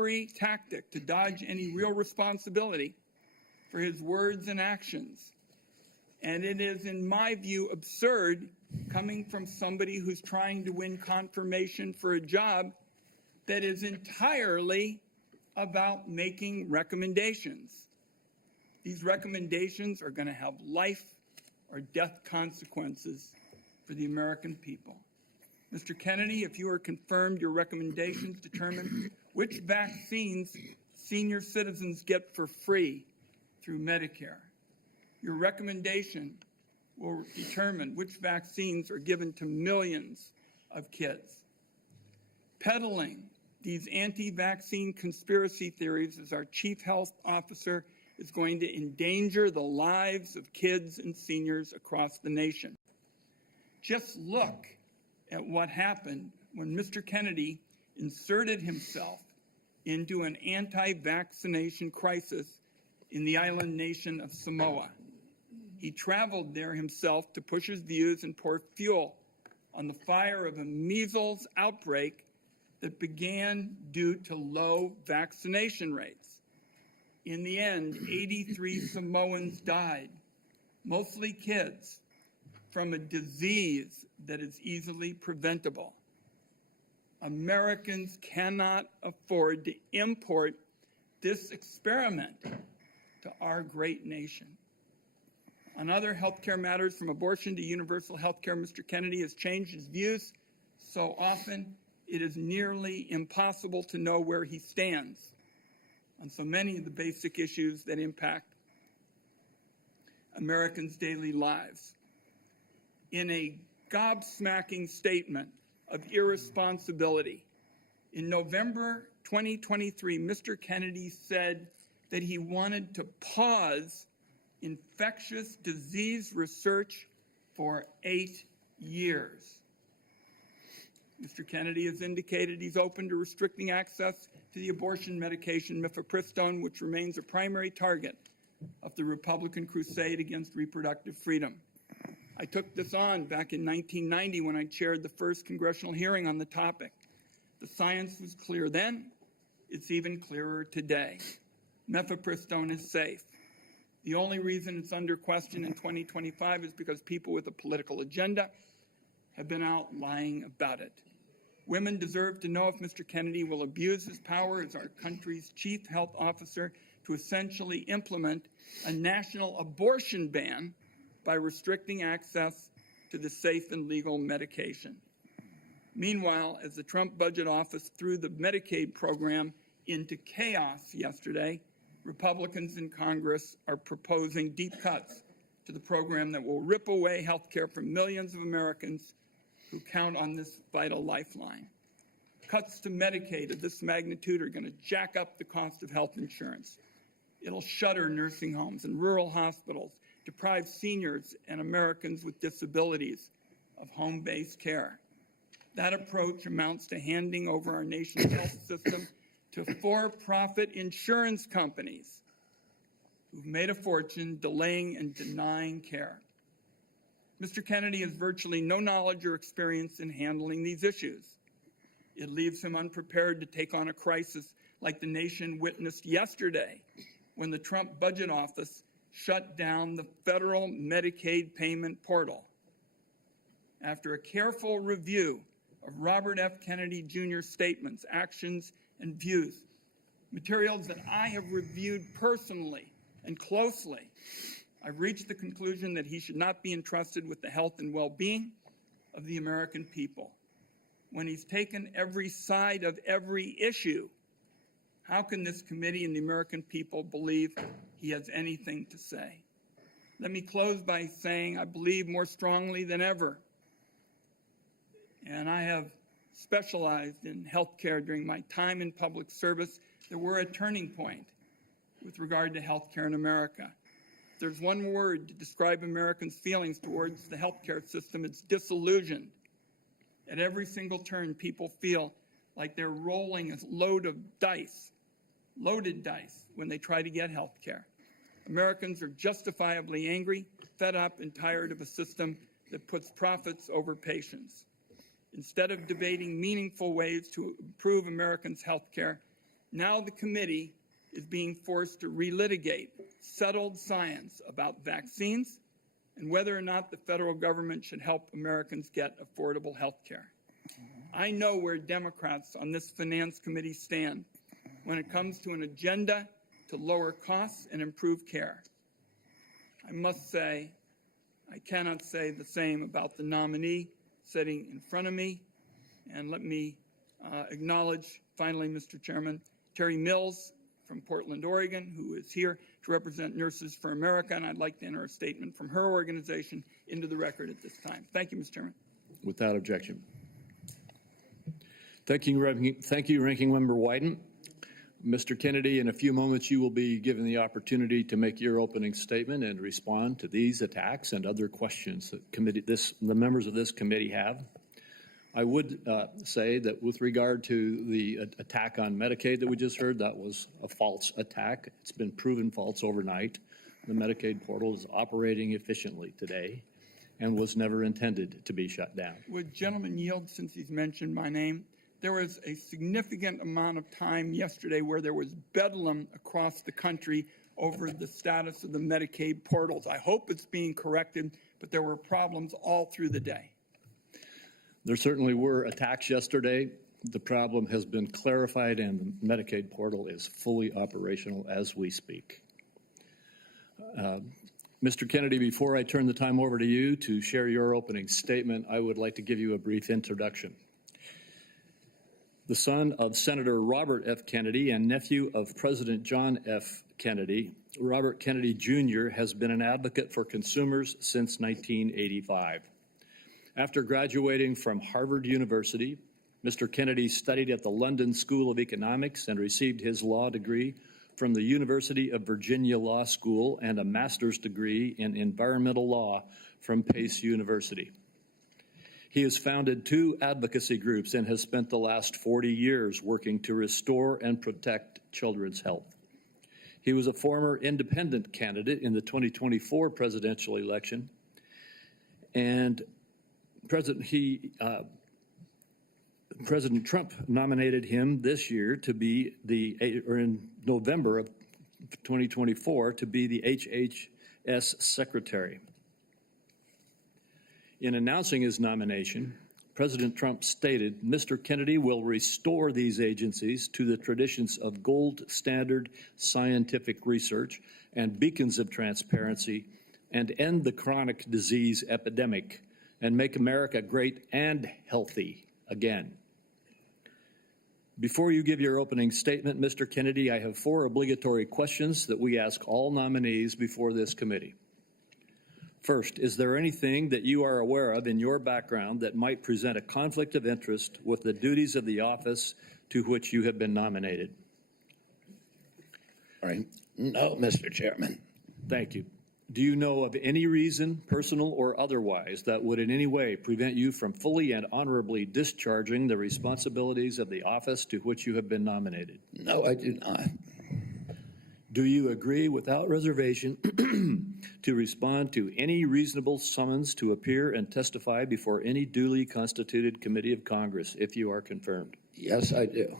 slippery tactic to dodge any real responsibility for his words and actions. And it is, in my view, absurd coming from somebody who's trying to win confirmation for a job that is entirely about making recommendations. These recommendations are going to have life or death consequences for the American people. Mr. Kennedy, if you are confirmed, your recommendations determine which vaccines senior citizens get for free through Medicare. Your recommendation will determine which vaccines are given to millions of kids. Peddling these anti-vaccine conspiracy theories as our chief health officer is going to endanger the lives of kids and seniors across the nation. Just look at what happened when Mr. Kennedy inserted himself into an anti-vaccination crisis in the island nation of Samoa. He traveled there himself to push his views and pour fuel on the fire of a measles outbreak that began due to low vaccination rates. In the end, 83 Samoans died, mostly kids, from a disease that is easily preventable. Americans cannot afford to import this experiment to our great nation. On other healthcare matters, from abortion to universal healthcare, Mr. Kennedy has changed his views so often it is nearly impossible to know where he stands on so many of the basic issues that impact Americans' daily lives. In a gobsmacking statement of irresponsibility, in November 2023, Mr. Kennedy said that he wanted to pause infectious disease research for 8 years. Mr. Kennedy has indicated he's open to restricting access to the abortion medication mifepristone, which remains a primary target of the Republican crusade against reproductive freedom. I took this on back in 1990 when I chaired the first congressional hearing on the topic. The science was clear then. It's even clearer today. Mifepristone is safe. The only reason it's under question in 2025 is because people with a political agenda have been out lying about it. Women deserve to know if Mr. Kennedy will abuse his power as our country's chief health officer to essentially implement a national abortion ban by restricting access to the safe and legal medication. Meanwhile, as the Trump budget office threw the Medicaid program into chaos yesterday, Republicans in Congress are proposing deep cuts to the program that will rip away health care from millions of Americans who count on this vital lifeline. Cuts to Medicaid of this magnitude are going to jack up the cost of health insurance. It'll shutter nursing homes and rural hospitals, deprive seniors and Americans with disabilities of home-based care. That approach amounts to handing over our nation's health system to for-profit insurance companies who've made a fortune delaying and denying care. Mr. Kennedy has virtually no knowledge or experience in handling these issues. It leaves him unprepared to take on a crisis like the nation witnessed yesterday when the Trump budget office shut down the federal Medicaid payment portal. After a careful review of Robert F. Kennedy Jr.'s statements, actions, and views, materials that I have reviewed personally and closely, I've reached the conclusion that he should not be entrusted with the health and well-being of the American people. When he's taken every side of every issue, how can this committee and the American people believe he has anything to say? Let me close by saying I believe more strongly than ever, and I have specialized in health care during my time in public service, that we're a turning point with regard to health care in America. If there's one word to describe Americans' feelings towards the health care system, it's disillusioned. At every single turn, people feel like they're rolling a load of dice, loaded dice, when they try to get health care. Americans are justifiably angry, fed up, and tired of a system that puts profits over patients. Instead of debating meaningful ways to improve Americans' health care, Now the committee is being forced to relitigate settled science about vaccines and whether or not the federal government should help Americans get affordable health care. I know where Democrats on this Finance Committee stand when it comes to an agenda to lower costs and improve care. I must say, I cannot say the same about the nominee sitting in front of me. And let me acknowledge, finally, Mr. Chairman, Terry Mills from Portland, Oregon, who is here to represent Nurses for America, and I'd like to enter a statement from her organization into the record at this time. Thank you, Mr. Chairman. Without objection. Thank you, Ranking Member Wyden. Mr. Kennedy, in a few moments you will be given the opportunity to make your opening statement and respond to these attacks and other questions that the members of this committee have. I would say that with regard to the attack on Medicaid that we just heard, that was a false attack. It's been proven false overnight. The Medicaid portal is operating efficiently today and was never intended to be shut down. Would gentleman yield, since he's mentioned my name? There was a significant amount of time yesterday where there was bedlam across the country over the status of the Medicaid portals. I hope it's being corrected, but there were problems all through the day. There certainly were attacks yesterday. The problem has been clarified and the Medicaid portal is fully operational as we speak. Mr. Kennedy, before I turn the time over to you to share your opening statement, I would like to give you a brief introduction. The son of Senator Robert F. Kennedy and nephew of President John F. Kennedy, Robert Kennedy Jr. has been an advocate for consumers since 1985. After graduating from Harvard University, Mr. Kennedy studied at the London School of Economics and received his law degree from the University of Virginia Law School and a master's degree in environmental law from Pace University. He has founded 2 advocacy groups and has spent the last 40 years working to restore and protect children's health. He was a former independent candidate in the 2024 presidential election, and President Trump nominated him this year to be in November of 2024 to be the HHS secretary. In announcing his nomination, President Trump stated, "Mr. Kennedy will restore these agencies to the traditions of gold standard scientific research and beacons of transparency and end the chronic disease epidemic and make America great and healthy again." Before you give your opening statement, Mr. Kennedy, I have 4 obligatory questions that we ask all nominees before this committee. First, is there anything that you are aware of in your background that might present a conflict of interest with the duties of the office to which you have been nominated? All right. No, Mr. Chairman. Thank you. Do you know of any reason, personal or otherwise, that would in any way prevent you from fully and honorably discharging the responsibilities of the office to which you have been nominated? No, I do not. Do you agree without reservation to respond to any reasonable summons to appear and testify before any duly constituted committee of Congress if you are confirmed? Yes, I do.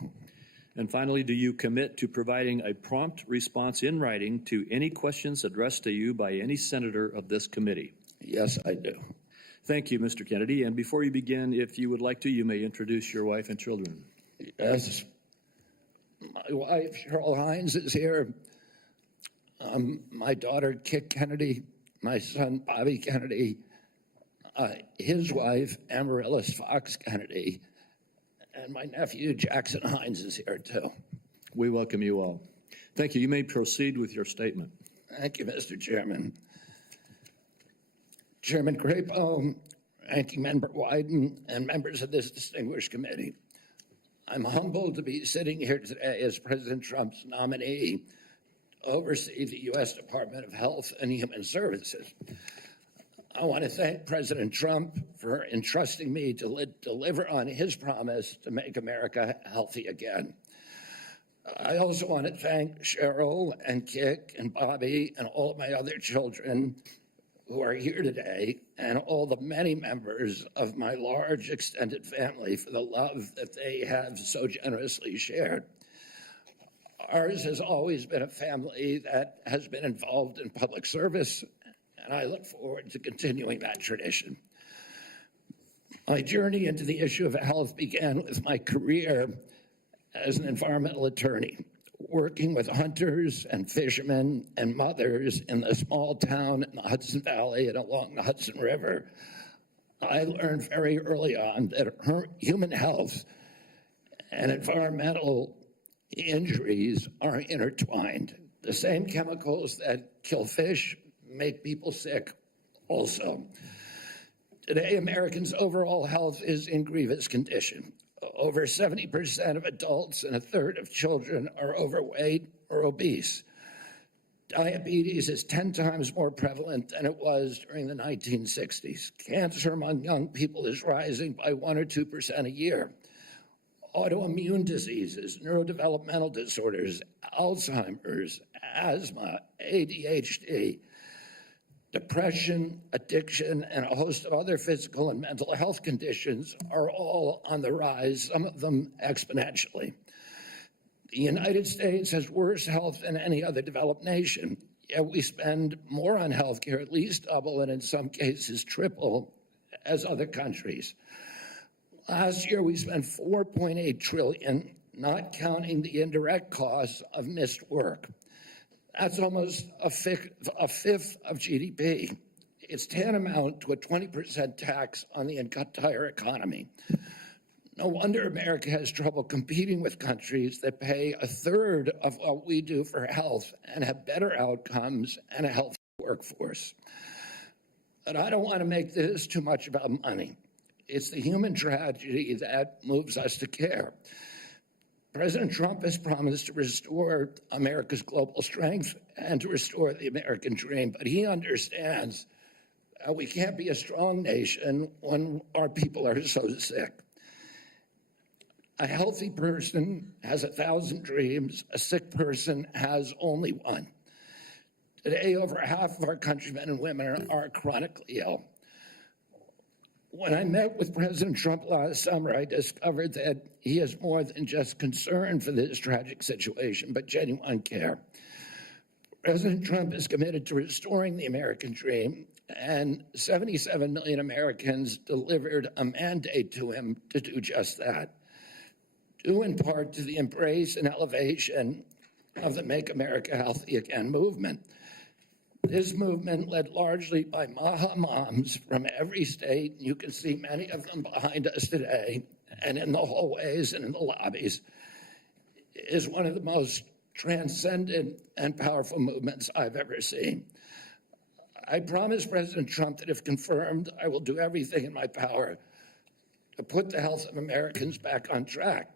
And finally, do you commit to providing a prompt response in writing to any questions addressed to you by any senator of this committee? Yes, I do. Thank you, Mr. Kennedy. And before you begin, if you would like to, you may introduce your wife and children. Yes. My wife, Cheryl Hines, is here. My daughter, Kit Kennedy, my son, Bobby Kennedy, his wife, Amaryllis Fox Kennedy, and my nephew, Jackson Hines, is here, too. We welcome you all. Thank you. You may proceed with your statement. Thank you, Mr. Chairman. Chairman Crapo, Ranking Member Wyden, and members of this distinguished committee, I'm humbled to be sitting here today as President Trump's nominee to oversee the U.S. Department of Health and Human Services. I want to thank President Trump for entrusting me to deliver on his promise to make America healthy again. I also want to thank Cheryl and Kik and Bobby and all of my other children who are here today and all the many members of my large extended family for the love that they have so generously shared. Ours has always been a family that has been involved in public service, and I look forward to continuing that tradition. My journey into the issue of health began with my career as an environmental attorney, working with hunters and fishermen and mothers in the small town in the Hudson Valley and along the Hudson River. I learned very early on that human health and environmental injuries are intertwined. The same chemicals that kill fish make people sick also. Today, Americans' overall health is in grievous condition. Over 70% of adults and a third of children are overweight or obese. Diabetes is 10 times more prevalent than it was during the 1960s. Cancer among young people is rising by 1 or 2% a year. Autoimmune diseases, neurodevelopmental disorders, Alzheimer's, asthma, ADHD, depression, addiction, and a host of other physical and mental health conditions are all on the rise, some of them exponentially. The United States has worse health than any other developed nation, yet we spend more on health care, at least double, and in some cases triple, as other countries. Last year, we spent $4.8 trillion, not counting the indirect costs of missed work. That's almost a fifth of GDP. It's tantamount to a 20% tax on the entire economy. No wonder America has trouble competing with countries that pay a third of what we do for health and have better outcomes and a healthy workforce. But I don't want to make this too much about money. It's the human tragedy that moves us to care. President Trump has promised to restore America's global strength and to restore the American dream, but he understands we can't be a strong nation when our people are so sick. A healthy person has 1,000 dreams. A sick person has only one. Today, over half of our countrymen and women are chronically ill. When I met with President Trump last summer, I discovered that he has more than just concern for this tragic situation, but genuine care. President Trump is committed to restoring the American dream, and 77 million Americans delivered a mandate to him to do just that, due in part to the embrace and elevation of the Make America Healthy Again movement. This movement, led largely by Maha moms from every state, you can see many of them behind us today, and in the hallways and in the lobbies, is one of the most transcendent and powerful movements I've ever seen. I promise President Trump that if confirmed, I will do everything in my power to put the health of Americans back on track.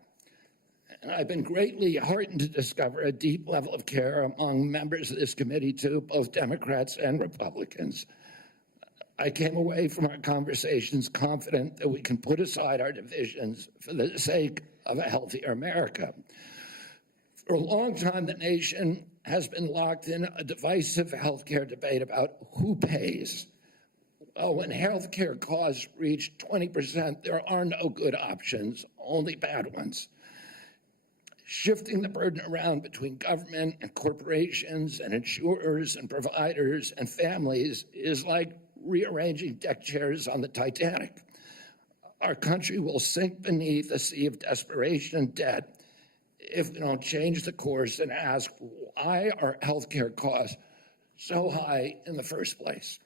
And I've been greatly heartened to discover a deep level of care among members of this committee, too, both Democrats and Republicans. I came away from our conversations confident that we can put aside our divisions for the sake of a healthier America. For a long time, the nation has been locked in a divisive healthcare debate about who pays. Well, when healthcare costs reach 20%, there are no good options, only bad ones. Shifting the burden around between government and corporations and insurers and providers and families is like rearranging deck chairs on the Titanic. Our country will sink beneath a sea of desperation and debt if we don't change the course and ask, why are healthcare costs so high in the first place?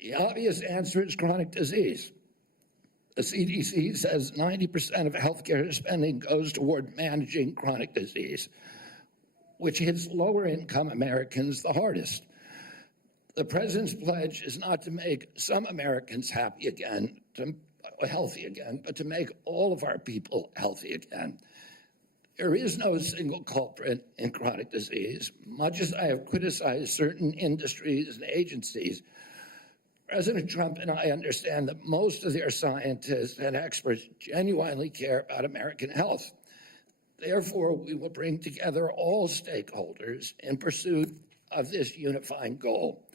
The obvious answer is chronic disease. The CDC says 90% of healthcare spending goes toward managing chronic disease, which hits lower-income Americans the hardest. The president's pledge is not to make some Americans healthy again, but to make all of our people healthy again. There is no single culprit in chronic disease. Much as I have criticized certain industries and agencies, President Trump and I understand that most of their scientists and experts genuinely care about American health. Therefore, we will bring together all stakeholders in pursuit of this unifying goal.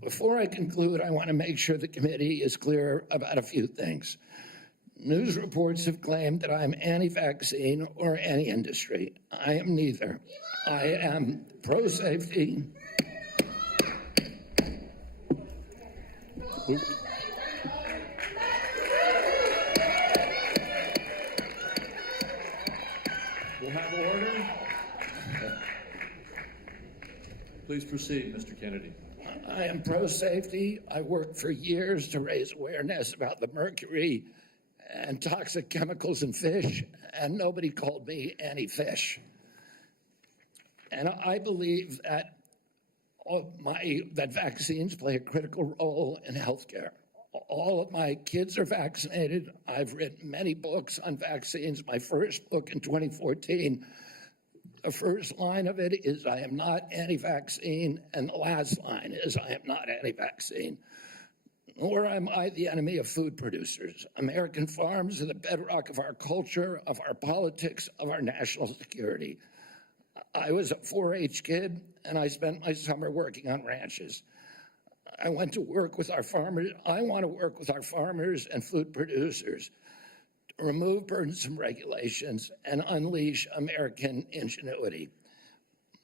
Before I conclude, I want to make sure the committee is clear about a few things. News reports have claimed that I'm anti-vaccine or anti-industry. I am neither. I am pro-safety. We'll have order. Please proceed, Mr. Kennedy. I am pro-safety. I worked for years to raise awareness about the mercury and toxic chemicals in fish, and nobody called me anti-fish. And I believe that that vaccines play a critical role in healthcare. All of my kids are vaccinated. I've written many books on vaccines. My first book in 2014, the first line of it is, I am not anti-vaccine, and the last line is, I am not anti-vaccine. Nor am I the enemy of food producers. American farms are the bedrock of our culture, of our politics, of our national security. I was a 4-H kid, and I spent my summer working on ranches. I went to work with our farmers. I want to work with our farmers and food producers to remove burdensome regulations and unleash American ingenuity.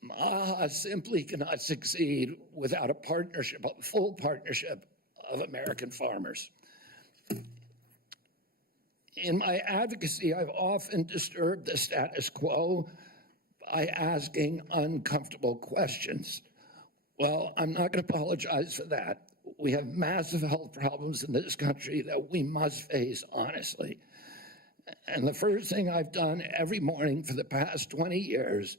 MAHA simply cannot succeed without a partnership, a full partnership of American farmers. In my advocacy, I've often disturbed the status quo by asking uncomfortable questions. Well, I'm not going to apologize for that. We have massive health problems in this country that we must face honestly. And the first thing I've done every morning for the past 20 years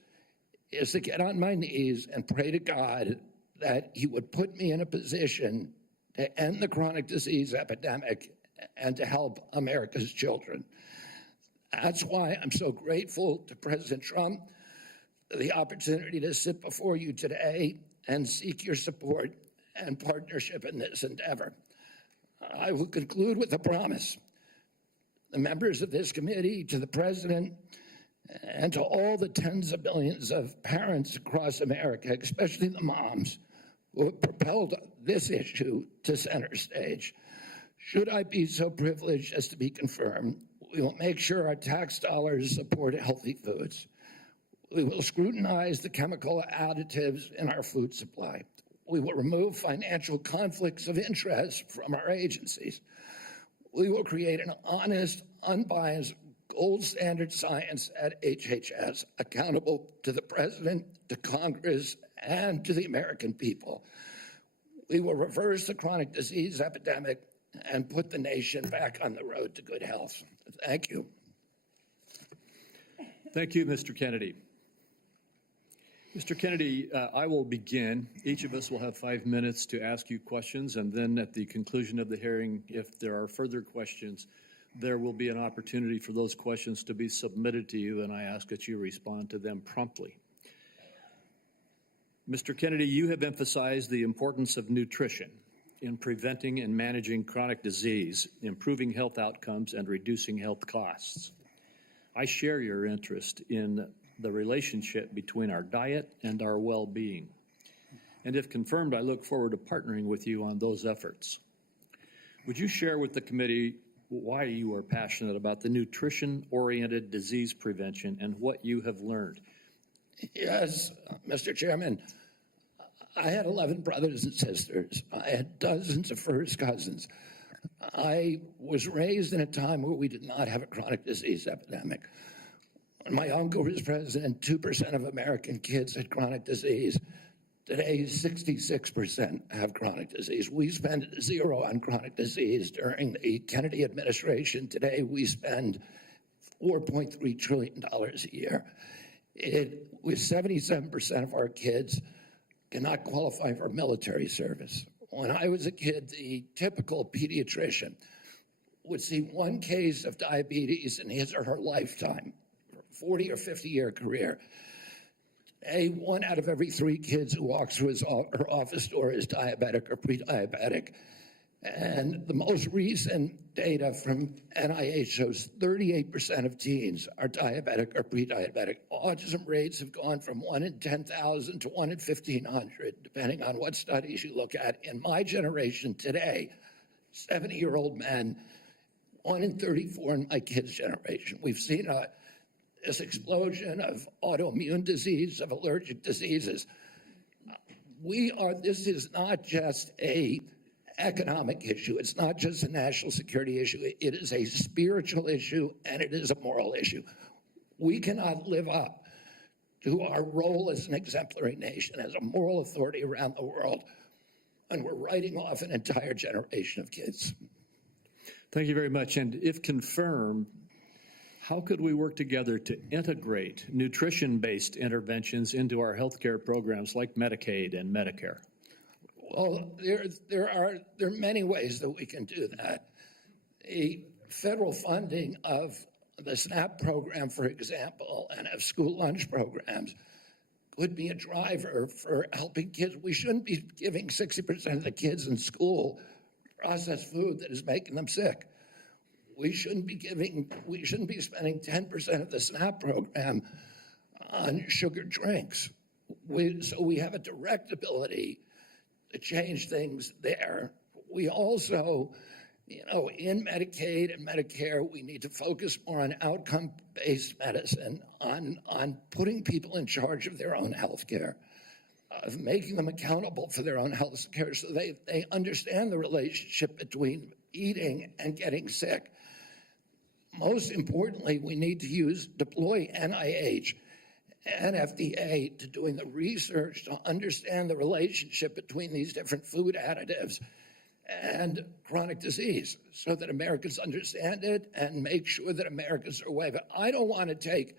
is to get on my knees and pray to God that He would put me in a position to end the chronic disease epidemic and to help America's children. That's why I'm so grateful to President Trump for the opportunity to sit before you today and seek your support and partnership in this endeavor. I will conclude with a promise. The members of this committee, to the President, and to all the tens of millions of parents across America, especially the moms, who have propelled this issue to center stage. Should I be so privileged as to be confirmed, we will make sure our tax dollars support healthy foods. We will scrutinize the chemical additives in our food supply. We will remove financial conflicts of interest from our agencies. We will create an honest, unbiased, gold standard science at HHS, accountable to the President, to Congress, and to the American people. We will reverse the chronic disease epidemic and put the nation back on the road to good health. Thank you. Thank you, Mr. Kennedy. Mr. Kennedy, I will begin. Each of us will have 5 minutes to ask you questions, and then at the conclusion of the hearing, if there are further questions, there will be an opportunity for those questions to be submitted to you, and I ask that you respond to them promptly. Mr. Kennedy, you have emphasized the importance of nutrition in preventing and managing chronic disease, improving health outcomes, and reducing health costs. I share your interest in the relationship between our diet and our well-being. And if confirmed, I look forward to partnering with you on those efforts. Would you share with the committee why you are passionate about the nutrition-oriented disease prevention and what you have learned? Yes, Mr. Chairman. I had 11 brothers and sisters. I had dozens of first cousins. I was raised in a time where we did not have a chronic disease epidemic. When my uncle was president, 2% of American kids had chronic disease. Today, 66% have chronic disease. We spend zero on chronic disease during the Kennedy administration. Today, we spend $4.3 trillion a year. With 77% of our kids cannot qualify for military service. When I was a kid, the typical pediatrician would see one case of diabetes in his or her lifetime, 40 or 50-year career. Today, 1 out of every 3 kids who walks through her office door is diabetic or pre-diabetic. And the most recent data from NIH shows 38% of teens are diabetic or pre-diabetic. Autism rates have gone from 1 in 10,000 to 1 in 1,500, depending on what studies you look at. In my generation today, 70-year-old men 1 in 34 in my kids' generation. We've seen this explosion of autoimmune disease, of allergic diseases. This is not just a economic issue. It's not just a national security issue. It is a spiritual issue, and it is a moral issue. We cannot live up to our role as an exemplary nation, as a moral authority around the world, and we're writing off an entire generation of kids. Thank you very much. And if confirmed, how could we work together to integrate nutrition-based interventions into our healthcare programs like Medicaid and Medicare? Well, there are many ways that we can do that. A federal funding of the SNAP program, for example, and of school lunch programs could be a driver for helping kids. We shouldn't be giving 60% of the kids in school processed food that is making them sick. We shouldn't be spending 10% of the SNAP program on sugared drinks. So we have a direct ability to change things there. We also, in Medicaid and Medicare, we need to focus more on outcome-based medicine, on putting people in charge of their own health care, of making them accountable for their own health care so they understand the relationship between eating and getting sick. Most importantly, we need to deploy NIH and FDA to doing the research to understand the relationship between these different food additives and chronic disease so that Americans understand it and make sure that Americans are aware of it. I don't want to take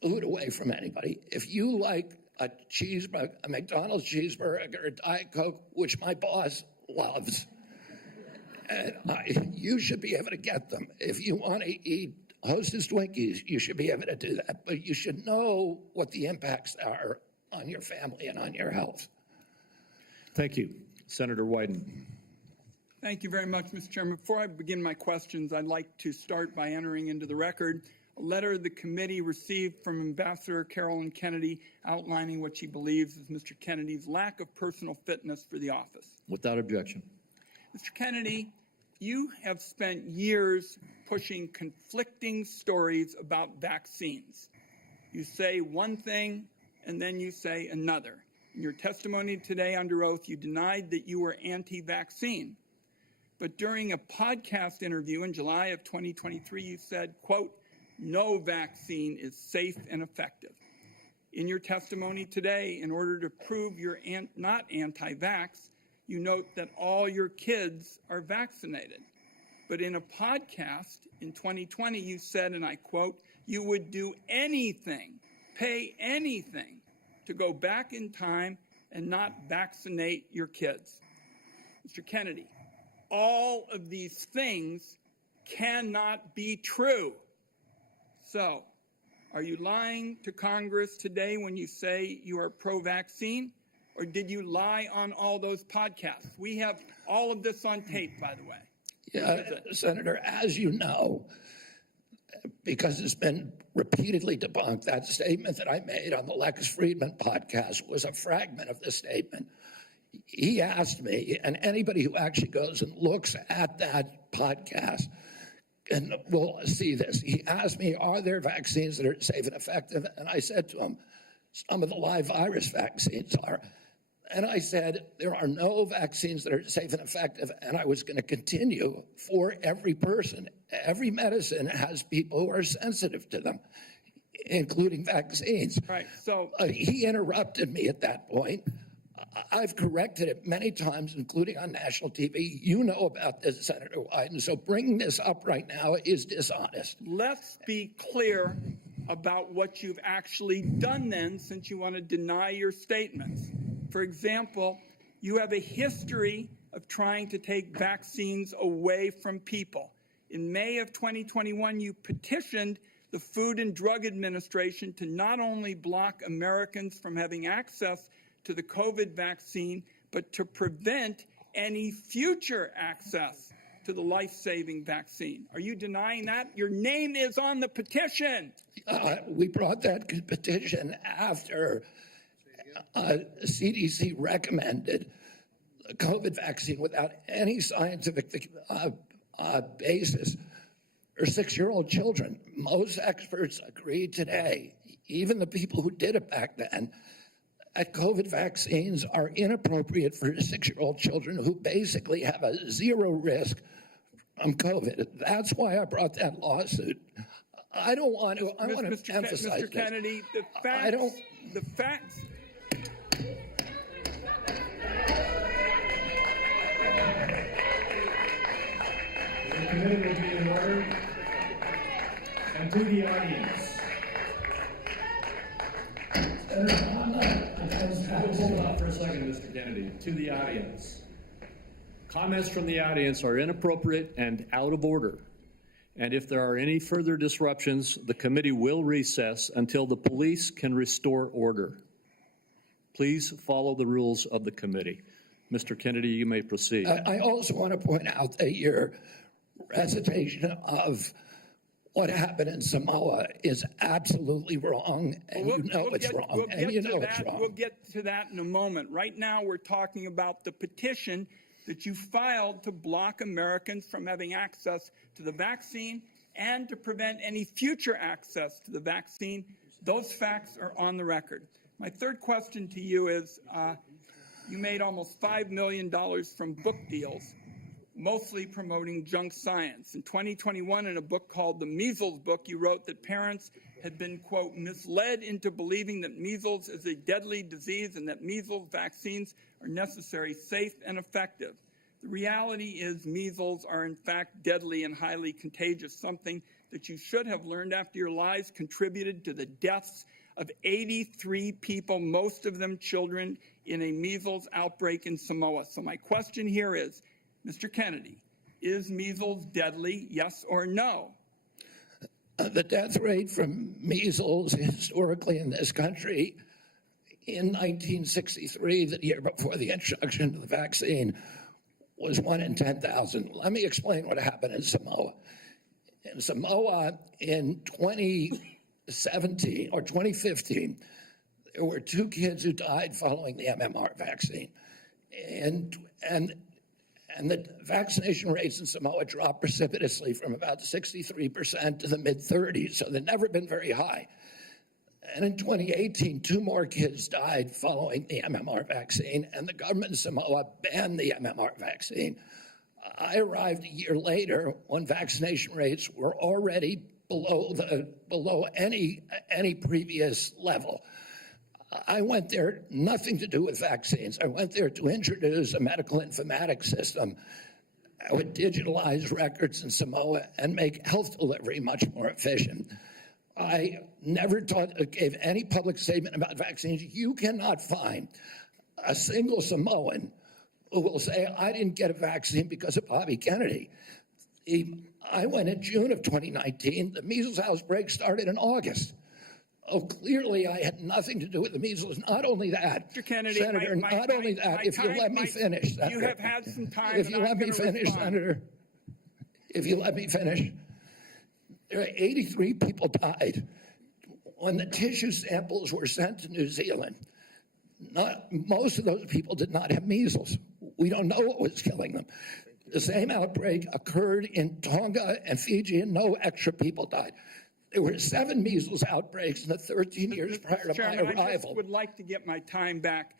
food away from anybody. If you like a McDonald's cheeseburger, a Diet Coke, which my boss loves, you should be able to get them. If you want to eat Hostess Twinkies, you should be able to do that. But you should know what the impacts are on your family and on your health. Thank you. Senator Wyden. Thank you very much, Mr. Chairman. Before I begin my questions, I'd like to start by entering into the record a letter the committee received from Ambassador Carolyn Kennedy outlining what she believes is Mr. Kennedy's lack of personal fitness for the office. Without objection. Mr. Kennedy, you have spent years pushing conflicting stories about vaccines. You say one thing and then you say another. In your testimony today under oath, you denied that you were anti-vaccine. But during a podcast interview in July of 2023, you said, quote, "No vaccine is safe and effective." In your testimony today, in order to prove you're not anti-vax, you note that all your kids are vaccinated. But in a podcast in 2020, you said, and I quote, "You would do anything, pay anything to go back in time and not vaccinate your kids." Mr. Kennedy, all of these things cannot be true. So, are you lying to Congress today when you say you are pro-vaccine? Or did you lie on all those podcasts? We have all of this on tape, by the way. Yeah, Senator, as you know, because it's been repeatedly debunked, that statement that I made on the Lex Friedman podcast was a fragment of the statement. He asked me, and anybody who actually goes and looks at that podcast and will see this, he asked me, are there vaccines that are safe and effective? And I said to him, some of the live virus vaccines are. And I said, there are no vaccines that are safe and effective, and I was going to continue for every person. Every medicine has people who are sensitive to them, including vaccines. Right. So he interrupted me at that point. I've corrected it many times, including on national TV. You know about this, Senator Wyden, so bringing this up right now is dishonest. let's be clear about what you've actually done then, since you want to deny your statements. For example, you have a history of trying to take vaccines away from people. In May of 2021, you petitioned the Food and Drug Administration to not only block Americans from having access to the COVID vaccine, but to prevent any future access to the life-saving vaccine. Are you denying that? Your name is on the petition. We brought that petition after CDC recommended the COVID vaccine without any scientific basis or 6-year-old children. Most experts agree today, even the people who did it back then, that COVID vaccines are inappropriate for 6-year-old children who basically have a zero risk from COVID. That's why I brought that lawsuit. I don't want to. I want to emphasize Mr. Kennedy, the facts. The committee will be in order. And to the audience. Hold on for a second, Mr. Kennedy. To the audience. Comments from the audience are inappropriate and out of order. And if there are any further disruptions, the committee will recess until the police can restore order. Please follow the rules of the committee. Mr. Kennedy, you may proceed. I also want to point out that your recitation of what happened in Samoa is absolutely wrong, and you know it's wrong. We'll get to that in a moment. Right now, we're talking about the petition that you filed to block Americans from having access to the vaccine and to prevent any future access to the vaccine. Those facts are on the record. My third question to you is, you made almost $5 million from book deals, mostly promoting junk science. In 2021, in a book called The Measles Book, you wrote that parents had been, quote, misled into believing that measles is a deadly disease and that measles vaccines are necessary, safe, and effective. The reality is measles are, in fact, deadly and highly contagious, something that you should have learned after your lies contributed to the deaths of 83 people, most of them children, in a measles outbreak in Samoa. So my question here is, Mr. Kennedy, is measles deadly, yes or no? The death rate from measles historically in this country in 1963, the year before the introduction of the vaccine, was 1 in 10,000. Let me explain what happened in Samoa. In Samoa in 2017 or 2015, there were 2 kids who died following the MMR vaccine. And the vaccination rates in Samoa dropped precipitously from about 63% to the mid-30s, so they've never been very high. And in 2018, 2 more kids died following the MMR vaccine, and the government of Samoa banned the MMR vaccine. I arrived a year later when vaccination rates were already below any previous level. I went there, nothing to do with vaccines. I went there to introduce a medical informatics system that would digitalize records in Samoa and make health delivery much more efficient. I never gave any public statement about vaccines. You cannot find a single Samoan who will say, I didn't get a vaccine because of Bobby Kennedy. I went in June of 2019. The measles outbreak started in August. Oh, clearly I had nothing to do with the measles. Not only that, Mr. Kennedy, Senator, if you let me finish, Senator. You have had some time. If you let me finish, Senator. If you let me finish. There are 83 people died. When the tissue samples were sent to New Zealand, most of those people did not have measles. We don't know what was killing them. The same outbreak occurred in Tonga and Fiji, and no extra people died. There were 7 measles outbreaks in the 13 years prior to my arrival. I just would like to get my time back.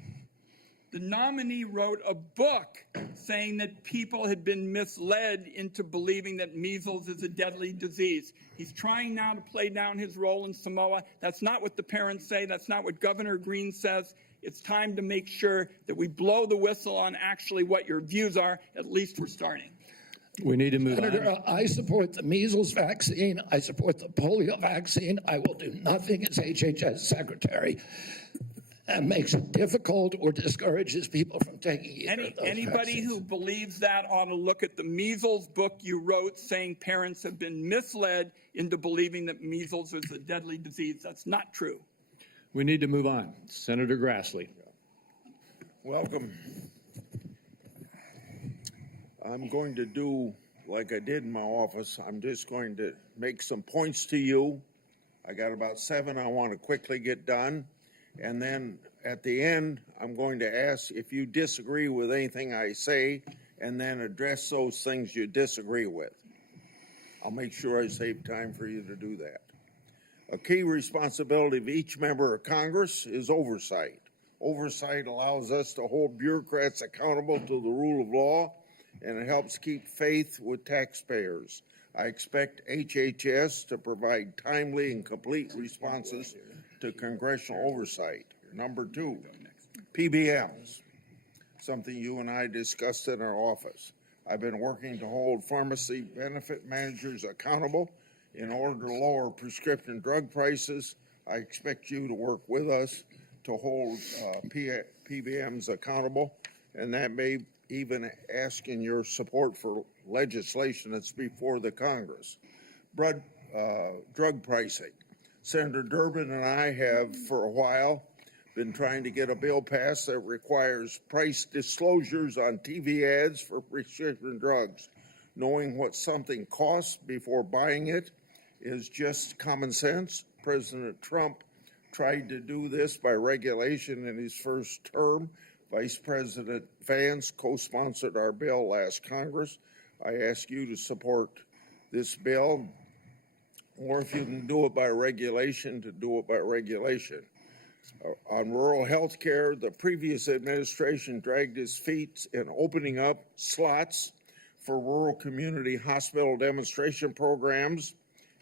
The nominee wrote a book saying that people had been misled into believing that measles is a deadly disease. He's trying now to play down his role in Samoa. That's not what the parents say. That's not what Governor Green says. It's time to make sure that we blow the whistle on actually what your views are. At least we're starting. We need to move Senator, on. I support the measles vaccine. I support the polio vaccine. I will do nothing as HHS secretary that makes it difficult or discourages people from taking either of those Anybody vaccines. who believes that ought to look at the measles book you wrote saying parents have been misled into believing that measles is a deadly disease. That's not true. We need to move on. Senator Grassley. Welcome. I'm going to do like I did in my office. I'm just going to make some points to you. I got about 7 I want to quickly get done. And then at the end, I'm going to ask if you disagree with anything I say and then address those things you disagree with. I'll make sure I save time for you to do that. A key responsibility of each member of Congress is oversight. Oversight allows us to hold bureaucrats accountable to the rule of law, and it helps keep faith with taxpayers. I expect HHS to provide timely and complete responses to congressional oversight. Number 2, PBMs, something you and I discussed in our office. I've been working to hold pharmacy benefit managers accountable in order to lower prescription drug prices. I expect you to work with us to hold PBMs accountable, and that may even ask in your support for legislation that's before the Congress. Drug pricing. Senator Durbin and I have for a while been trying to get a bill passed that requires price disclosures on TV ads for prescription drugs. Knowing what something costs before buying it is just common sense. President Trump tried to do this by regulation in his first term. Vice President Vance co-sponsored our bill last Congress. I ask you to support this bill, or if you can do it by regulation, to do it by regulation. On rural health care, the previous administration dragged its feet in opening up slots for rural community hospital demonstration programs.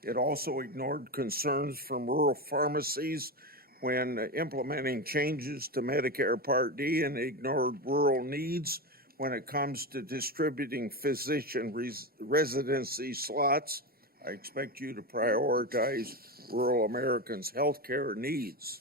It also ignored concerns from rural pharmacies when implementing changes to Medicare Part D, and ignored rural needs when it comes to distributing physician residency slots. I expect you to prioritize rural Americans' health care needs.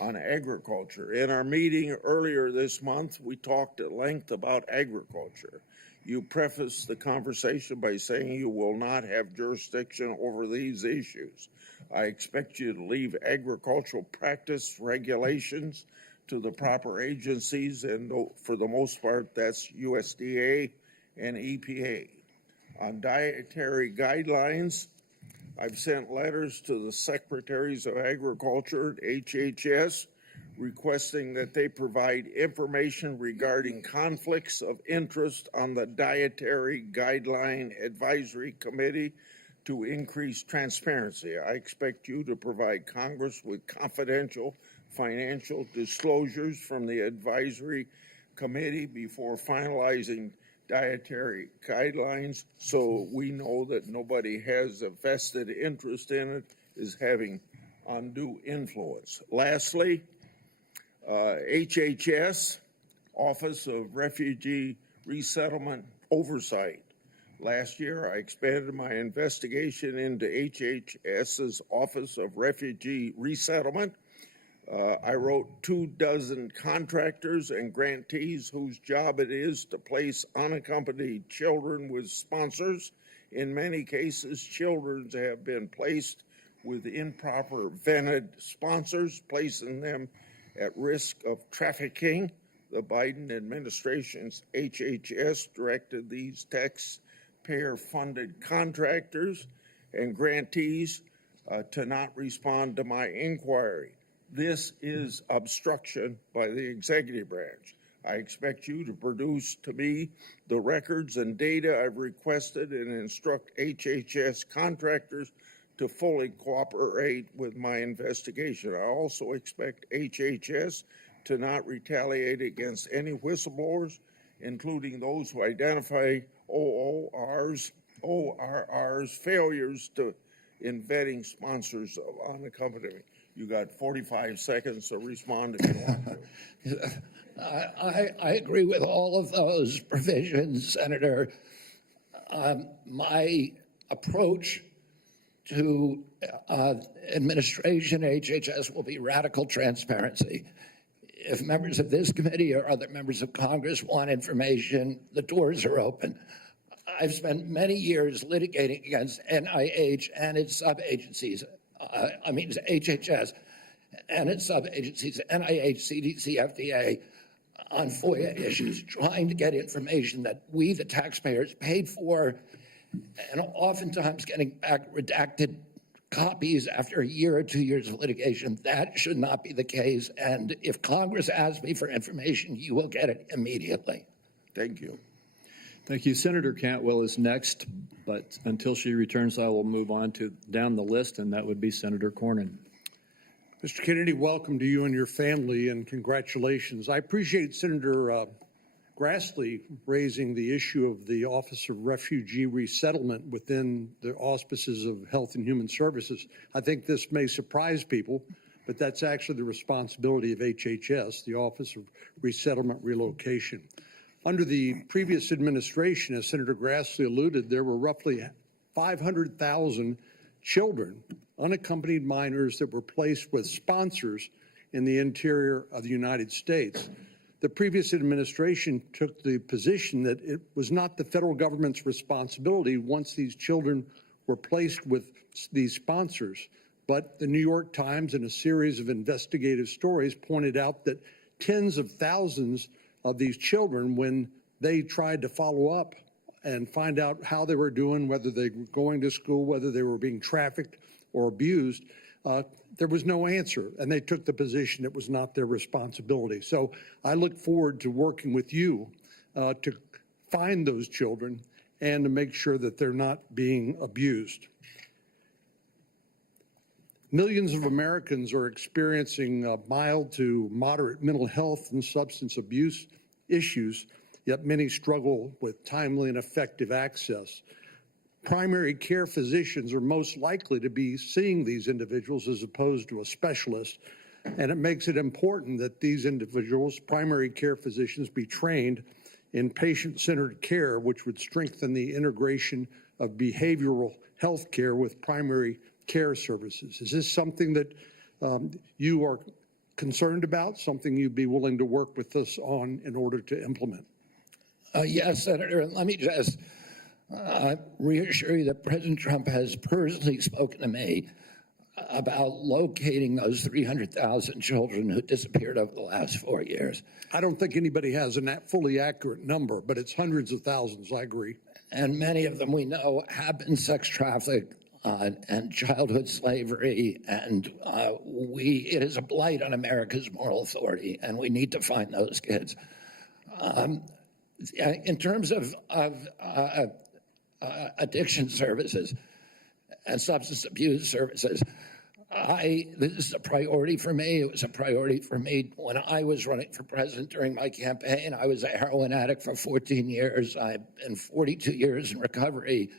On agriculture, in our meeting earlier this month, we talked at length about agriculture. You prefaced the conversation by saying you will not have jurisdiction over these issues. I expect you to leave agricultural practice regulations to the proper agencies, and for the most part, that's USDA and EPA. On dietary guidelines, I've sent letters to the Secretaries of Agriculture at HHS requesting that they provide information regarding conflicts of interest on the Dietary Guideline Advisory Committee to increase transparency. I expect you to provide Congress with confidential financial disclosures from the Advisory Committee before finalizing dietary guidelines, so we know that nobody has a vested interest in it, is having undue influence. Lastly, HHS, Office of Refugee Resettlement Oversight. Last year, I expanded my investigation into HHS's Office of Refugee Resettlement. I wrote 24 contractors and grantees whose job it is to place unaccompanied children with sponsors. In many cases, children have been placed with improper vetted sponsors, placing them at risk of trafficking. The Biden administration's HHS directed these taxpayer-funded contractors and grantees to not respond to my inquiry. This is obstruction by the executive branch. I expect you to produce to me the records and data I've requested and instruct HHS contractors to fully cooperate with my investigation. I also expect HHS to not retaliate against any whistleblowers, including those who identify ORR's failures in vetting sponsors of unaccompanied. You got 45 seconds to respond if you want to. I agree with all of those provisions, Senator. My approach to administration HHS will be radical transparency. If members of this committee or other members of Congress want information, the doors are open. I've spent many years litigating against NIH and its sub-agencies. HHS and its sub-agencies, NIH, CDC, FDA, on FOIA issues, trying to get information that we, the taxpayers, paid for, and oftentimes getting back redacted copies after a year or 2 years of litigation. That should not be the case. And if Congress asks me for information, you will get it immediately. Thank you. Thank you. Senator Cantwell is next, but until she returns, I will move on to down the list, and that would be Senator Cornyn. Mr. Kennedy, welcome to you and your family, and congratulations. I appreciate Senator Grassley raising the issue of the Office of Refugee Resettlement within the auspices of Health and Human Services. I think this may surprise people, but that's actually the responsibility of HHS, the Office of Resettlement Relocation. Under the previous administration, as Senator Grassley alluded, there were roughly 500,000 children, unaccompanied minors, that were placed with sponsors in the interior of the United States. The previous administration took the position that it was not the federal government's responsibility once these children were placed with these sponsors. But the New York Times, in a series of investigative stories, pointed out that tens of thousands of these children, when they tried to follow up and find out how they were doing, whether they were going to school, whether they were being trafficked or abused, there was no answer, and they took the position it was not their responsibility. So I look forward to working with you to find those children and to make sure that they're not being abused. Millions of Americans are experiencing mild to moderate mental health and substance abuse issues, yet many struggle with timely and effective access. Primary care physicians are most likely to be seeing these individuals as opposed to a specialist, and it makes it important that these individuals, primary care physicians, be trained in patient-centered care, which would strengthen the integration of behavioral health care with primary care services. Is this something that you are concerned about, something you'd be willing to work with us on in order to implement? Yes, Senator, and let me just reassure you that President Trump has personally spoken to me about locating those 300,000 children who disappeared over the last 4 years. I don't think anybody has a fully accurate number, but it's hundreds of thousands, I agree. And many of them we know have been sex trafficked and childhood slavery, and it is a blight on America's moral authority, and we need to find those kids. In terms of addiction services and substance abuse services, this is a priority for me. It was a priority for me when I was running for president during my campaign. I was a heroin addict for 14 years. I've been 42 years in recovery.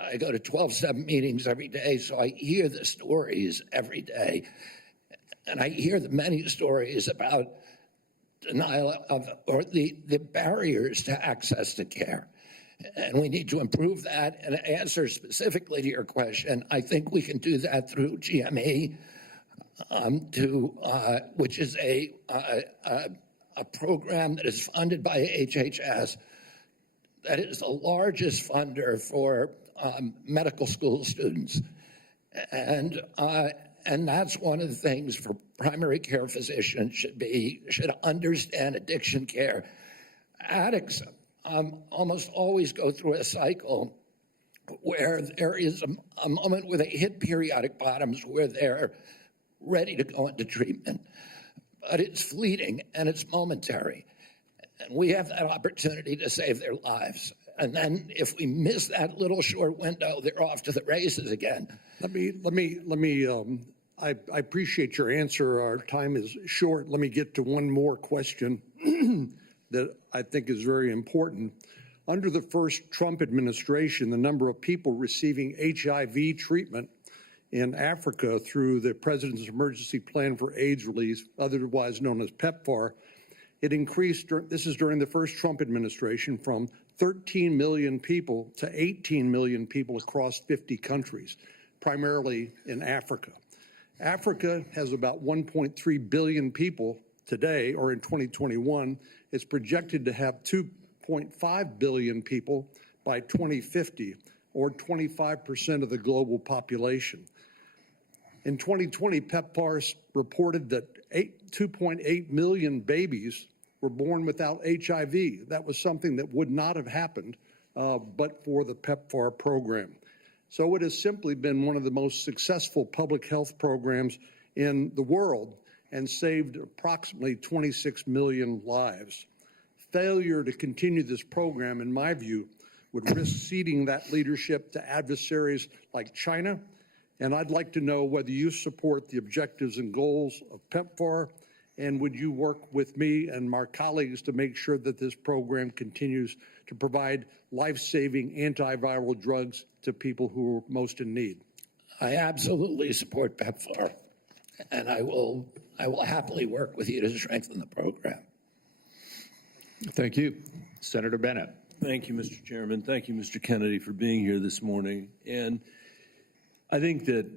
I go to 12-step meetings every day, so I hear the stories every day. And I hear the many stories about denial of, or the barriers to access to care. And we need to improve that. And to answer specifically to your question, I think we can do that through GME, which is a program that is funded by HHS, that is the largest funder for medical school students. And that's one of the things for primary care physicians should understand addiction care. Addicts almost always go through a cycle where there is a moment where they hit periodic bottoms where they're ready to go into treatment. But it's fleeting and it's momentary. And we have that opportunity to save their lives. And then if we miss that little short window, they're off to the races again. I appreciate your answer. Our time is short. Let me get to one more question that I think is very important. Under the first Trump administration, the number of people receiving HIV treatment in Africa through the President's Emergency Plan for AIDS Relief, otherwise known as PEPFAR, it increased, this is during the first Trump administration, from 13 million people to 18 million people across 50 countries, primarily in Africa. Africa has about 1.3 billion people today, or in 2021. It's projected to have 2.5 billion people by 2050, or 25% of the global population. In 2020, PEPFAR reported that 2.8 million babies were born without HIV. That was something that would not have happened but for the PEPFAR program. So it has simply been one of the most successful public health programs in the world and saved approximately 26 million lives. failure to continue this program, in my view, would risk ceding that leadership to adversaries like China. And I'd like to know whether you support the objectives and goals of PEPFAR, and would you work with me and my colleagues to make sure that this program continues to provide life-saving antiviral drugs to people who are most in need? I absolutely support PEPFAR, and I will happily work with you to strengthen the program. Thank you. Senator Bennett. Thank you, Mr. Chairman. Thank you, Mr. Kennedy, for being here this morning. And I think that,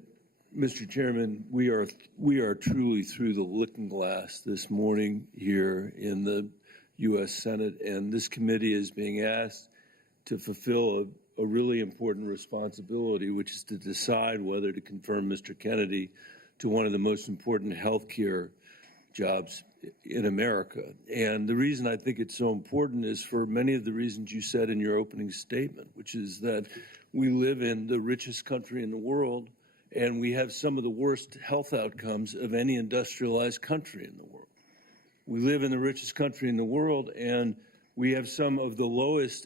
Mr. Chairman, we are truly through the looking glass this morning here in the U.S. Senate, and this committee is being asked to fulfill a really important responsibility, which is to decide whether to confirm Mr. Kennedy to one of the most important health care jobs in America. And the reason I think it's so important is for many of the reasons you said in your opening statement, which is that we live in the richest country in the world, and we have some of the worst health outcomes of any industrialized country in the world. We live in the richest country in the world, and we have some of the lowest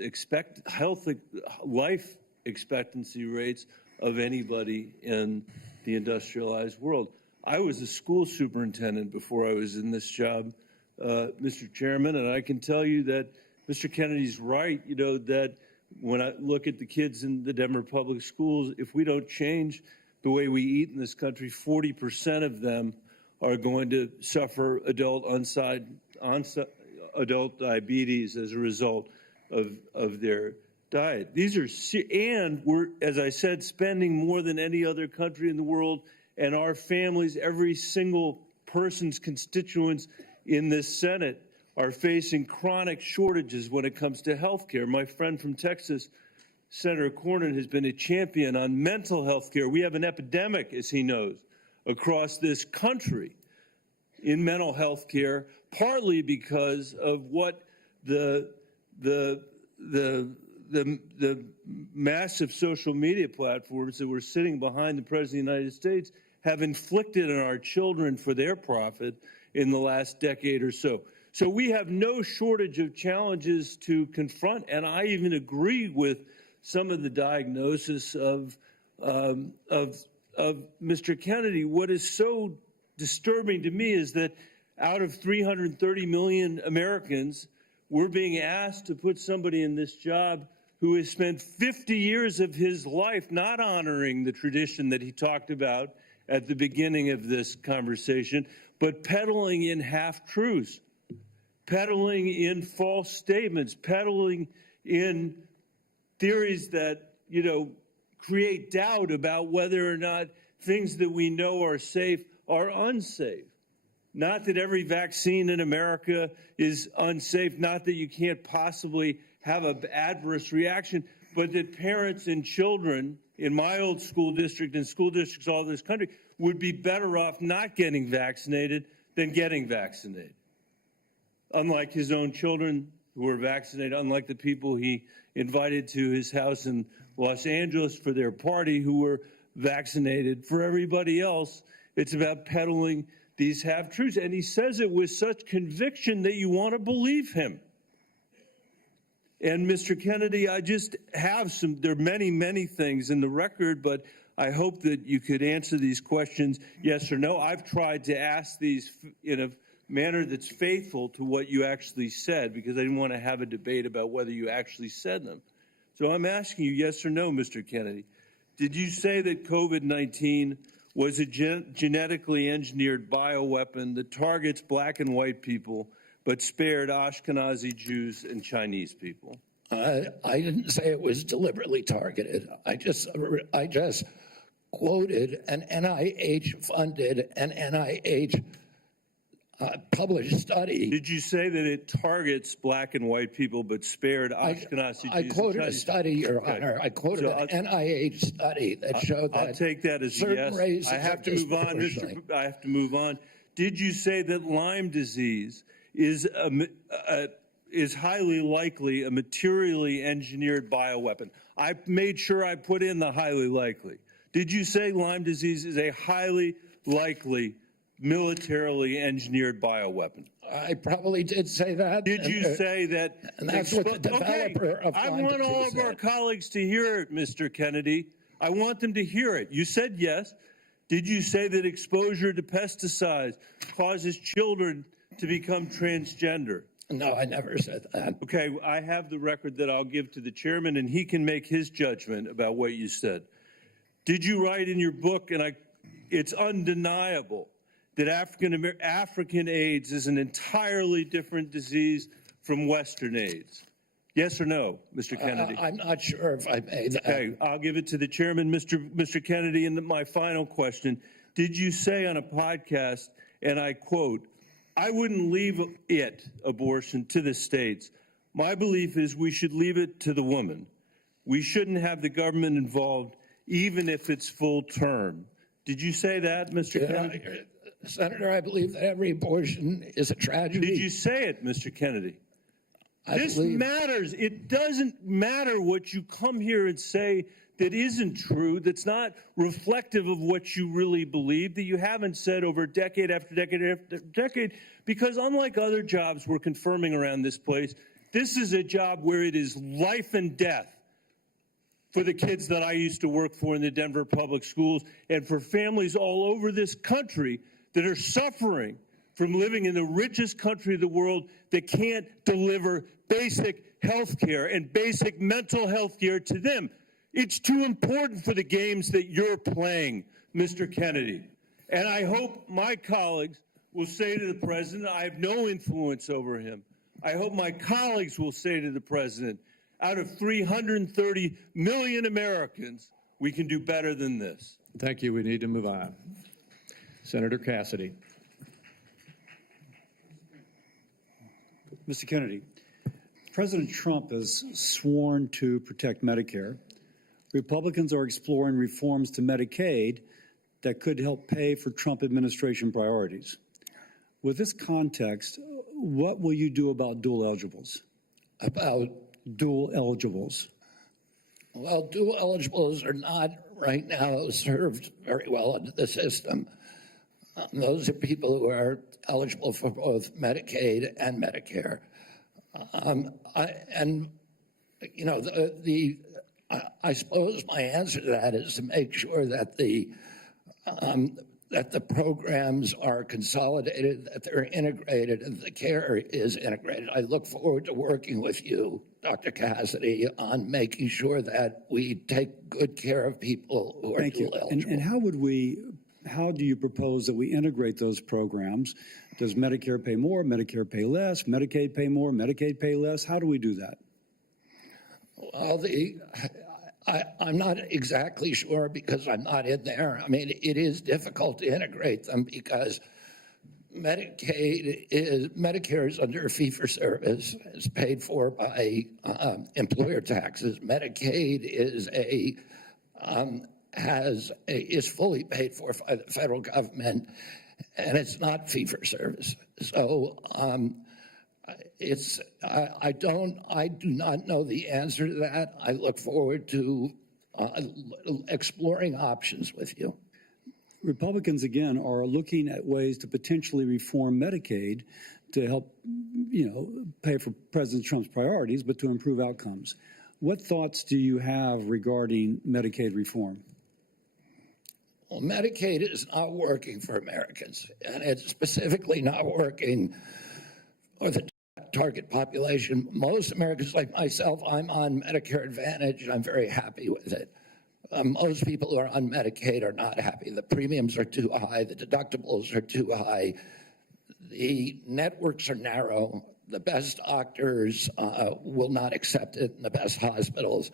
life expectancy rates of anybody in the industrialized world. I was a school superintendent before I was in this job, Mr. Chairman, and I can tell you that Mr. Kennedy's right, that when I look at the kids in the Denver public schools, if we don't change the way we eat in this country, 40% of them are going to suffer adult diabetes as a result of their diet. And we're, as I said, spending more than any other country in the world, and our families, every single person's constituents in this Senate are facing chronic shortages when it comes to health care. My friend from Texas, Senator Cornyn, has been a champion on mental health care. We have an epidemic, as he knows, across this country in mental health care, partly because of what the massive social media platforms that were sitting behind the President of the United States have inflicted on our children for their profit in the last decade or so. So we have no shortage of challenges to confront, and I even agree with some of the diagnosis of Mr. Kennedy. What is so disturbing to me is that out of 330 million Americans, we're being asked to put somebody in this job who has spent 50 years of his life not honoring the tradition that he talked about at the beginning of this conversation, but peddling in half-truths, peddling in false statements, peddling in theories that, create doubt about whether or not things that we know are safe are unsafe. Not that every vaccine in America is unsafe, not that you can't possibly have an adverse reaction, but that parents and children in my old school district and school districts all over this country would be better off not getting vaccinated than getting vaccinated. Unlike his own children who were vaccinated, unlike the people he invited to his house in Los Angeles for their party who were vaccinated. For everybody else, it's about peddling these half-truths. And he says it with such conviction that you want to believe him. And Mr. Kennedy, I just have there are many, many things in the record, but I hope that you could answer these questions yes or no. I've tried to ask these in a manner that's faithful to what you actually said, because I didn't want to have a debate about whether you actually said them. So I'm asking you yes or no, Mr. Kennedy. Did you say that COVID-19 was a genetically engineered bioweapon that targets black and white people, but spared Ashkenazi Jews and Chinese people? I didn't say it was deliberately targeted. I just quoted an NIH-funded and NIH published study. Did you say that it targets black and white people but spared Ashkenazi Jews? I quoted a study, Your Honor. I quoted an NIH study that showed that. I'll take that as a yes. I have to move on, I have to move on. Did you say that Lyme disease is highly likely a materially engineered bioweapon? I made sure I put in the highly likely. Did you say Lyme disease is a highly likely militarily engineered bioweapon? I probably did say that. Did you say that? And that's what the developer of I Line want all of 2 our said. colleagues to hear it, Mr. Kennedy. I want them to hear it. You said yes. Did you say that exposure to pesticides causes children to become transgender? No, I never said that. Okay, I have the record that I'll give to the chairman, and he can make his judgment about what you said. Did you write in your book, and it's undeniable, that African AIDS is an entirely different disease from Western AIDS? Yes or no, Mr. Kennedy? I'm not sure if I made that. Okay, I'll give it to the chairman, Mr. Kennedy. And my final question, did you say on a podcast, and I quote, "I wouldn't leave abortion, to the states. My belief is we should leave it to the woman. We shouldn't have the government involved, even if it's full term." Did you say that, Mr. Kennedy? Senator, I believe that every abortion is a tragedy. Did you say it, Mr. Kennedy? This believe- matters. It doesn't matter what you come here and say that isn't true, that's not reflective of what you really believe, that you haven't said over decade after decade after decade, because unlike other jobs we're confirming around this place, this is a job where it is life and death for the kids that I used to work for in the Denver public schools and for families all over this country that are suffering from living in the richest country of the world that can't deliver basic health care and basic mental health care to them. It's too important for the games that you're playing, Mr. Kennedy. And I hope my colleagues will say to the president, I have no influence over him. I hope my colleagues will say to the president, out of 330 million Americans, we can do better than this. Thank you. We need to move on. Senator Cassidy. Mr. Kennedy, President Trump has sworn to protect Medicare. Republicans are exploring reforms to Medicaid that could help pay for Trump administration priorities. With this context, what will you do about dual eligibles? About, Dual eligibles. well, dual eligibles are not right now served very well under the system. Those are people who are eligible for both Medicaid and Medicare. I suppose my answer to that is to make sure that the programs are consolidated, that they're integrated, and the care is integrated. I look forward to working with you, Dr. Cassidy, on making sure that we take good care of people who are Thank you. dual eligible. And how do you propose that we integrate those programs? Does Medicare pay more, Medicare pay less, Medicaid pay more, Medicaid pay less? How do we do that? Well, I'm not exactly sure because I'm not in there. I mean, it is difficult to integrate them because Medicare is under fee-for-service. It's paid for by employer taxes. Medicaid is fully paid for by the federal government, and it's not fee-for-service. So I do not know the answer to that. I look forward to exploring options with you. Republicans, again, are looking at ways to potentially reform Medicaid to help, pay for President Trump's priorities, but to improve outcomes. What thoughts do you have regarding Medicaid reform? Well, Medicaid is not working for Americans, and it's specifically not working for the target population. Most Americans, like myself, I'm on Medicare Advantage, and I'm very happy with it. Most people who are on Medicaid are not happy. The premiums are too high. The deductibles are too high. The networks are narrow. The best doctors will not accept it in the best hospitals.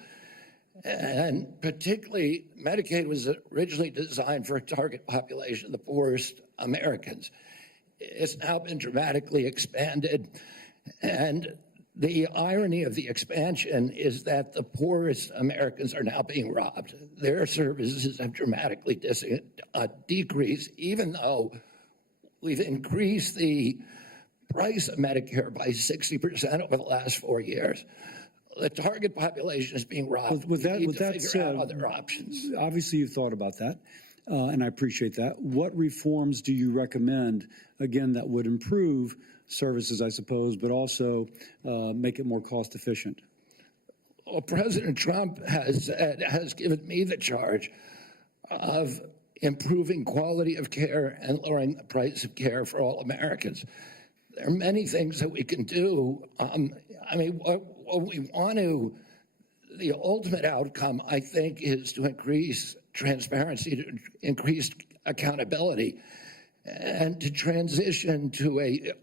And particularly, Medicaid was originally designed for a target population of the poorest Americans. It's now been dramatically expanded. And the irony of the expansion is that the poorest Americans are now being robbed. Their services have dramatically decreased, even though we've increased the price of Medicare by 60% over the last 4 years. The target population is being robbed. With that we need to figure said, out other options. Obviously, you've thought about that. and I appreciate that. What reforms do you recommend, again, that would improve services, I suppose, but also make it more cost efficient? Well, President Trump has given me the charge of improving quality of care and lowering the price of care for all Americans. There are many things that we can do. I mean, what we want to, the ultimate outcome, I think, is to increase transparency, to increase accountability, and to transition to a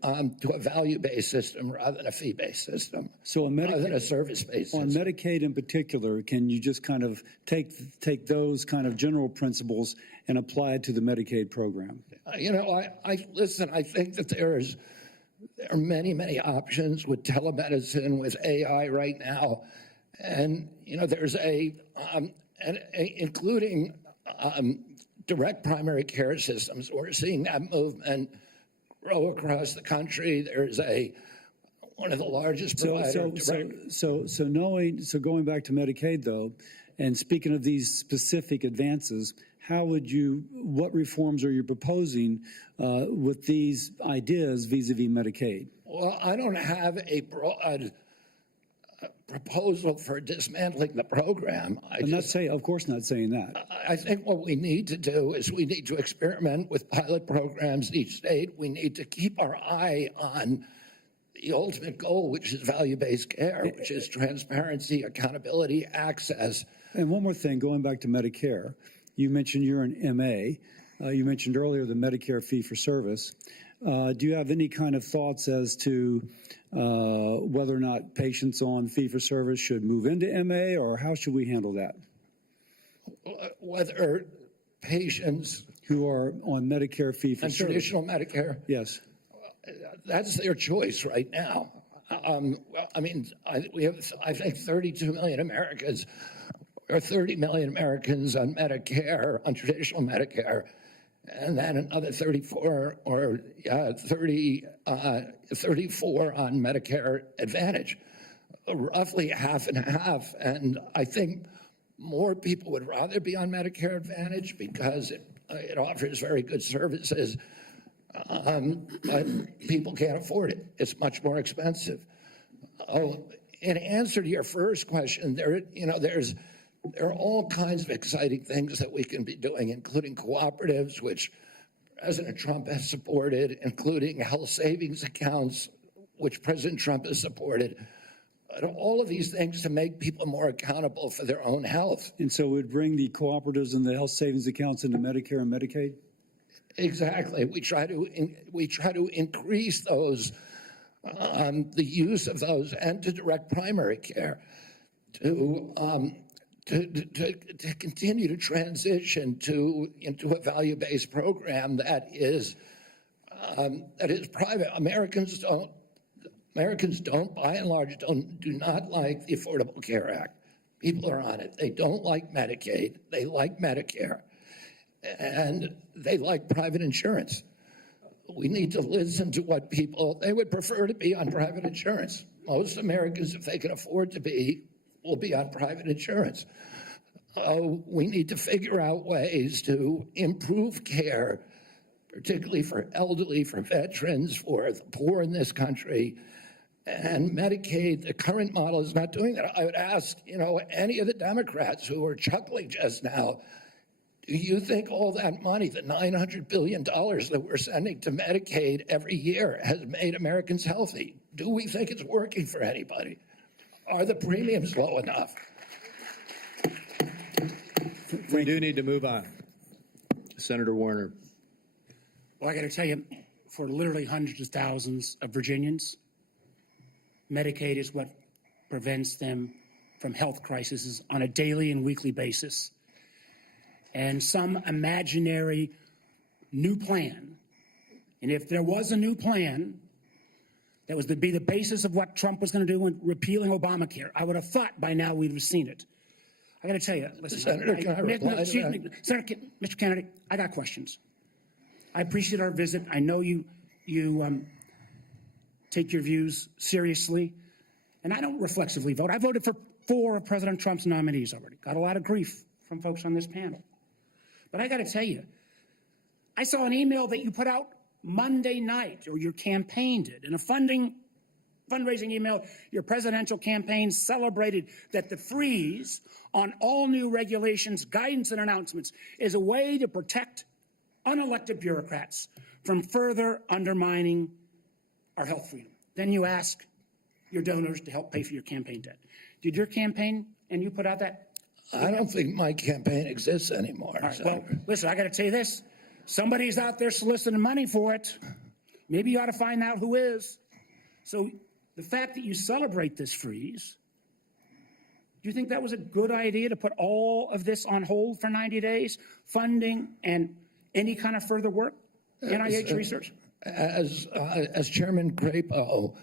value-based system rather than a fee-based system, So rather than a service-based on system. Medicaid in particular, can you just kind of take those kind of general principles and apply it to the Medicaid program? You know, listen, I think that there are many, many options with telemedicine, with AI right now. And, you know, there's including direct primary care systems. We're seeing that movement grow across the country. There's one of the largest providers. So going back to Medicaid though, and speaking of these specific advances, what reforms are you proposing with these ideas vis-a-vis Medicaid? Well, I don't have a broad proposal for dismantling the program. Of course not saying that. I think what we need to do is we need to experiment with pilot programs in each state. We need to keep our eye on the ultimate goal, which is value-based care, which is transparency, accountability, access. And one more thing, going back to Medicare, you mentioned you're an MA. You mentioned earlier the Medicare fee for service. Do you have any kind of thoughts as to whether or not patients on fee for service should move into MA, or how should we handle that? Whether patients who are on Medicare fee for and service. traditional Medicare, Yes. that's their choice right now. I mean, we have, I think, 32 million Americans, or 30 million Americans on Medicare, on traditional Medicare, and then another 34 on Medicare Advantage, roughly half and half. And I think more people would rather be on Medicare Advantage because it offers very good services, but people can't afford it. It's much more expensive. In answer to your first question, there are all kinds of exciting things that we can be doing, including cooperatives, which President Trump has supported, including health savings accounts, which President Trump has supported. All of these things to make people more accountable for their own health. And so we'd bring the cooperatives and the health savings accounts into Medicare and Medicaid? Exactly. We try to increase those, the use of those, and to direct primary care, to continue to transition into a value-based program that is private. Americans don't, by and large, do not like the Affordable Care Act. People are on it. They don't like Medicaid. They like Medicare. And they like private insurance. We need to listen to what they would prefer to be on private insurance. Most Americans, if they can afford to be, will be on private insurance. We need to figure out ways to improve care, particularly for elderly, for veterans, for the poor in this country. And Medicaid, the current model is not doing that. I would ask, any of the Democrats who are chuckling just now, do you think all that money, the $900 billion that we're sending to Medicaid every year, has made Americans healthy? Do we think it's working for anybody? Are the premiums low enough? We do need to move on. Senator Warner. Well, I got to tell you, for literally hundreds of thousands of Virginians, Medicaid is what prevents them from health crises on a daily and weekly basis. And some imaginary new plan, and if there was a new plan that was to be the basis of what Trump was going to do in repealing Obamacare, I would have thought by now we'd have seen it. I got to tell you, listen, Senator, can I reply to that? Senator, Mr. Kennedy, I got questions. I appreciate our visit. I know you take your views seriously, and I don't reflexively vote. I voted for 4 of President Trump's nominees already. Got a lot of grief from folks on this panel. But I got to tell you, I saw an email that you put out Monday night, or your campaign did, in a fundraising email. Your presidential campaign celebrated that the freeze on all new regulations, guidance, and announcements is a way to protect unelected bureaucrats from further undermining our health freedom. Then you ask your donors to help pay for your campaign debt. Did your campaign and you put out that? I don't think my campaign exists anymore. All right, well, listen, I got to tell you this. Somebody's out there soliciting money for it. Maybe you ought to find out who is. So the fact that you celebrate this freeze, do you think that was a good idea to put all of this on hold for 90 days? Funding and any kind of further work? NIH research? As Chairman Crapo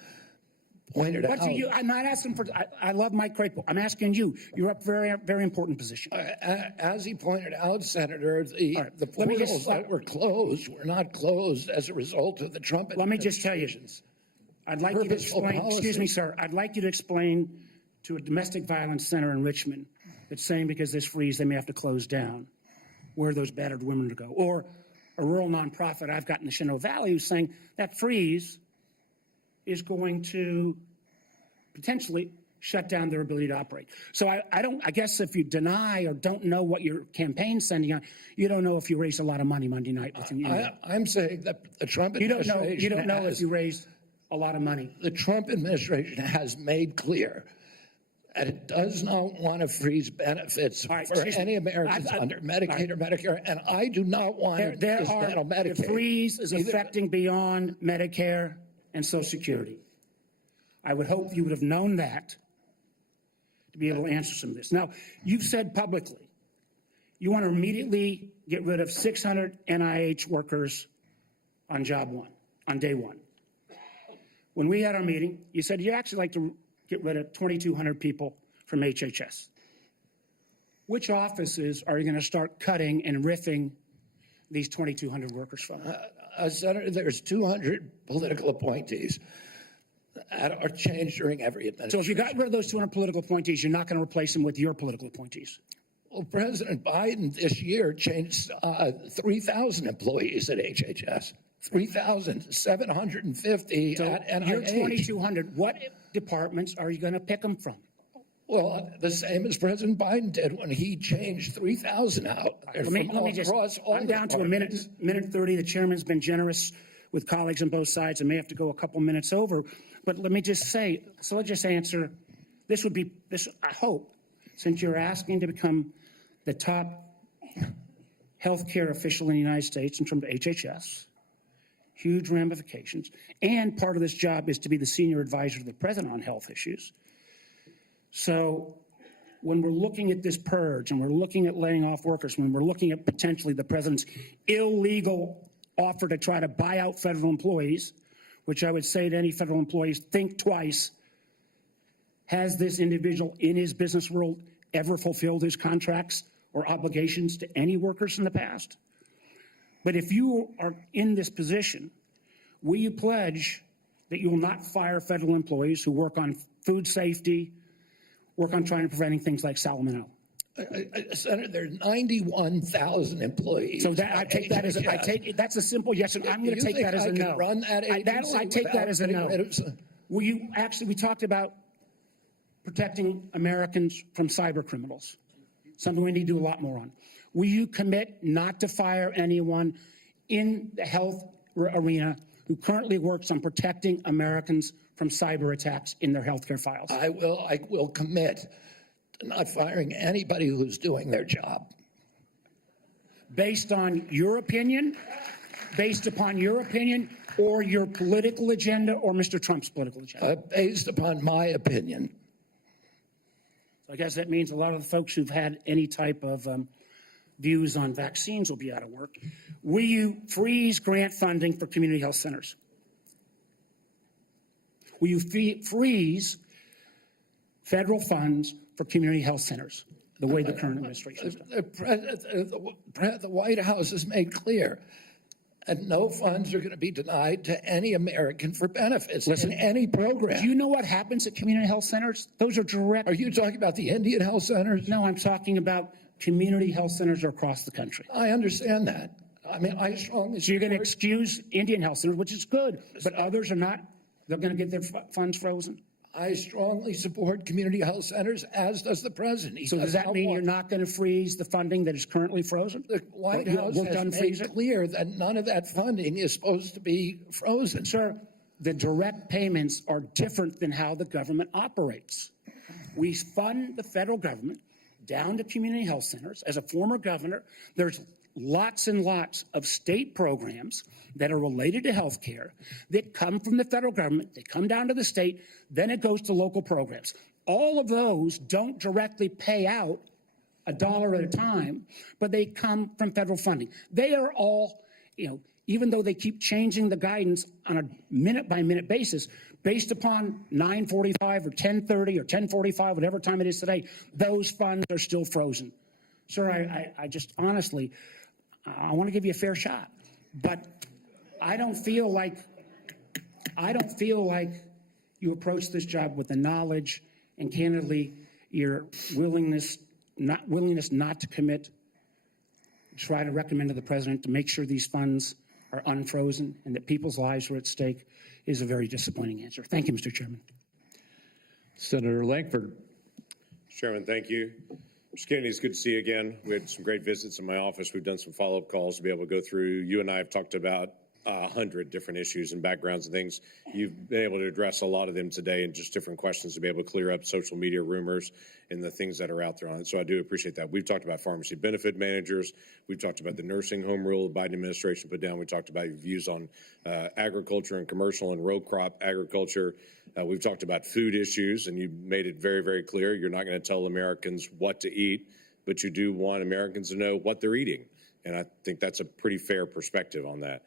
pointed out. I'm not asking for, I love Mike Crapo. I'm asking you. You're up very, very important position. As he pointed out, Senator, the portals that were closed were not closed as a result of the Trump administration. Let me just tell you, I'd like you to explain, excuse me, sir, I'd like you to explain to a domestic violence center in Richmond that's saying because this freeze, they may have to close down, where those battered women to go. Or a rural nonprofit I've got in the Shenandoah Valley who's saying that freeze is going to potentially shut down their ability to operate. So I guess if you deny or don't know what your campaign's sending out, you don't know if you raised a lot of money Monday night with I'm saying that the Trump administration you don't know if you raised a lot of money. The Trump administration has made clear that it does not want to freeze benefits for any Americans under Medicaid or Medicare, and I do not want to dismantle Medicaid. The freeze is affecting beyond Medicare and Social Security. I would hope you would have known that to be able to answer some of this. Now, you've said publicly you want to immediately get rid of 600 NIH workers on day one. When we had our meeting, you said you'd actually like to get rid of 2,200 people from HHS. Which offices are you going to start cutting and riffing these 2,200 workers from? Senator, there's 200 political appointees that are changed during every administration. So if you got rid of those 200 political appointees, you're not going to replace them with your political appointees? Well, President Biden this year changed 3,000 employees at HHS. 3,750 at NIH. You're 2,200. What departments are you going to pick them from? Well, the same as President Biden did when he changed 3,000 out. Let me just, I'm down to a minute 30. The chairman's been generous with colleagues on both sides. I may have to go a couple minutes over, but let me just say, so let's just answer, this would be, I hope, since you're asking to become the top healthcare official in the United States in terms of HHS, huge ramifications, and part of this job is to be the senior advisor to the president on health issues. So when we're looking at this purge and we're looking at laying off workers, when we're looking at potentially the president's illegal offer to try to buy out federal employees, which I would say to any federal employees, think twice. Has this individual in his business world ever fulfilled his contracts or obligations to any workers in the past? But if you are in this position, will you pledge that you will not fire federal employees who work on food safety, work on trying to preventing things like salmonella? Senator, there are 91,000 employees. So that I take that as that's a simple yes, and I'm going to take that as a no. Run that agency I take that as a no. Will you actually? We talked about protecting Americans from cyber criminals, something we need to do a lot more on. Will you commit not to fire anyone in the health arena who currently works on protecting Americans from cyber attacks in their healthcare files? I will commit to not firing anybody who's doing their job. Based on your opinion, based upon your opinion, or your political agenda, or Mr. Trump's political agenda? Based upon my opinion. So I guess that means a lot of the folks who've had any type of views on vaccines will be out of work. Will you freeze grant funding for community health centers? Will you freeze federal funds for community health centers, the way the current administration has done? The White House has made clear that no funds are going to be denied to any American for benefits in any program. Do you know what happens at community health centers? Those are direct. Are you talking about the Indian health centers? No, I'm talking about community health centers across the country. I understand that. I mean, I strongly So you're going to support- excuse Indian health centers, which is good, but others are not. They're going to get their funds frozen. I strongly support community health centers, as does the president. He So does that not mean want- you're not going to freeze the funding that is currently frozen? The White Or you House won't has unfreeze made it? clear that none of that funding is supposed to be frozen. Sir, the direct payments are different than how the government operates. We fund the federal government down to community health centers. As a former governor, there's lots and lots of state programs that are related to health care that come from the federal government. They come down to the state, then it goes to local programs. All of those don't directly pay out $1 at a time, but they come from federal funding. They are all, even though they keep changing the guidance on a minute-by-minute basis, based upon 9:45 or 10:30 or 10:45, whatever time it is today, those funds are still frozen. Sir, I just honestly, I want to give you a fair shot, but I don't feel like you approach this job with the knowledge and candidly your willingness not to commit. Try to recommend to the president to make sure these funds are unfrozen and that people's lives are at stake is a very disappointing answer. Thank you, Mr. Chairman. Senator Langford. Chairman, thank you. Mr. Kennedy, it's good to see you again. We had some great visits in my office. We've done some follow-up calls to be able to go through. You and I have talked about 100 different issues and backgrounds and things. You've been able to address a lot of them today and just different questions to be able to clear up social media rumors and the things that are out there on it. So I do appreciate that. We've talked about pharmacy benefit managers. We've talked about the nursing home rule the Biden administration put down. We talked about your views on agriculture and commercial and row crop agriculture. We've talked about food issues, and you made it very, very clear. You're not going to tell Americans what to eat, but you do want Americans to know what they're eating. And I think that's a pretty fair perspective on that.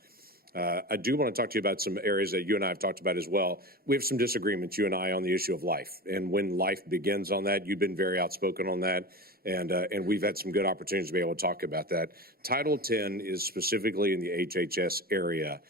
I do want to talk to you about some areas that you and I have talked about as well. We have some disagreements, you and I, on the issue of life and when life begins on that. You've been very outspoken on that, and we've had some good opportunities to be able to talk about that. Title 10 is specifically in the HHS area.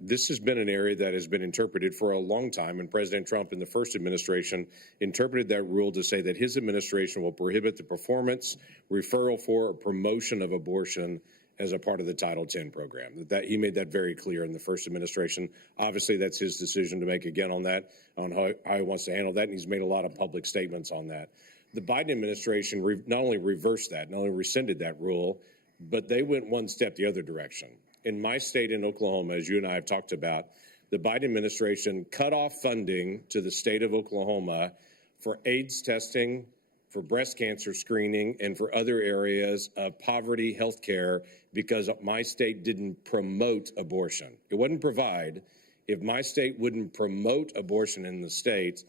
This has been an area that has been interpreted for a long time, and President Trump in the first administration interpreted that rule to say that his administration will prohibit the performance, referral for, or promotion of abortion as a part of the Title 10 program. That he made that very clear in the first administration. Obviously, that's his decision to make again on that, on how he wants to handle that, and he's made a lot of public statements on that. The Biden administration not only reversed that, not only rescinded that rule, but they went one step the other direction. In my state, in Oklahoma, as you and I have talked about, the Biden administration cut off funding to the state of Oklahoma for AIDS testing, for breast cancer screening, and for other areas of poverty health care because my state didn't promote abortion. It wouldn't provide. If my state wouldn't promote abortion in the state,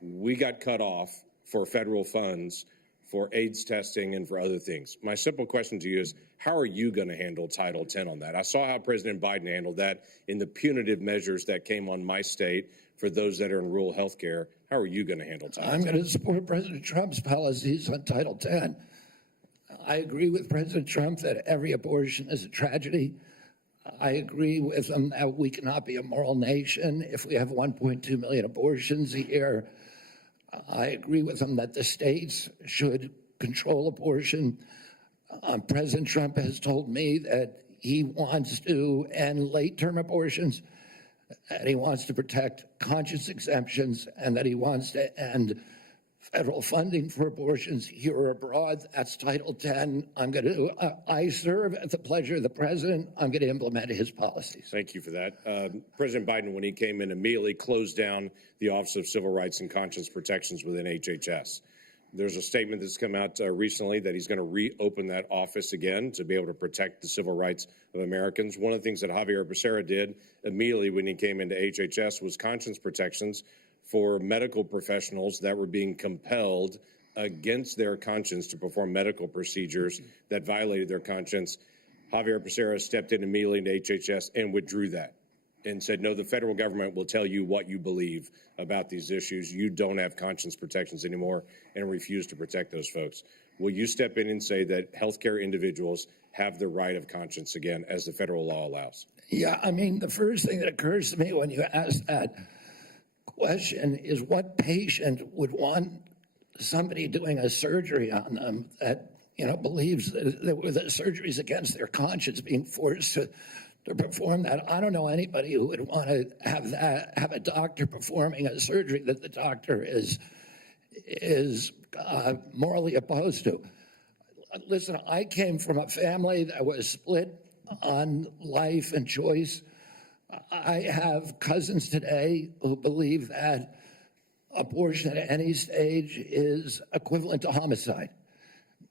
we got cut off for federal funds for AIDS testing and for other things. My simple question to you is, how are you going to handle Title 10 on that? I saw how President Biden handled that in the punitive measures that came on my state for those that are in rural health care. How are you going to handle Title 10? I'm going to support President Trump's policies on Title 10. I agree with President Trump that every abortion is a tragedy. I agree with him that we cannot be a moral nation if we have 1.2 million abortions a year. I agree with him that the states should control abortion. President Trump has told me that he wants to end late-term abortions, and he wants to protect conscience exemptions, and that he wants to end federal funding for abortions here or abroad. That's Title 10. I serve at the pleasure of the president. I'm going to implement his policies. Thank you for that. President Biden, when he came in, immediately closed down the Office of Civil Rights and Conscience Protections within HHS. There's a statement that's come out recently that he's going to reopen that office again to be able to protect the civil rights of Americans. One of the things that Javier Becerra did immediately when he came into HHS was conscience protections for medical professionals that were being compelled against their conscience to perform medical procedures that violated their conscience. Javier Becerra stepped in immediately into HHS and withdrew that and said, no, the federal government will tell you what you believe about these issues. You don't have conscience protections anymore, and refuse to protect those folks. Will you step in and say that healthcare individuals have the right of conscience again, as the federal law allows? Yeah, I mean, the first thing that occurs to me when you ask that question is what patient would want somebody doing a surgery on them that believes that with the surgeries against their conscience being forced to perform that. I don't know anybody who would want to have a doctor performing a surgery that the doctor is morally opposed to. Listen, I came from a family that was split on life and choice. I have cousins today who believe that abortion at any stage is equivalent to homicide.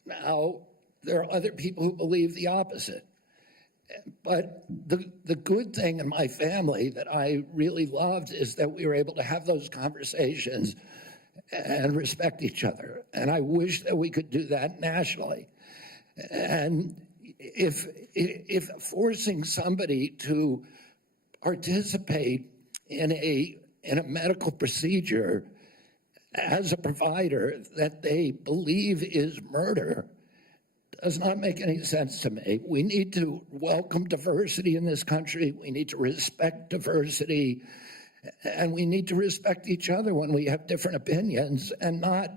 Now, there are other people who believe the opposite. But the good thing in my family that I really loved is that we were able to have those conversations and respect each other. And I wish that we could do that nationally. And if forcing somebody to participate in a medical procedure as a provider that they believe is murder does not make any sense to me. We need to welcome diversity in this country. We need to respect diversity. And we need to respect each other when we have different opinions and not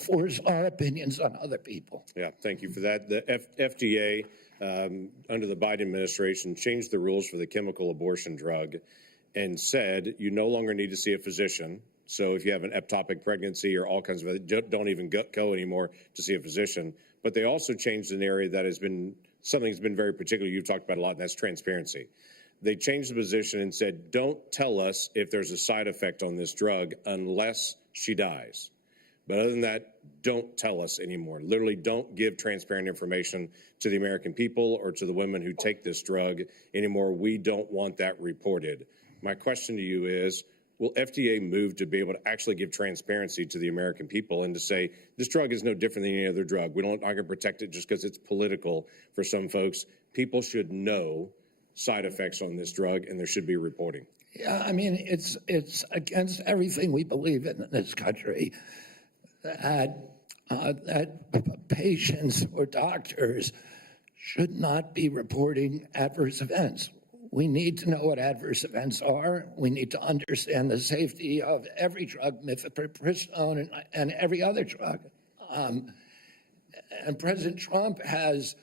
force our opinions on other people. Yeah, thank you for that. The FDA, under the Biden administration, changed the rules for the chemical abortion drug and said you no longer need to see a physician. So if you have an ectopic pregnancy or all kinds of, don't even go anymore to see a physician. But they also changed an area that has been, something that's been very particular, you've talked about a lot, and that's transparency. They changed the position and said, don't tell us if there's a side effect on this drug unless she dies. But other than that, don't tell us anymore. Literally, don't give transparent information to the American people or to the women who take this drug anymore. We don't want that reported. My question to you is, will FDA move to be able to actually give transparency to the American people and to say, this drug is no different than any other drug. We're not going to protect it just because it's political for some folks. People should know side effects on this drug, and there should be reporting. Yeah, I mean, it's against everything we believe in this country that patients or doctors should not be reporting adverse events. We need to know what adverse events are. We need to understand the safety of every drug, mifepristone and every other drug. And President Trump has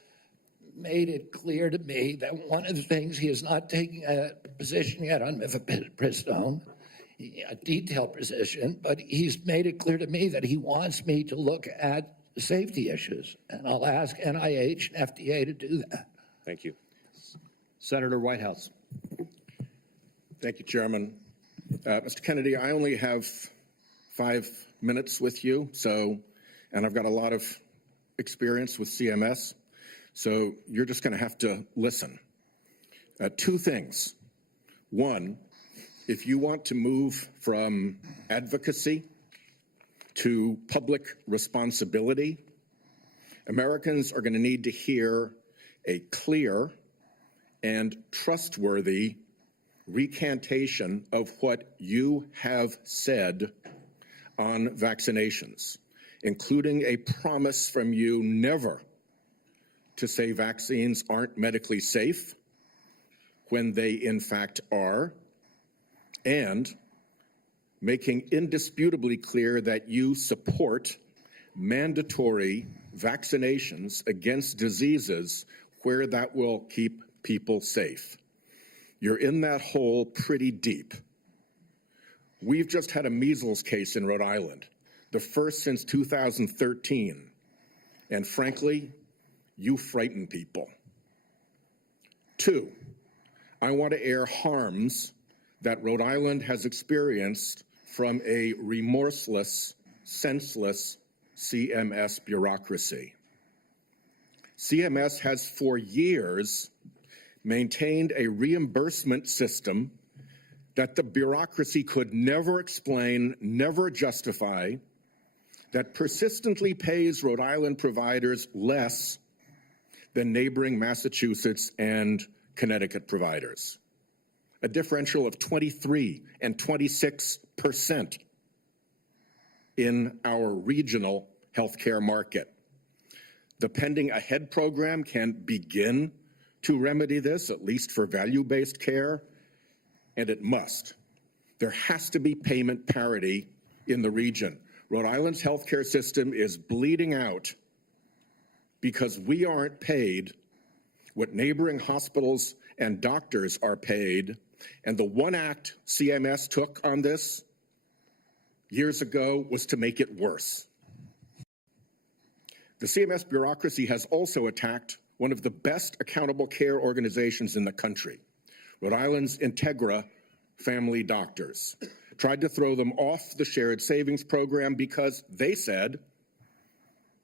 made it clear to me that one of the things, he is not taking a position yet on mifepristone, a detailed position, but he's made it clear to me that he wants me to look at safety issues. And I'll ask NIH and FDA to do that. Thank you. Senator Whitehouse. Thank you, Chairman. Mr. Kennedy, I only have 5 minutes with you, and I've got a lot of experience with CMS, so you're just going to have to listen. 2 things. One, if you want to move from advocacy to public responsibility, Americans are going to need to hear a clear and trustworthy recantation of what you have said on vaccinations, including a promise from you never to say vaccines aren't medically safe when they in fact are, and making indisputably clear that you support mandatory vaccinations against diseases where that will keep people safe. You're in that hole pretty deep. We've just had a measles case in Rhode Island, the first since 2013. And frankly, you frighten people. 2, I want to air harms that Rhode Island has experienced from a remorseless, senseless CMS bureaucracy. CMS has for years maintained a reimbursement system that the bureaucracy could never explain, never justify, that persistently pays Rhode Island providers less than neighboring Massachusetts and Connecticut providers. A differential of 23 and 26% in our regional healthcare market. The Pending Ahead program can begin to remedy this, at least for value-based care, and it must. There has to be payment parity in the region. Rhode Island's healthcare system is bleeding out because we aren't paid what neighboring hospitals and doctors are paid. And the one act CMS took on this years ago was to make it worse. The CMS bureaucracy has also attacked one of the best accountable care organizations in the country, Rhode Island's Integra Family Doctors. Tried to throw them off the shared savings program because they said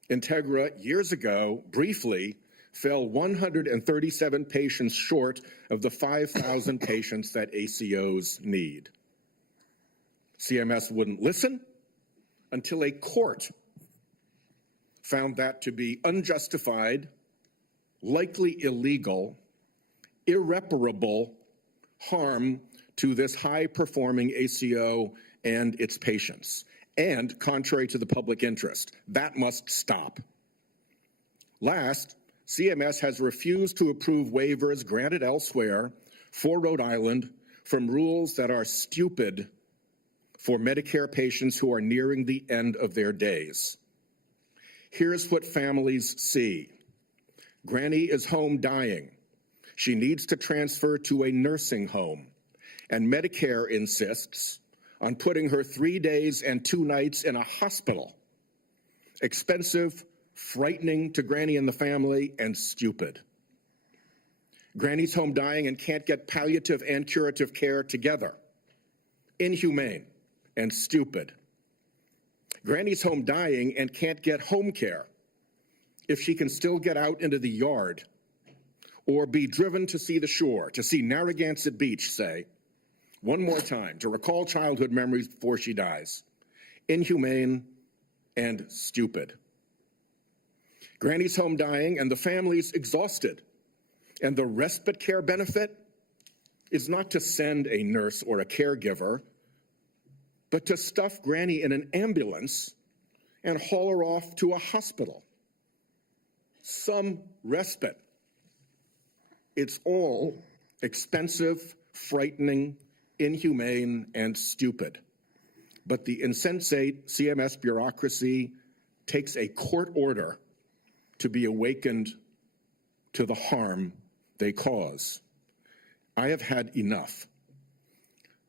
Integra years ago briefly fell 137 patients short of the 5,000 patients that ACOs need. CMS wouldn't listen until a court found that to be unjustified, likely illegal, irreparable harm to this high-performing ACO and its patients, and contrary to the public interest. That must stop. Last, CMS has refused to approve waivers granted elsewhere for Rhode Island from rules that are stupid for Medicare patients who are nearing the end of their days. Here's what families see. Granny is home dying. She needs to transfer to a nursing home, and Medicare insists on putting her 3 days and 2 nights in a hospital. Expensive, frightening to Granny and the family, and stupid. Granny's home dying and can't get palliative and curative care together. Inhumane and stupid. Granny's home dying and can't get home care if she can still get out into the yard or be driven to see the shore, to see Narragansett Beach, say, one more time, to recall childhood memories before she dies. Inhumane and stupid. Granny's home dying and the family's exhausted. And the respite care benefit is not to send a nurse or a caregiver, but to stuff Granny in an ambulance and haul her off to a hospital. Some respite. It's all expensive, frightening, inhumane, and stupid. But the insensate CMS bureaucracy takes a court order to be awakened to the harm they cause. I have had enough.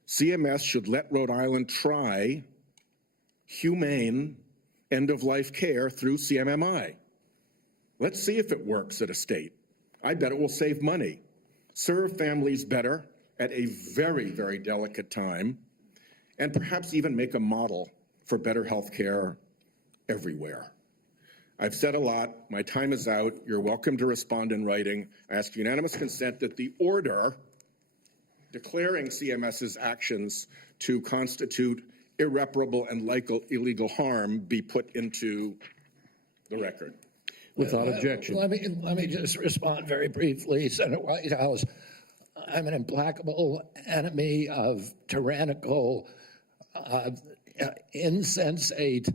CMS should let Rhode Island try humane end-of-life care through CMMI. Let's see if it works at a state. I bet it will save money, serve families better at a very, very delicate time, and perhaps even make a model for better health care everywhere. I've said a lot. My time is out. You're welcome to respond in writing. I ask unanimous consent that the order declaring CMS's actions to constitute irreparable and illegal harm be put into the record. Without objection. Let me just respond very briefly. Senator Whitehouse, I'm an implacable enemy of tyrannical, insensate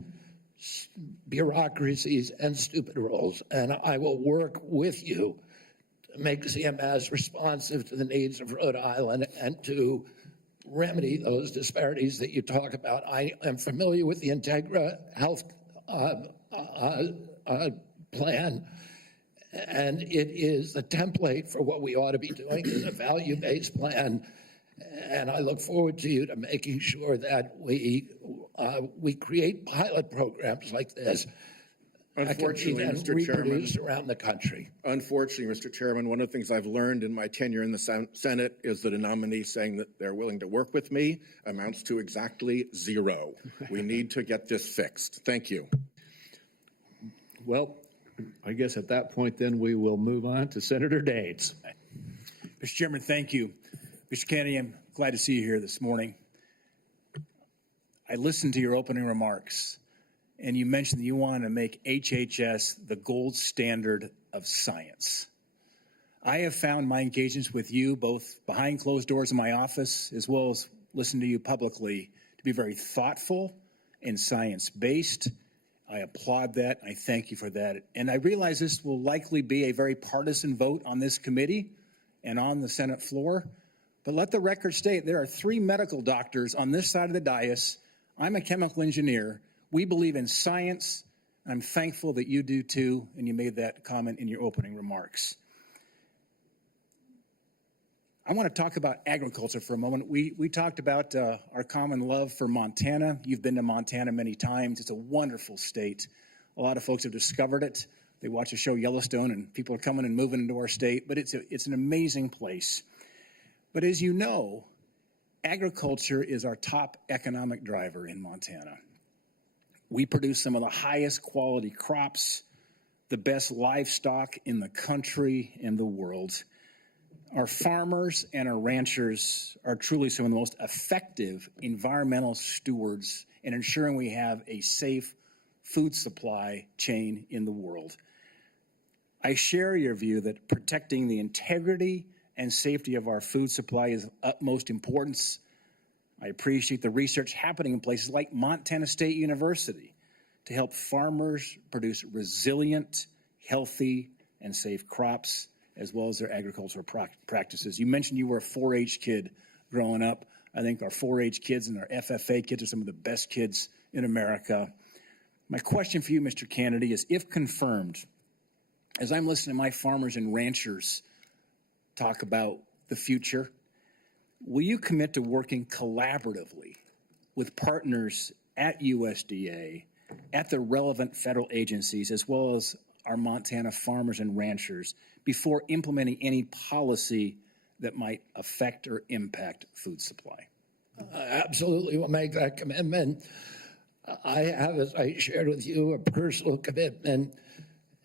bureaucracies and stupid rules, and I will work with you to make CMS responsive to the needs of Rhode Island and to remedy those disparities that you talk about. I am familiar with the Integra Health plan, and it is the template for what we ought to be doing is a value-based plan. And I look forward to you to making sure that we create pilot programs like this. Unfortunately, Mr. Chairman, around the country. Unfortunately, Mr. Chairman, one of the things I've learned in my tenure in the Senate is that a nominee saying that they're willing to work with me amounts to exactly zero. We need to get this fixed. Thank you. Well, I guess at that point, then, we will move on to Senator Daines. Mr. Chairman, thank you. Mr. Kennedy, I'm glad to see you here this morning. I listened to your opening remarks, and you mentioned that you want to make HHS the gold standard of science. I have found my engagements with you, both behind closed doors in my office, as well as listening to you publicly, to be very thoughtful and science-based. I applaud that. I thank you for that. And I realize this will likely be a very partisan vote on this committee and on the Senate floor. But let the record state there are 3 medical doctors on this side of the dais. I'm a chemical engineer. We believe in science. I'm thankful that you do too, and you made that comment in your opening remarks. I want to talk about agriculture for a moment. We talked about our common love for Montana. You've been to Montana many times. It's a wonderful state. A lot of folks have discovered it. They watch the show Yellowstone, and people are coming and moving into our state, but it's an amazing place. But as you know, agriculture is our top economic driver in Montana. We produce some of the highest quality crops, the best livestock in the country and the world. Our farmers and our ranchers are truly some of the most effective environmental stewards in ensuring we have a safe food supply chain in the world. I share your view that protecting the integrity and safety of our food supply is of utmost importance. I appreciate the research happening in places like Montana State University to help farmers produce resilient, healthy, and safe crops, as well as their agricultural practices. You mentioned you were a 4-H kid growing up. I think our 4-H kids and our FFA kids are some of the best kids in America. My question for you, Mr. Kennedy, is if confirmed, as I'm listening to my farmers and ranchers talk about the future, will you commit to working collaboratively with partners at USDA, at the relevant federal agencies, as well as our Montana farmers and ranchers before implementing any policy that might affect or impact food supply? Absolutely will make that commitment. I have, as I shared with you, a personal commitment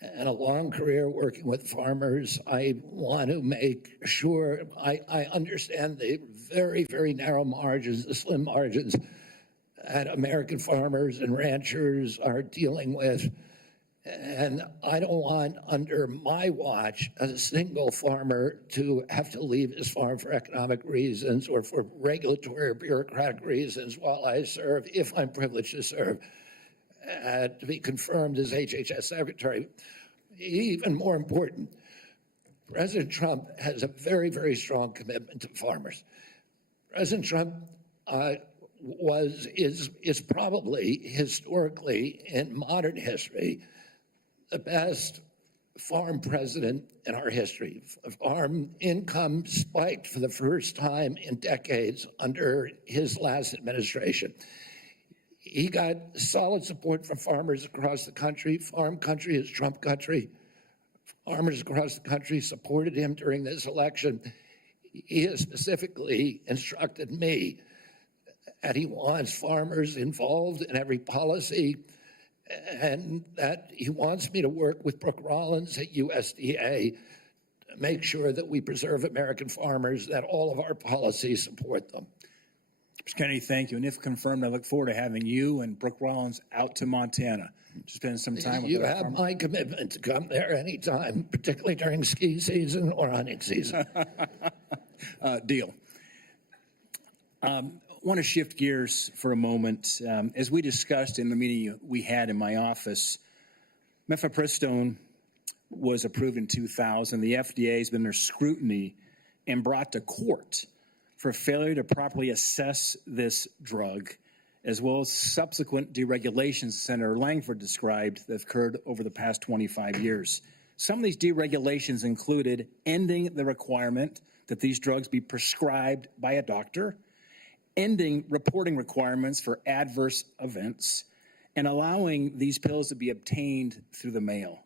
and a long career working with farmers. I want to make sure I understand the very, very narrow margins, the slim margins that American farmers and ranchers are dealing with. And I don't want, under my watch, a single farmer to have to leave his farm for economic reasons or for regulatory or bureaucratic reasons while I serve, if I'm privileged to serve, to be confirmed as HHS Secretary. Even more important, President Trump has a very, very strong commitment to farmers. President Trump is probably historically in modern history the best farm president in our history. Farm income spiked for the first time in decades under his last administration. He got solid support from farmers across the country. Farm country is Trump country. Farmers across the country supported him during this election. He has specifically instructed me that he wants farmers involved in every policy, and that he wants me to work with Brooke Rollins at USDA to make sure that we preserve American farmers, that all of our policies support them. Mr. Kennedy, thank you. And if confirmed, I look forward to having you and Brooke Rollins out to Montana to spend some time with you. our You have farmers. my commitment to come there anytime, particularly during ski season or hunting season. Deal. I want to shift gears for a moment. As we discussed in the meeting we had in my office, mifepristone was approved in 2000. The FDA has been under scrutiny and brought to court for failure to properly assess this drug, as well as subsequent deregulations Senator Langford described that have occurred over the past 25 years. Some of these deregulations included ending the requirement that these drugs be prescribed by a doctor, ending reporting requirements for adverse events, and allowing these pills to be obtained through the mail.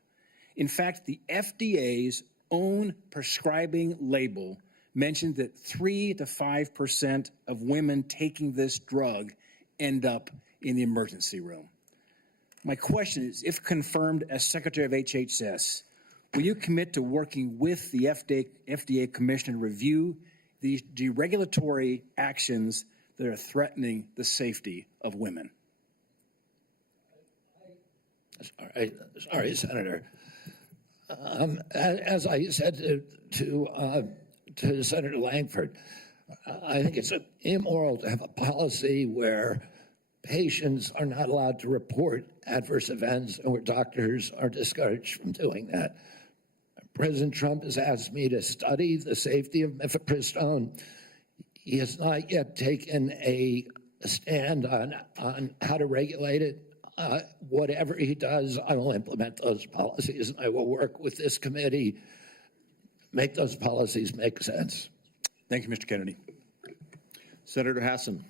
In fact, the FDA's own prescribing label mentioned that 3 to 5% of women taking this drug end up in the emergency room. My question is, if confirmed as Secretary of HHS, will you commit to working with the FDA Commissioner to review these deregulatory actions that are threatening the safety of women? Sorry, Senator. As I said to Senator Langford, I think it's immoral to have a policy where patients are not allowed to report adverse events and where doctors are discouraged from doing that. President Trump has asked me to study the safety of mifepristone. He has not yet taken a stand on how to regulate it. Whatever he does, I will implement those policies, and I will work with this committee, make those policies make sense. Thank you, Mr. Kennedy. Senator Hassan.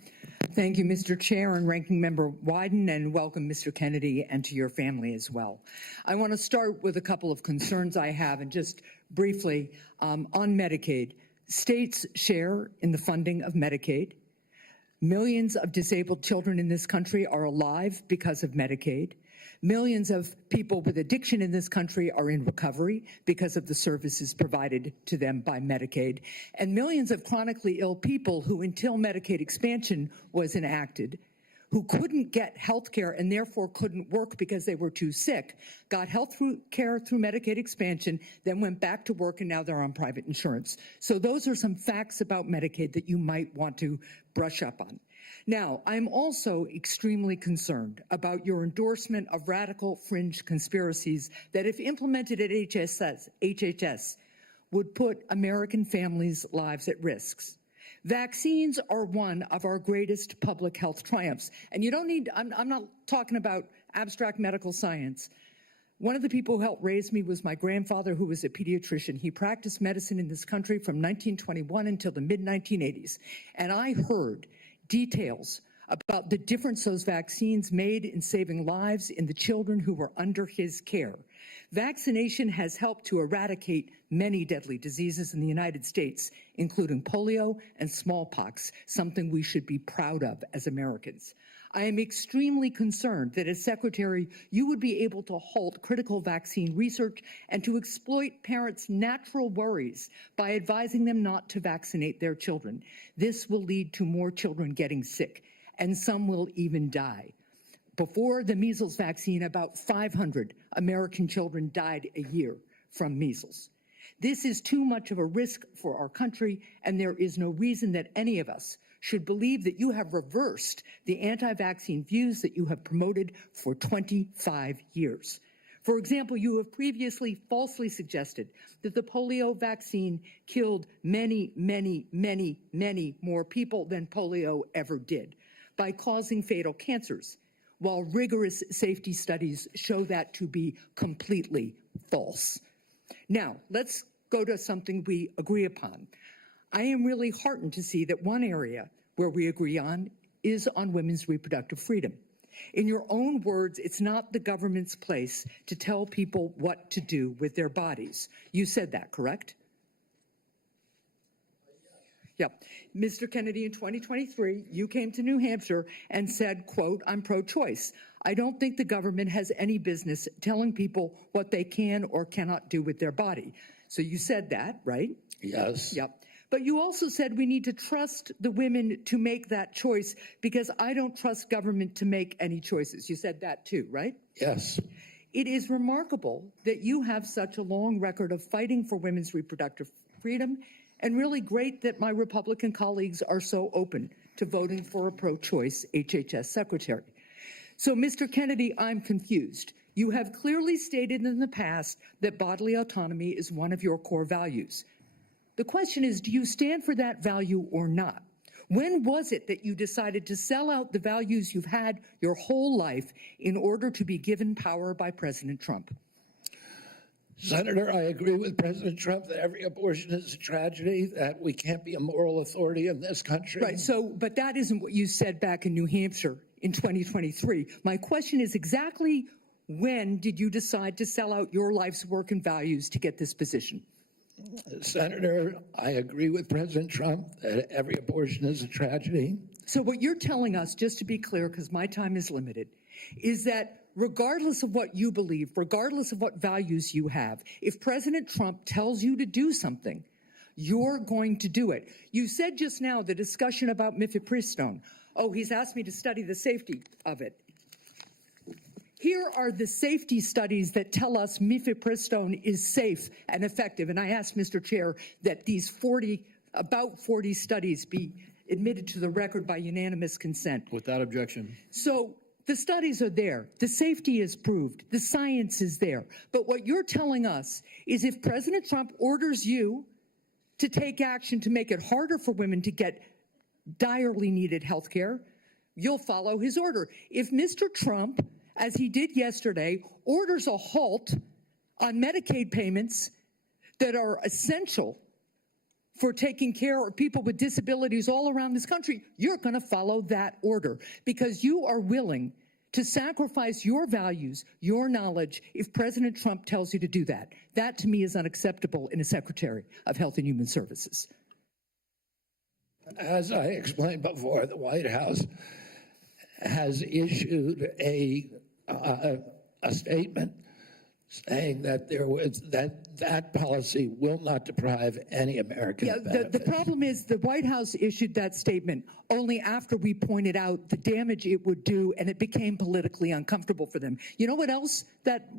Thank you, Mr. Chair and Ranking Member Wyden, and welcome, Mr. Kennedy, and to your family as well. I want to start with a couple of concerns I have, and just briefly on Medicaid. States share in the funding of Medicaid. Millions of disabled children in this country are alive because of Medicaid. Millions of people with addiction in this country are in recovery because of the services provided to them by Medicaid. And millions of chronically ill people who, until Medicaid expansion was enacted, who couldn't get health care and therefore couldn't work because they were too sick, got health care through Medicaid expansion, then went back to work, and now they're on private insurance. So those are some facts about Medicaid that you might want to brush up on. Now, I'm also extremely concerned about your endorsement of radical fringe conspiracies that, if implemented at HHS, would put American families' lives at risk. Vaccines are one of our greatest public health triumphs. And you don't need, I'm not talking about abstract medical science. One of the people who helped raise me was my grandfather, who was a pediatrician. He practiced medicine in this country from 1921 until the mid-1980s. And I heard details about the difference those vaccines made in saving lives in the children who were under his care. Vaccination has helped to eradicate many deadly diseases in the United States, including polio and smallpox, something we should be proud of as Americans. I am extremely concerned that as Secretary, you would be able to halt critical vaccine research and to exploit parents' natural worries by advising them not to vaccinate their children. This will lead to more children getting sick, and some will even die. Before the measles vaccine, about 500 American children died a year from measles. This is too much of a risk for our country, and there is no reason that any of us should believe that you have reversed the anti-vaccine views that you have promoted for 25 years. For example, you have previously falsely suggested that the polio vaccine killed many, many, many, many more people than polio ever did by causing fatal cancers, while rigorous safety studies show that to be completely false. Now, let's go to something we agree upon. I am really heartened to see that one area where we agree on is on women's reproductive freedom. In your own words, it's not the government's place to tell people what to do with their bodies. You said that, correct? Yep. Mr. Kennedy, in 2023, you came to New Hampshire and said, quote, "I'm pro-choice. I don't think the government has any business telling people what they can or cannot do with their body." So you said that, right? Yes. Yep. But you also said we need to trust the women to make that choice because I don't trust government to make any choices. You said that too, right? Yes. It is remarkable that you have such a long record of fighting for women's reproductive freedom, and really great that my Republican colleagues are so open to voting for a pro-choice HHS secretary. So, Mr. Kennedy, I'm confused. You have clearly stated in the past that bodily autonomy is one of your core values. The question is, do you stand for that value or not? When was it that you decided to sell out the values you've had your whole life in order to be given power by President Trump? Senator, I agree with President Trump that every abortion is a tragedy, that we can't be a moral authority in this country. Right, so, but that isn't what you said back in New Hampshire in 2023. My question is exactly when did you decide to sell out your life's work and values to get this position? Senator, I agree with President Trump that every abortion is a tragedy. So what you're telling us, just to be clear, because my time is limited, is that regardless of what you believe, regardless of what values you have, if President Trump tells you to do something, you're going to do it. You said just now the discussion about mifepristone. Oh, he's asked me to study the safety of it. Here are the safety studies that tell us mifepristone is safe and effective. And I asked Mr. Chair that these about 40 studies be admitted to the record by unanimous consent. Without objection. So the studies are there. The safety is proved. The science is there. But what you're telling us is if President Trump orders you to take action to make it harder for women to get direly needed health care, you'll follow his order. If Mr. Trump as he did yesterday, orders a halt on Medicaid payments that are essential for taking care of people with disabilities all around this country, you're going to follow that order because you are willing to sacrifice your values, your knowledge, if President Trump tells you to do that. That, to me, is unacceptable in a Secretary of Health and Human Services. As I explained before, the White House has issued a statement saying that that policy will not deprive any American of benefits. The problem is the White House issued that statement only after we pointed out the damage it would do, and it became politically uncomfortable for them. You know what else that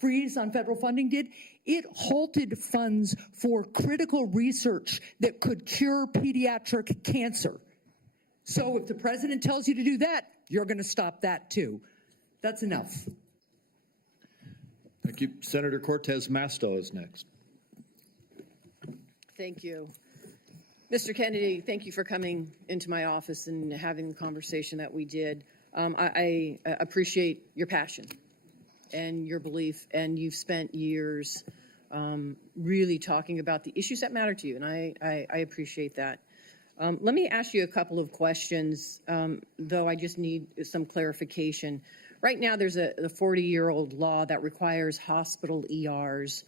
freeze on federal funding did? It halted funds for critical research that could cure pediatric cancer. So if the president tells you to do that, you're going to stop that too. That's enough. Thank you. Senator Cortez Masto is next. Thank you. Mr. Kennedy, thank you for coming into my office and having the conversation that we did. I appreciate your passion and your belief, and you've spent years really talking about the issues that matter to you, and I appreciate that. Let me ask you a couple of questions, though I just need some clarification. Right now, there's a 40-year-old law that requires hospital ERs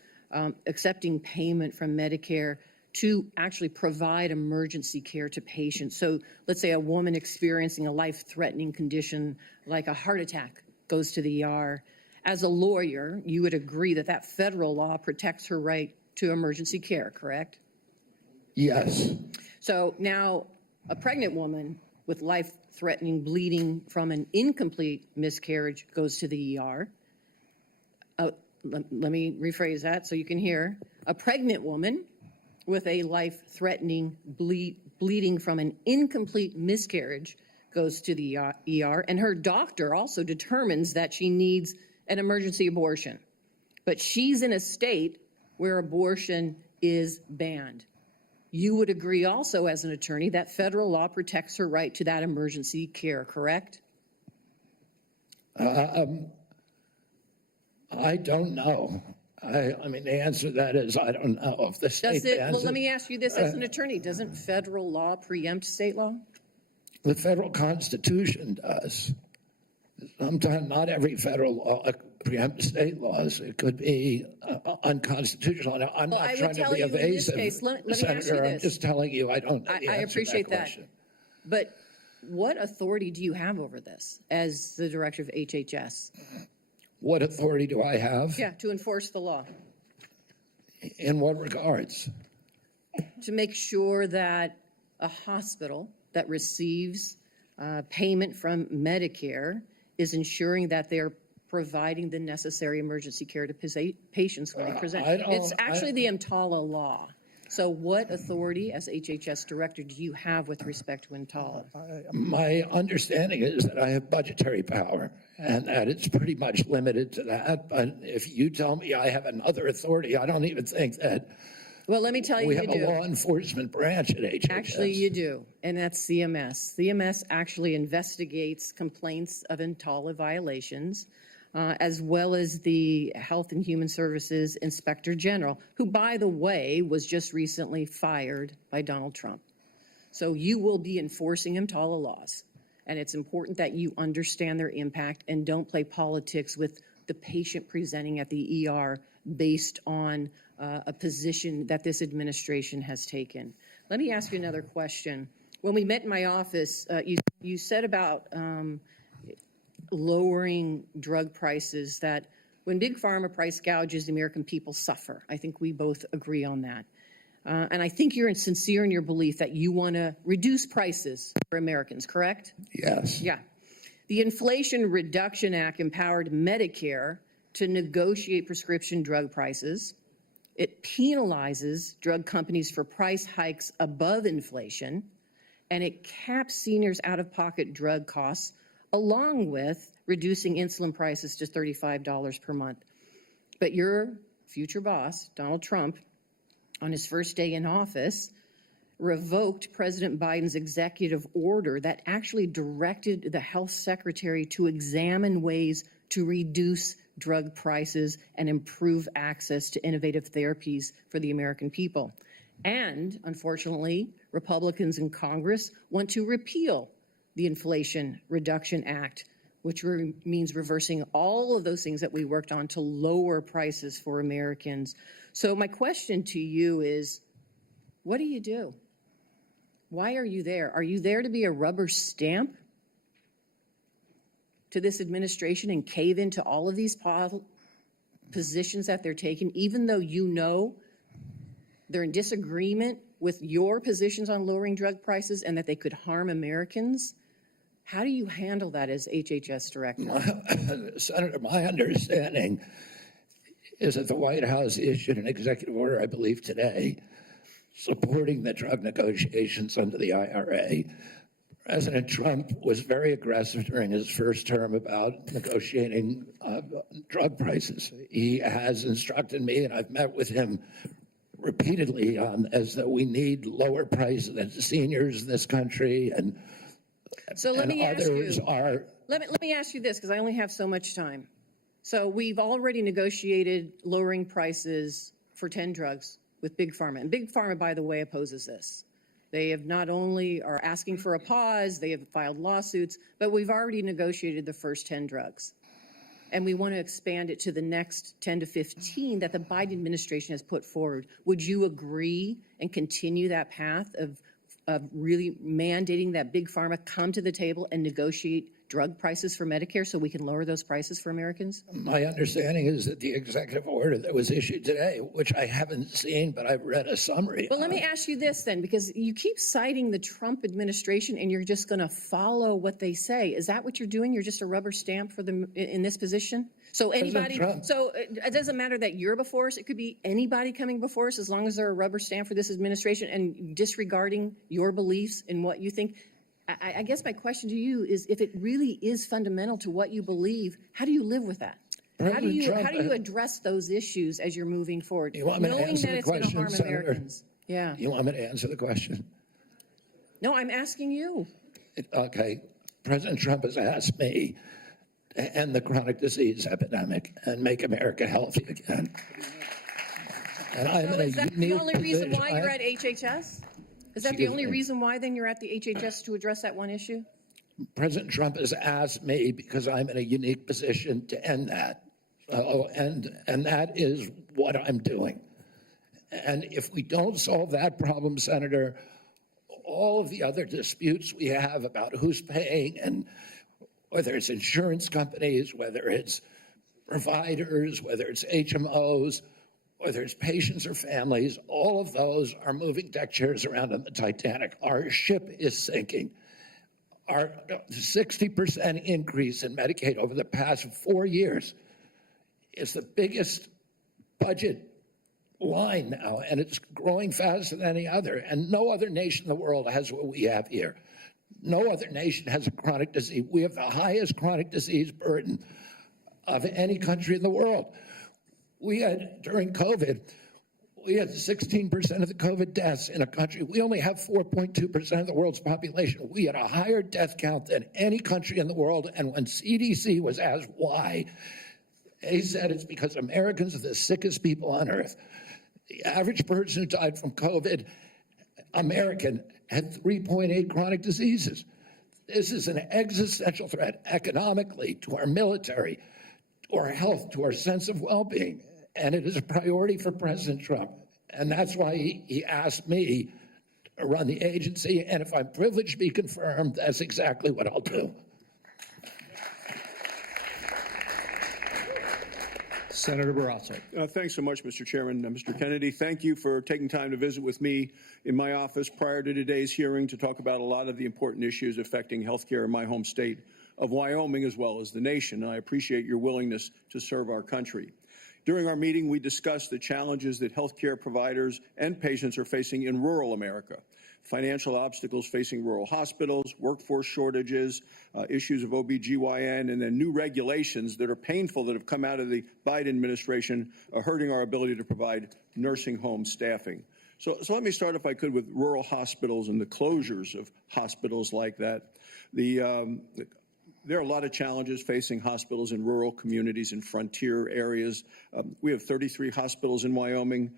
accepting payment from Medicare to actually provide emergency care to patients. So let's say a woman experiencing a life-threatening condition like a heart attack goes to the ER. As a lawyer, you would agree that that federal law protects her right to emergency care, correct? Yes. So now a pregnant woman with life-threatening bleeding from an incomplete miscarriage goes to the ER. Let me rephrase that so you can hear. A pregnant woman with a life-threatening bleeding from an incomplete miscarriage goes to the ER, and her doctor also determines that she needs an emergency abortion. But she's in a state where abortion is banned. You would agree also as an attorney that federal law protects her right to that emergency care, correct? I don't know. I mean, the answer to that is I don't know. If the state bans Well, let me ask you this as an attorney. Doesn't federal law preempt state law? The federal Constitution does. Sometimes not every federal law preempts state laws. It could be unconstitutional. Now, I'm not trying to be evasive, let me Senator. ask you this. I'm just telling you I don't know the I answer appreciate to that. question. But what authority do you have over this as the director of HHS? What authority do I have? Yeah, to enforce the law. In what regards? To make sure that a hospital that receives payment from Medicare is ensuring that they're providing the necessary emergency care to patients when they present. It's actually the EMTALA law. So what authority as HHS director do you have with respect to EMTALA? My understanding is that I have budgetary power and that it's pretty much limited to that. But if you tell me I have another authority, I don't even think that. Well, let me tell you, we have a law enforcement branch at HHS. Actually, you do, and that's CMS. CMS actually investigates complaints of EMTALA violations, as well as the Health and Human Services Inspector General, who, by the way, was just recently fired by Donald Trump. So you will be enforcing EMTALA laws, and it's important that you understand their impact and don't play politics with the patient presenting at the ER based on a position that this administration has taken. Let me ask you another question. When we met in my office, you said about lowering drug prices, that when Big Pharma price gouges, the American people suffer. I think we both agree on that. And I think you're sincere in your belief that you want to reduce prices for Americans, correct? Yes. Yeah. The Inflation Reduction Act empowered Medicare to negotiate prescription drug prices. It penalizes drug companies for price hikes above inflation, and it caps seniors' out-of-pocket drug costs, along with reducing insulin prices to $35 per month. But your future boss, Donald Trump, on his first day in office, revoked President Biden's executive order that actually directed the health secretary to examine ways to reduce drug prices and improve access to innovative therapies for the American people. And unfortunately, Republicans in Congress want to repeal the Inflation Reduction Act, which means reversing all of those things that we worked on to lower prices for Americans. So my question to you is, what do you do? Why are you there? Are you there to be a rubber stamp to this administration and cave into all of these positions that they're taking, even though you know they're in disagreement with your positions on lowering drug prices and that they could harm Americans? How do you handle that as HHS director? Senator, my understanding is that the White House issued an executive order, I believe today, supporting the drug negotiations under the IRA. President Trump was very aggressive during his first term about negotiating drug prices. He has instructed me, and I've met with him repeatedly as that we need lower prices than seniors in this country, and so let me ask you. Are. Let me ask you this, because I only have so much time. So we've already negotiated lowering prices for 10 drugs with Big Pharma, and Big Pharma, by the way, opposes this. They have not only are asking for a pause, they have filed lawsuits, but we've already negotiated the first 10 drugs. And we want to expand it to the next 10 to 15 that the Biden administration has put forward. Would you agree and continue that path of really mandating that Big Pharma come to the table and negotiate drug prices for Medicare so we can lower those prices for Americans? My understanding is that the executive order that was issued today, which I haven't seen, but I've read a summary. Well, let me ask you this then, because you keep citing the Trump administration and you're just going to follow what they say. Is that what you're doing? You're just a rubber stamp for them in this position? So anybody, so it doesn't matter that you're before us. It could be anybody coming before us as long as they're a rubber stamp for this administration and disregarding your beliefs and what you think. I guess my question to you is, if it really is fundamental to what you believe, how do you live with that? How do you address those issues as you're moving forward, knowing that it's going to harm Americans? Yeah. You want me to answer the question? No, I'm asking you. Okay. President Trump has asked me to end the chronic disease epidemic and make America healthy again. And I'm in a is that unique the only reason position. why you're at HHS? Is that the only reason why then you're at the HHS, to address that one issue? President Trump has asked me because I'm in a unique position to end that. And that is what I'm doing. And if we don't solve that problem, Senator, all of the other disputes we have about who's paying, and whether it's insurance companies, whether it's providers, whether it's HMOs, whether it's patients or families, all of those are moving deck chairs around on the Titanic. Our ship is sinking. Our 60% increase in Medicaid over the past 4 years is the biggest budget line now, and it's growing faster than any other. And no other nation in the world has what we have here. No other nation has a chronic disease. We have the highest chronic disease burden of any country in the world. We had, during COVID, we had 16% of the COVID deaths in a country. We only have 4.2% of the world's population. We had a higher death count than any country in the world. And when CDC was asked why, they said it's because Americans are the sickest people on earth. The average person who died from COVID, American, had 3.8 chronic diseases. This is an existential threat economically, to our military, to our health, to our sense of well-being. And it is a priority for President Trump. And that's why he asked me to run the agency. And if I'm privileged to be confirmed, that's exactly what I'll do. Senator Barrasso. Thanks so much, Mr. Chairman. Mr. Kennedy, thank you for taking time to visit with me in my office prior to today's hearing to talk about a lot of the important issues affecting health care in my home state of Wyoming, as well as the nation. I appreciate your willingness to serve our country. During our meeting, we discussed the challenges that healthcare providers and patients are facing in rural America, financial obstacles facing rural hospitals, workforce shortages, issues of OBGYN, and then new regulations that are painful that have come out of the Biden administration, hurting our ability to provide nursing home staffing. So let me start, if I could, with rural hospitals and the closures of hospitals like that. There are a lot of challenges facing hospitals in rural communities and frontier areas. We have 33 hospitals in Wyoming.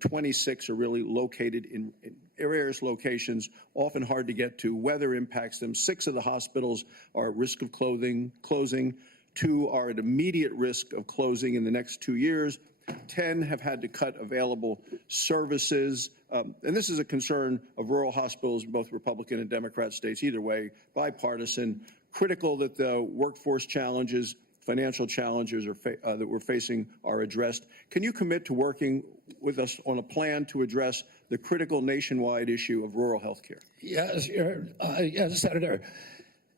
26 are really located in areas, locations, often hard to get to. Weather impacts them. 6 of the hospitals are at risk of closing. 2 are at immediate risk of closing in the next 2 years. 10 have had to cut available services. And this is a concern of rural hospitals in both Republican and Democrat states, either way, bipartisan. Critical that the workforce challenges, financial challenges that we're facing are addressed. Can you commit to working with us on a plan to address the critical nationwide issue of rural health care? Yes, yes, Senator.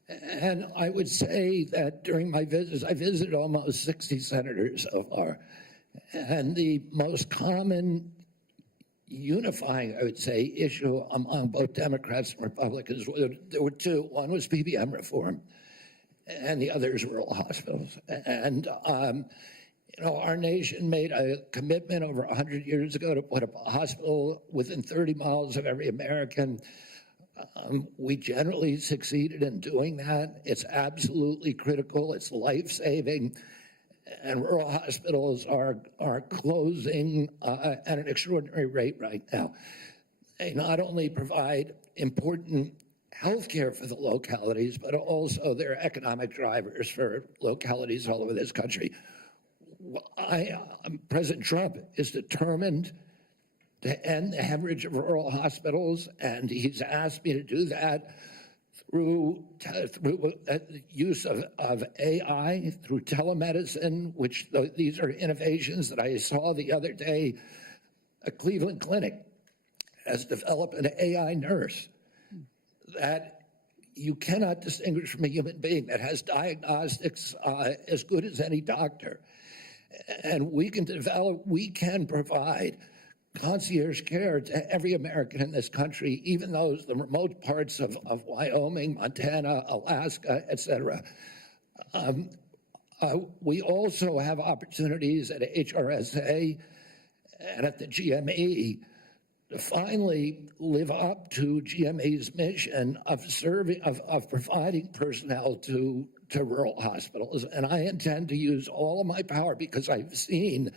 And I would say that during my visits, I visited almost 60 senators so far. And the most common unifying, I would say, issue among both Democrats and Republicans, there were 2. One was PBM reform, and the other is rural hospitals. And, our nation made a commitment over 100 years ago to put up a hospital within 30 miles of every American. We generally succeeded in doing that. It's absolutely critical. It's life-saving. And rural hospitals are closing at an extraordinary rate right now. They not only provide important health care for the localities, but also they're economic drivers for localities all over this country. President Trump is determined to end the hemorrhage of rural hospitals, and he's asked me to do that through use of AI, through telemedicine, which these are innovations that I saw the other day. A Cleveland clinic has developed an AI nurse that you cannot distinguish from a human being, that has diagnostics as good as any doctor. And we can provide concierge care to every American in this country, even those the remote parts of Wyoming, Montana, Alaska, et cetera. We also have opportunities at HRSA and at the GME to finally live up to GME's mission of providing personnel to rural hospitals. And I intend to use all of my power, because I've seen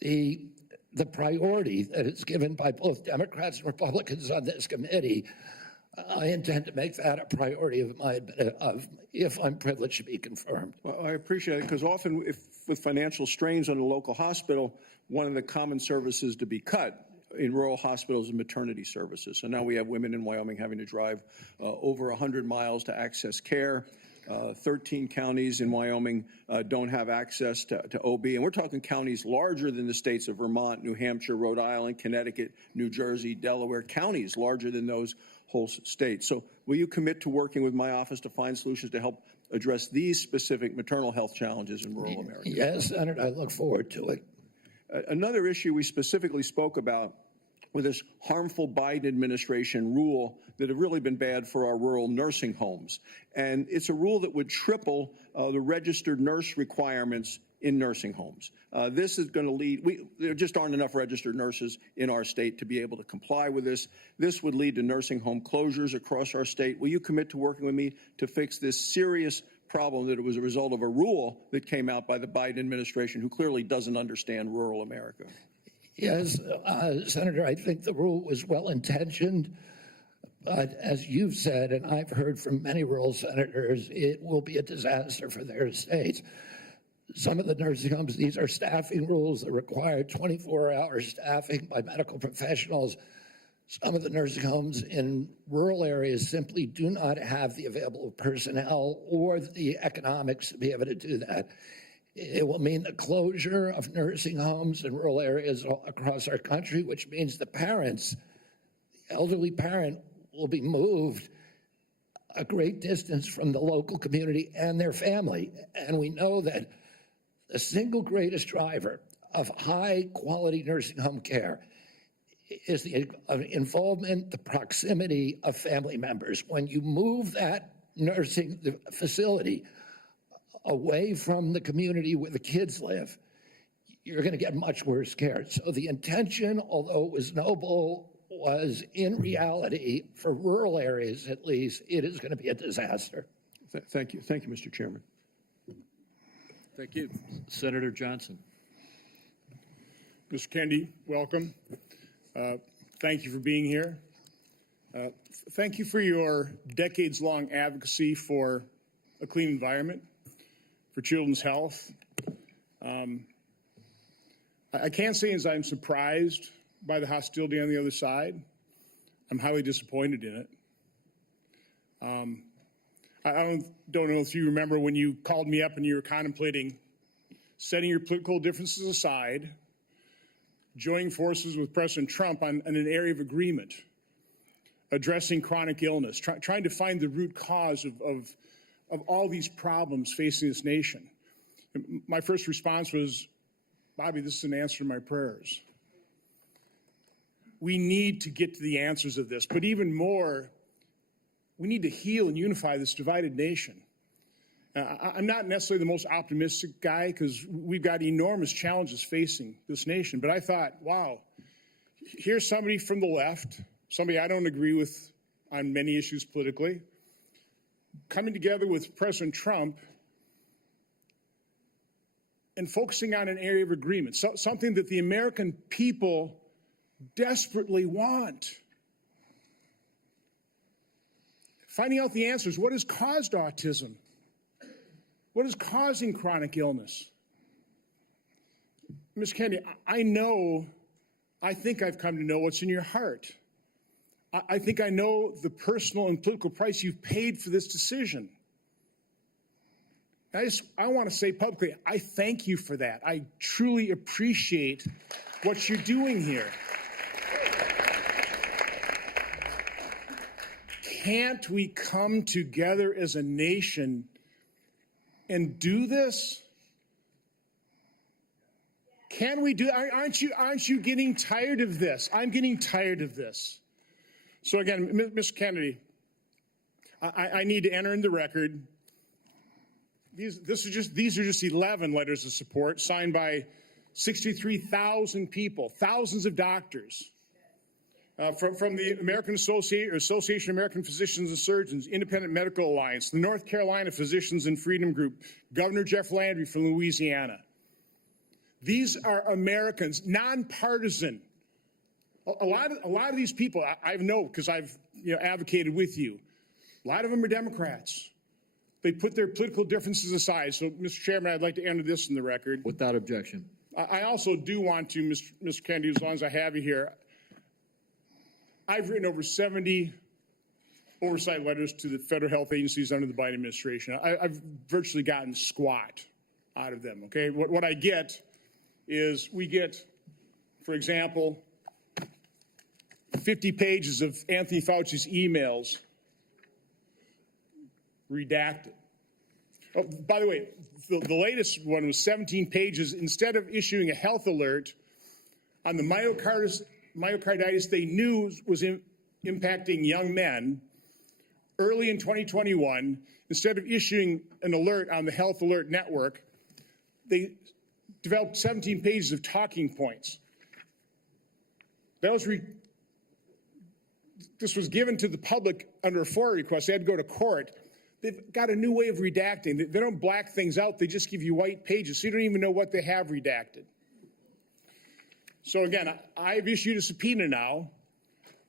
the priority that is given by both Democrats and Republicans on this committee. I intend to make that a priority if I'm privileged to be confirmed. Well, I appreciate it, because often with financial strains on a local hospital, one of the common services to be cut in rural hospitals is maternity services. So now we have women in Wyoming having to drive over 100 miles to access care. 13 counties in Wyoming don't have access to OB. And we're talking counties larger than the states of Vermont, New Hampshire, Rhode Island, Connecticut, New Jersey, Delaware, counties larger than those whole states. So will you commit to working with my office to find solutions to help address these specific maternal health challenges in rural America? Yes, Senator, I look forward to it. Another issue we specifically spoke about with this harmful Biden administration rule that have really been bad for our rural nursing homes. And it's a rule that would triple the registered nurse requirements in nursing homes. This is going to lead, there just aren't enough registered nurses in our state to be able to comply with this. This would lead to nursing home closures across our state. Will you commit to working with me to fix this serious problem that it was a result of a rule that came out by the Biden administration, who clearly doesn't understand rural America? Yes, Senator, I think the rule was well-intentioned, but as you've said, and I've heard from many rural senators, it will be a disaster for their states. Some of the nursing homes, these are staffing rules that require 24-hour staffing by medical professionals. Some of the nursing homes in rural areas simply do not have the available personnel or the economics to be able to do that. It will mean the closure of nursing homes in rural areas across our country, which means the parents, the elderly parent, will be moved a great distance from the local community and their family. And we know that the single greatest driver of high-quality nursing home care is the involvement, the proximity of family members. When you move that nursing facility away from the community where the kids live, you're going to get much worse care. So the intention, although it was noble, was in reality, for rural areas at least, it is going to be a disaster. Thank you. Thank you, Mr. Chairman. Thank you. Senator Johnson. Mr. Kennedy, welcome. Thank you for being here. Thank you for your decades-long advocacy for a clean environment, for children's health. I can't say as I'm surprised by the hostility on the other side. I'm highly disappointed in it. I don't know if you remember when you called me up and you were contemplating setting your political differences aside, joining forces with President Trump on an area of agreement, addressing chronic illness, trying to find the root cause of all these problems facing this nation. My first response was, Bobby, this is an answer to my prayers. We need to get to the answers of this, but even more, we need to heal and unify this divided nation. I'm not necessarily the most optimistic guy because we've got enormous challenges facing this nation, but I thought, wow, here's somebody from the left, somebody I don't agree with on many issues politically, coming together with President Trump and focusing on an area of agreement, something that the American people desperately want. Finding out the answers. What has caused autism? What is causing chronic illness? Ms. Kennedy, I think I've come to know what's in your heart. I think I know the personal and political price you've paid for this decision. I want to say publicly, I thank you for that. I truly appreciate what you're doing here. Can't we come together as a nation and do this? Can we do? Aren't you getting tired of this? I'm getting tired of this. So again, Mr. Kennedy, I need to enter in the record. These are just 11 letters of support signed by 63,000 people, thousands of doctors. From the American Association of American Physicians and Surgeons, Independent Medical Alliance, the North Carolina Physicians and Freedom Group, Governor Jeff Landry from Louisiana. These are Americans, nonpartisan. A lot of these people, I know because I've advocated with you. A lot of them are Democrats. They put their political differences aside. So, Mr. Chairman, I'd like to enter this in the record. Without objection. I also do want to, Mr. Kennedy, as long as I have you here, I've written over 70 oversight letters to the federal health agencies under the Biden administration. I've virtually gotten squat out of them, okay? What I get is we get, for example, 50 pages of Anthony Fauci's emails redacted. Oh, by the way, the latest one was 17 pages. Instead of issuing a health alert on the myocarditis they knew was impacting young men early in 2021, instead of issuing an alert on the Health Alert Network, they developed 17 pages of talking points. This was given to the public under a FOIA request. They had to go to court. They've got a new way of redacting. They don't black things out. They just give you white pages, so you don't even know what they have redacted. So again, I've issued a subpoena now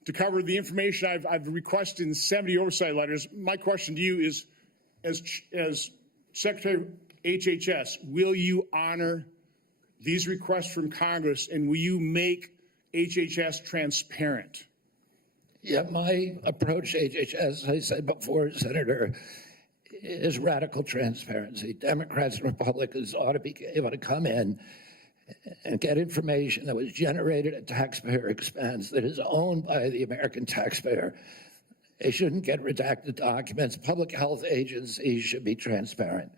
to cover the information I've requested in 70 oversight letters. My question to you is, as Secretary of HHS, will you honor these requests from Congress, and will you make HHS transparent? Yeah, my approach to HHS, as I said before, Senator, is radical transparency. Democrats and Republicans ought to be able to come in and get information that was generated at taxpayer expense, that is owned by the American taxpayer. They shouldn't get redacted documents. Public health agencies should be transparent.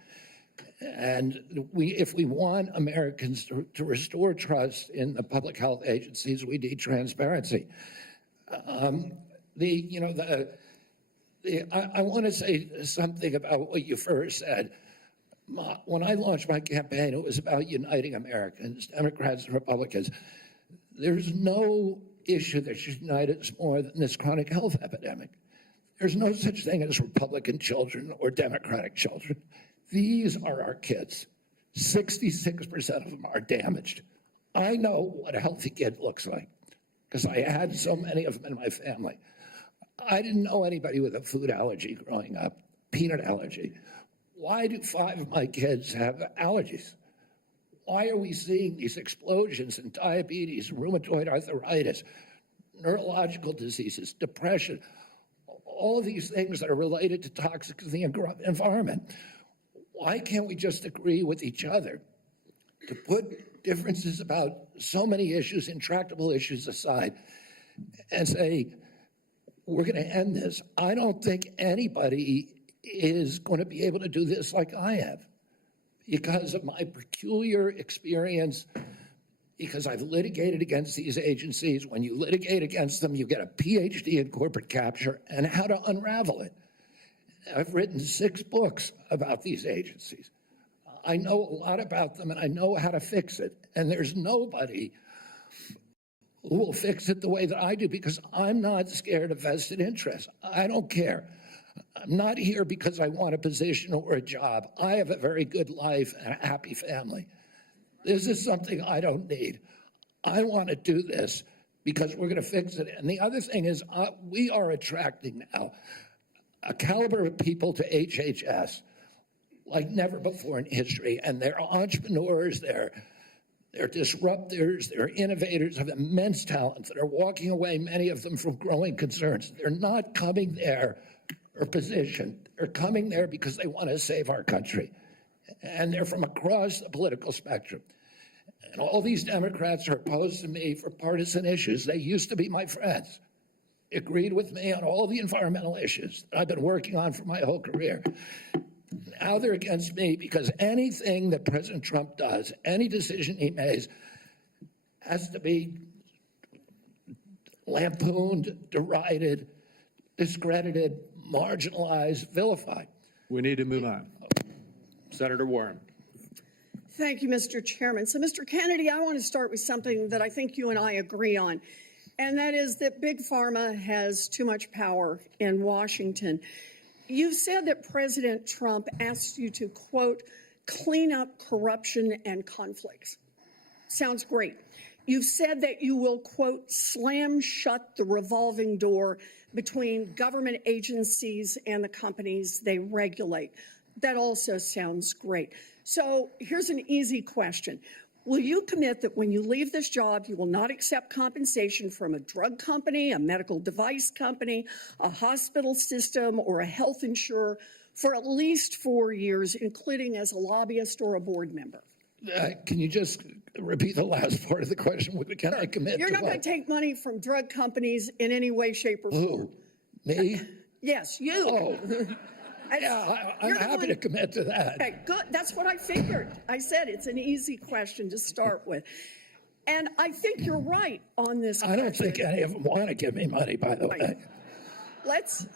And if we want Americans to restore trust in the public health agencies, we need transparency. I want to say something about what you first said. When I launched my campaign, it was about uniting Americans, Democrats and Republicans. There's no issue that should unite us more than this chronic health epidemic. There's no such thing as Republican children or Democratic children. These are our kids. 66% of them are damaged. I know what a healthy kid looks like because I had so many of them in my family. I didn't know anybody with a food allergy growing up, peanut allergy. Why do 5 of my kids have allergies? Why are we seeing these explosions in diabetes, rheumatoid arthritis, neurological diseases, depression, all of these things that are related to toxics in the environment? Why can't we just agree with each other to put differences about so many issues, intractable issues aside, and say, we're going to end this? I don't think anybody is going to be able to do this like I have because of my peculiar experience, because I've litigated against these agencies. When you litigate against them, you get a PhD in corporate capture and how to unravel it. I've written 6 books about these agencies. I know a lot about them and I know how to fix it. And there's nobody who will fix it the way that I do because I'm not scared of vested interests. I don't care. I'm not here because I want a position or a job. I have a very good life and a happy family. This is something I don't need. I want to do this because we're going to fix it. And the other thing is we are attracting now a caliber of people to HHS like never before in history. And they're entrepreneurs, they're disruptors, they're innovators of immense talent that are walking away, many of them from growing concerns. They're not coming there for position. They're coming there because they want to save our country. And they're from across the political spectrum. And all these Democrats are opposed to me for partisan issues. They used to be my friends, agreed with me on all the environmental issues that I've been working on for my whole career. Now they're against me because anything that President Trump does, any decision he makes, has to be lampooned, derided, discredited, marginalized, vilified. We need to move on. Senator Warren. Thank you, Mr. Chairman. So, Mr. Kennedy, I want to start with something that I think you and I agree on, and that is that Big Pharma has too much power in Washington. You've said that President Trump asked you to, quote, clean up corruption and conflicts. Sounds great. You've said that you will, quote, slam shut the revolving door between government agencies and the companies they regulate. That also sounds great. So here's an easy question. Will you commit that when you leave this job, you will not accept compensation from a drug company, a medical device company, a hospital system, or a health insurer for at least 4 years, including as a lobbyist or a board member? Can you just repeat the last part of the question? Can I commit You're to not going to take money from drug companies in any way, shape, or form. Who? Me? Yes, you. Oh. Yeah, I'm happy to commit to that. Okay, good. That's what I figured. I said it's an easy question to start with. And I think you're right on this question. I don't think any of them want to give me money, by the way. Let's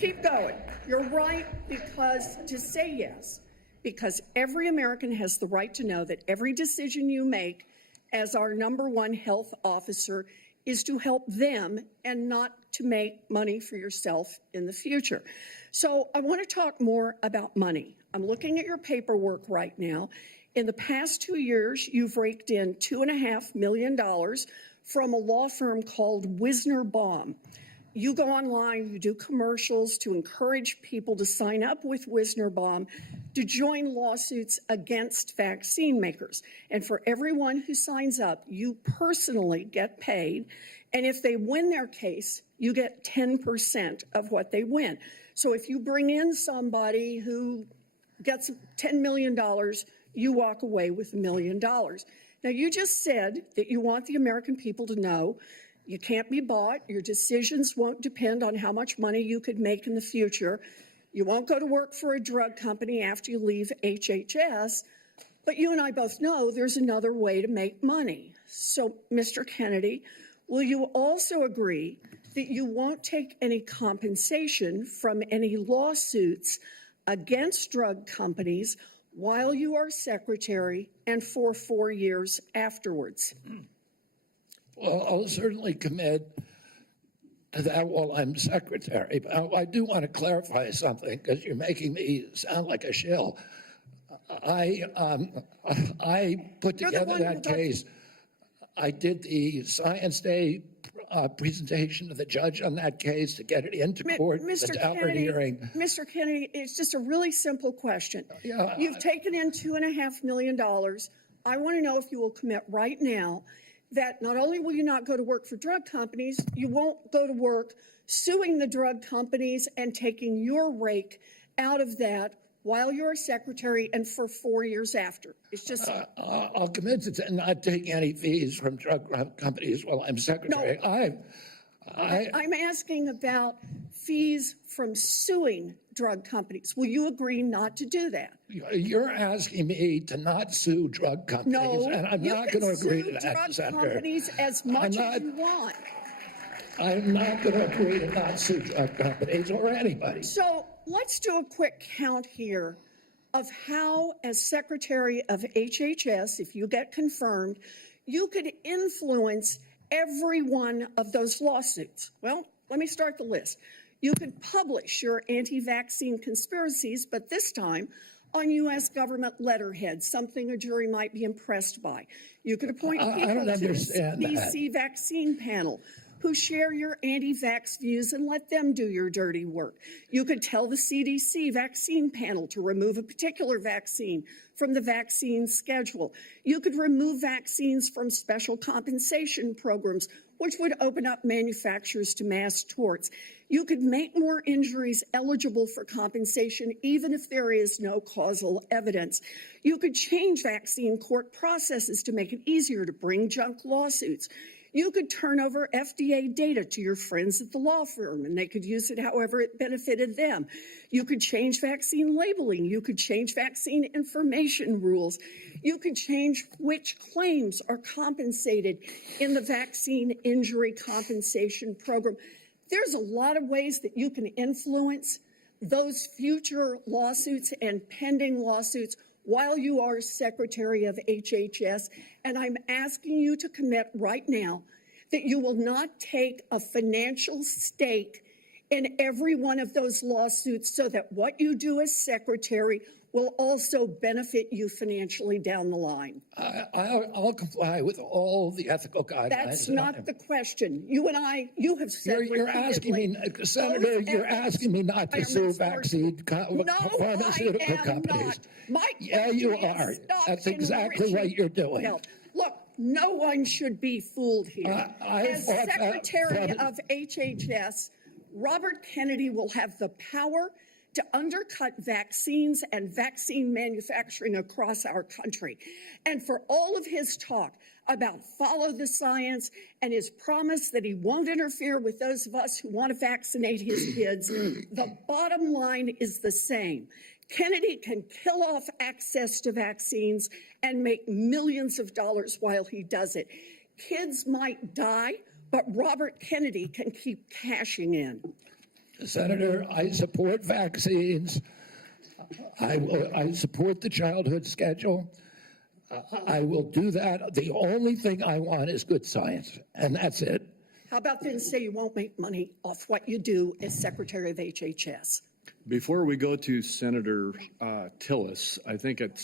keep going. You're right because to say yes, because every American has the right to know that every decision you make as our #1 health officer is to help them and not to make money for yourself in the future. So I want to talk more about money. I'm looking at your paperwork right now. In the past 2 years, you've raked in $2.5 million from a law firm called Wisner Baum. You go online, you do commercials to encourage people to sign up with Wisner Baum to join lawsuits against vaccine makers. And for everyone who signs up, you personally get paid. And if they win their case, you get 10% of what they win. So if you bring in somebody who gets $10 million, you walk away with $1 million. Now, you just said that you want the American people to know you can't be bought. Your decisions won't depend on how much money you could make in the future. You won't go to work for a drug company after you leave HHS. But you and I both know there's another way to make money. So, Mr. Kennedy, will you also agree that you won't take any compensation from any lawsuits against drug companies while you are secretary and for 4 years afterwards? Well, I'll certainly commit to that while I'm secretary. But I do want to clarify something because you're making me sound like a shill. I put together that case. I did the Science Day presentation to the judge on that case to get it into court, the Daubert hearing. Mr. Kennedy, it's just a really simple question. You've taken in $2.5 million. I want to know if you will commit right now that not only will you not go to work for drug companies, you won't go to work suing the drug companies and taking your rake out of that while you're secretary and for 4 years after. It's just... I'll commit to not taking any fees from drug companies while I'm secretary. No. I'm asking about fees from suing drug companies. Will you agree not to do that? You're asking me to not sue drug companies, no, and I'm not going to agree to that, drug Senator. Companies as much as you want. I'm not going to agree to not sue drug companies or anybody. So let's do a quick count here of how, as Secretary of HHS, if you get confirmed, you could influence every one of those lawsuits. Well, let me start the list. You could publish your anti-vaccine conspiracies, but this time on U.S. government letterhead, something a jury might be impressed by. You could appoint people to the CDC vaccine panel who share your anti-vax views and let them do your dirty work. You could tell the CDC vaccine panel to remove a particular vaccine from the vaccine schedule. You could remove vaccines from special compensation programs, which would open up manufacturers to mass torts. You could make more injuries eligible for compensation even if there is no causal evidence. You could change vaccine court processes to make it easier to bring junk lawsuits. You could turn over FDA data to your friends at the law firm, and they could use it however it benefited them. You could change vaccine labeling. You could change vaccine information rules. You could change which claims are compensated in the vaccine injury compensation program. There's a lot of ways that you can influence those future lawsuits and pending lawsuits while you are Secretary of HHS, and I'm asking you to commit right now that you will not take a financial stake in every one of those lawsuits so that what you do as Secretary will also benefit you financially down the line. I'll comply with all the ethical guidelines. That's not the question. You and I, you have said You're asking me, Senator, you're asking me not to sue vaccine pharmaceutical companies. Yeah, you are. That's exactly what you're doing. Look, no one should be fooled here. As Secretary of HHS, Robert Kennedy will have the power to undercut vaccines and vaccine manufacturing across our country. And for all of his talk about follow the science and his promise that he won't interfere with those of us who want to vaccinate his kids, the bottom line is the same. Kennedy can kill off access to vaccines and make millions of dollars while he does it. Kids might die, but Robert Kennedy can keep cashing in. Senator, I support vaccines. I support the childhood schedule. I will do that. The only thing I want is good science, and that's it. How about then say you won't make money off what you do as Secretary of HHS? Before we go to Senator Tillis, I think it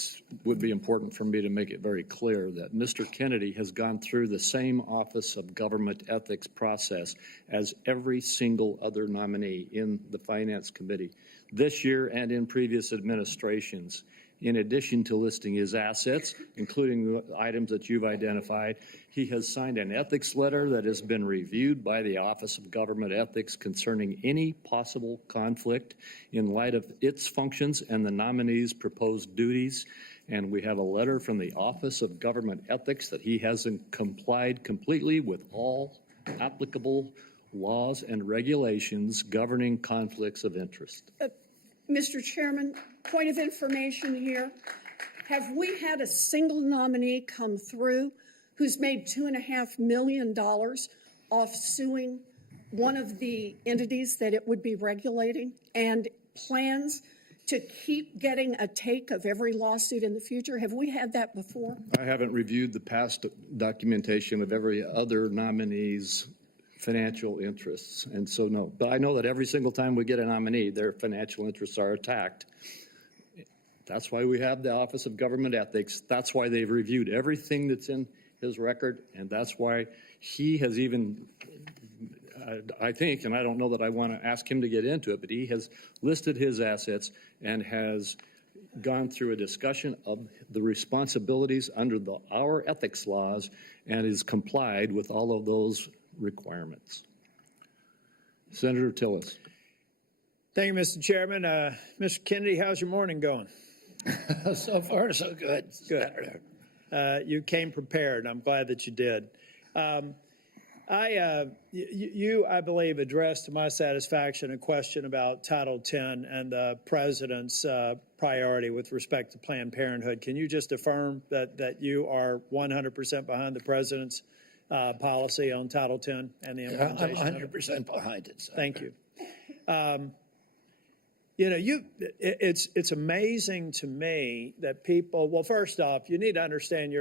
would be important for me to make it very clear that Mr. Kennedy has gone through the same Office of Government Ethics process as every single other nominee in the Finance Committee this year and in previous administrations. In addition to listing his assets, including the items that you've identified, he has signed an ethics letter that has been reviewed by the Office of Government Ethics concerning any possible conflict in light of its functions and the nominee's proposed duties. And we have a letter from the Office of Government Ethics that he hasn't complied completely with all applicable laws and regulations governing conflicts of interest. Mr. Chairman, point of information here. Have we had a single nominee come through who's made $2.5 million off suing one of the entities that it would be regulating and plans to keep getting a take of every lawsuit in the future? Have we had that before? I haven't reviewed the past documentation of every other nominee's financial interests, and so no. But I know that every single time we get a nominee, their financial interests are attacked. That's why we have the Office of Government Ethics. That's why they've reviewed everything that's in his record, and that's why he has even, I think, and I don't know that I want to ask him to get into it, but he has listed his assets and has gone through a discussion of the responsibilities under our ethics laws and is complied with all of those requirements. Senator Tillis. Thank you, Mr. Chairman. Mr. Kennedy, how's your morning going? So far, so good. Good. You came prepared. I'm glad that you did. You, I believe, addressed to my satisfaction a question about Title X and the president's priority with respect to Planned Parenthood. Can you just affirm that you are 100% behind the president's policy on Title X and the implementation? I'm 100% behind it, Senator. Thank you. You know, it's amazing to me that people, well, first off, you need to understand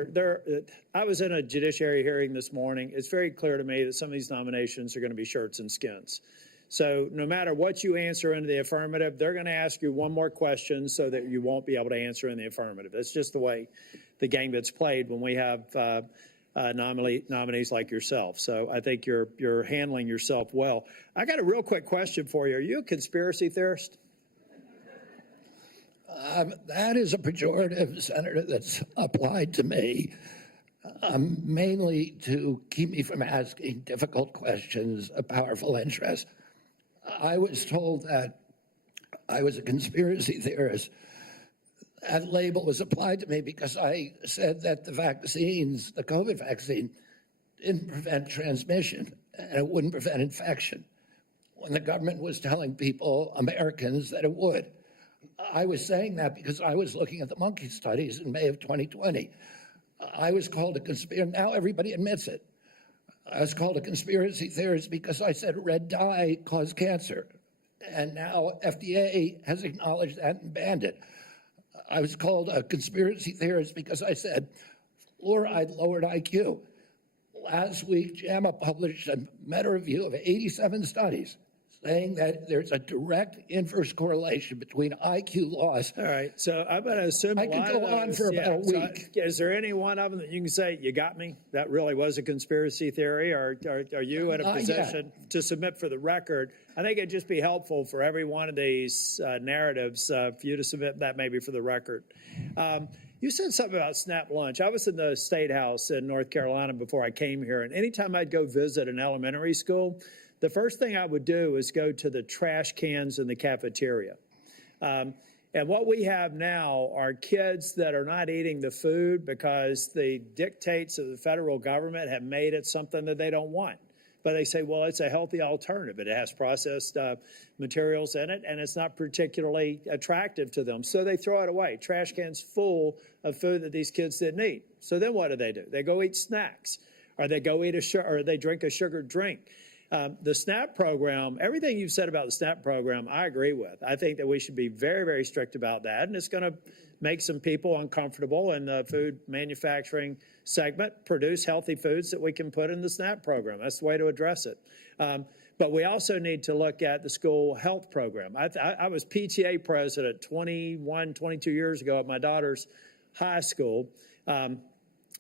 I was in a judiciary hearing this morning. It's very clear to me that some of these nominations are going to be shirts and skins. So no matter what you answer in the affirmative, they're going to ask you one more question so that you won't be able to answer in the affirmative. That's just the way the game gets played when we have nominees like yourself. So I think you're handling yourself well. I got a real quick question for you. Are you a conspiracy theorist? That is a pejorative, Senator, that's applied to me, mainly to keep me from asking difficult questions of powerful interests. I was told that I was a conspiracy theorist. That label was applied to me because I said that the vaccines, the COVID vaccine, didn't prevent transmission and it wouldn't prevent infection, when the government was telling people, Americans, that it would. I was saying that because I was looking at the monkey studies in May of 2020. I was called a conspiracy. Now everybody admits it. I was called a conspiracy theorist because I said red dye caused cancer. And now FDA has acknowledged that and banned it. I was called a conspiracy theorist because I said fluoride lowered IQ. Last week, JAMA published a meta-review of 87 studies saying that there's a direct inverse correlation between IQ loss. All right, so I'm going to assume I could go on for about a week. So is there any one of them that you can say, you got me? That really was a conspiracy theory, or are you in a position to submit for the record? I think it'd just be helpful for every one of these narratives for you to submit that maybe for the record. You said something about SNAP lunch. I was in the State House in North Carolina before I came here, and anytime I'd go visit an elementary school, the first thing I would do is go to the trash cans in the cafeteria. And what we have now are kids that are not eating the food because the dictates of the federal government have made it something that they don't want. But they say, well, it's a healthy alternative. It has processed materials in it, and it's not particularly attractive to them. So they throw it away. Trash cans full of food that these kids didn't eat. So then what do? They go eat snacks, or they go eat or they drink a sugared drink. The SNAP program, everything you've said about the SNAP program, I agree with. I think that we should be very, very strict about that, and it's going to make some people uncomfortable in the food manufacturing segment, produce healthy foods that we can put in the SNAP program. That's the way to address it. But we also need to look at the school health program. I was PTA president 22 years ago at my daughter's high school, and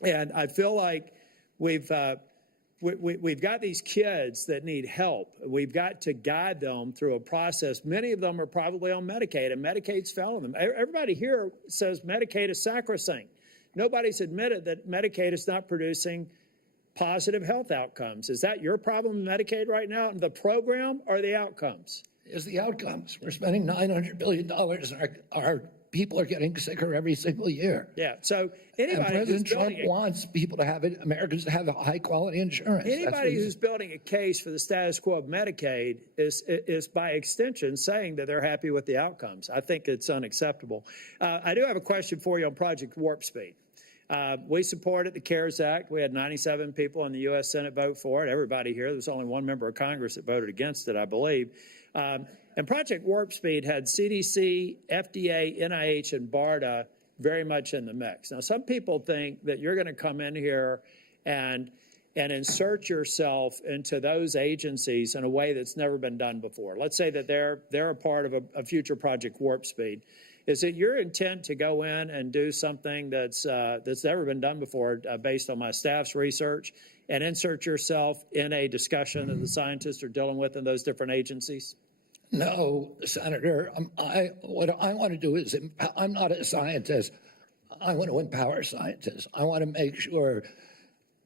I feel like we've got these kids that need help. We've got to guide them through a process. Many of them are probably on Medicaid, and Medicaid's failing them. Everybody here says Medicaid is sacrosanct. Nobody's admitted that Medicaid is not producing positive health outcomes. Is that your problem with Medicaid right now? The program or the outcomes? It's the outcomes. We're spending $900 billion, and our people are getting sicker every single year. Yeah. So anybody and President Trump wants people to have it, Americans to have a high quality insurance. Anybody who's building a case for the status quo of Medicaid is by extension saying that they're happy with the outcomes. I think it's unacceptable. I do have a question for you on Project Warp Speed. We supported the CARES Act. We had 97 people in the U.S. Senate vote for it. Everybody here. There was only one member of Congress that voted against it, I believe. And Project Warp Speed had CDC, FDA, NIH, and BARDA very much in the mix. Now, some people think that you're going to come in here and insert yourself into those agencies in a way that's never been done before. Let's say that they're a part of a future Project Warp Speed. Is it your intent to go in and do something that's never been done before, based on my staff's research, and insert yourself in a discussion that the scientists are dealing with in those different agencies? No, Senator. What I want to do is, I'm not a scientist. I want to empower scientists. I want to make sure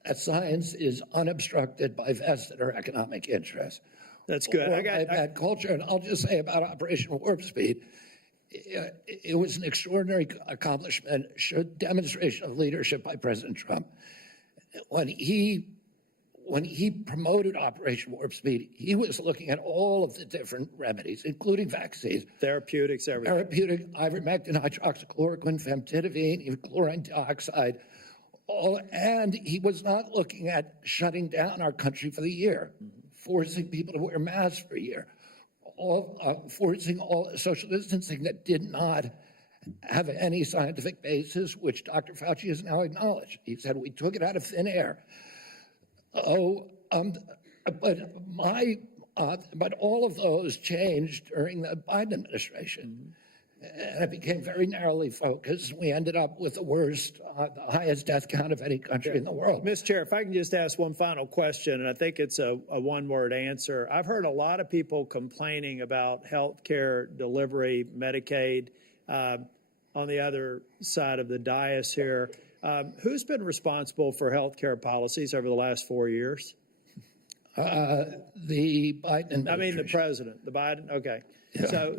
that science is unobstructed by vested or economic interests. That's good. Or by bad culture. And I'll just say about Operation Warp Speed, it was an extraordinary accomplishment, demonstration of leadership by President Trump. When he promoted Operation Warp Speed, he was looking at all of the different remedies, including vaccines. Therapeutics, everything. Therapeutic, ivermectin, hydroxychloroquine, famotidine, even chlorine dioxide. And he was not looking at shutting down our country for the year, forcing people to wear masks for a year, forcing all social distancing that did not have any scientific basis, which Dr. Fauci has now acknowledged. He said we took it out of thin air. But all of those changed during the Biden administration. And it became very narrowly focused. We ended up with the highest death count of any country in the world. Mr. Chair, if I can just ask one final question, and I think it's a one-word answer. I've heard a lot of people complaining about health care delivery, Medicaid. On the other side of the dais here, who's been responsible for health care policies over the last 4 years? The Biden administration. I mean, the president, the Biden. Okay. Yeah. So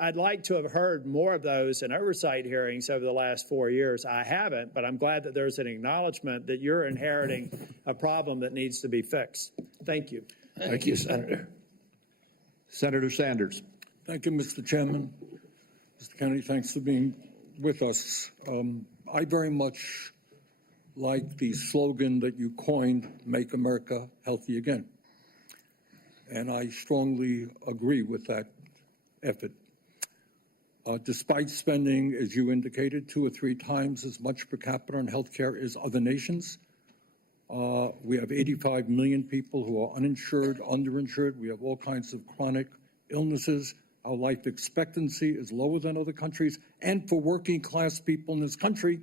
I'd like to have heard more of those in oversight hearings over the last 4 years. I haven't, but I'm glad that there's an acknowledgement that you're inheriting a problem that needs to be fixed. Thank you. Thank you, Senator. Senator Sanders. Thank you, Mr. Chairman. Mr. Kennedy, thanks for being with us. I very much like the slogan that you coined, Make America Healthy Again. And I strongly agree with that effort. Despite spending, as you indicated, 2 or 3 times as much per capita on health care as other nations, we have 85 million people who are uninsured, underinsured. We have all kinds of chronic illnesses. Our life expectancy is lower than other countries. And for working class people in this country,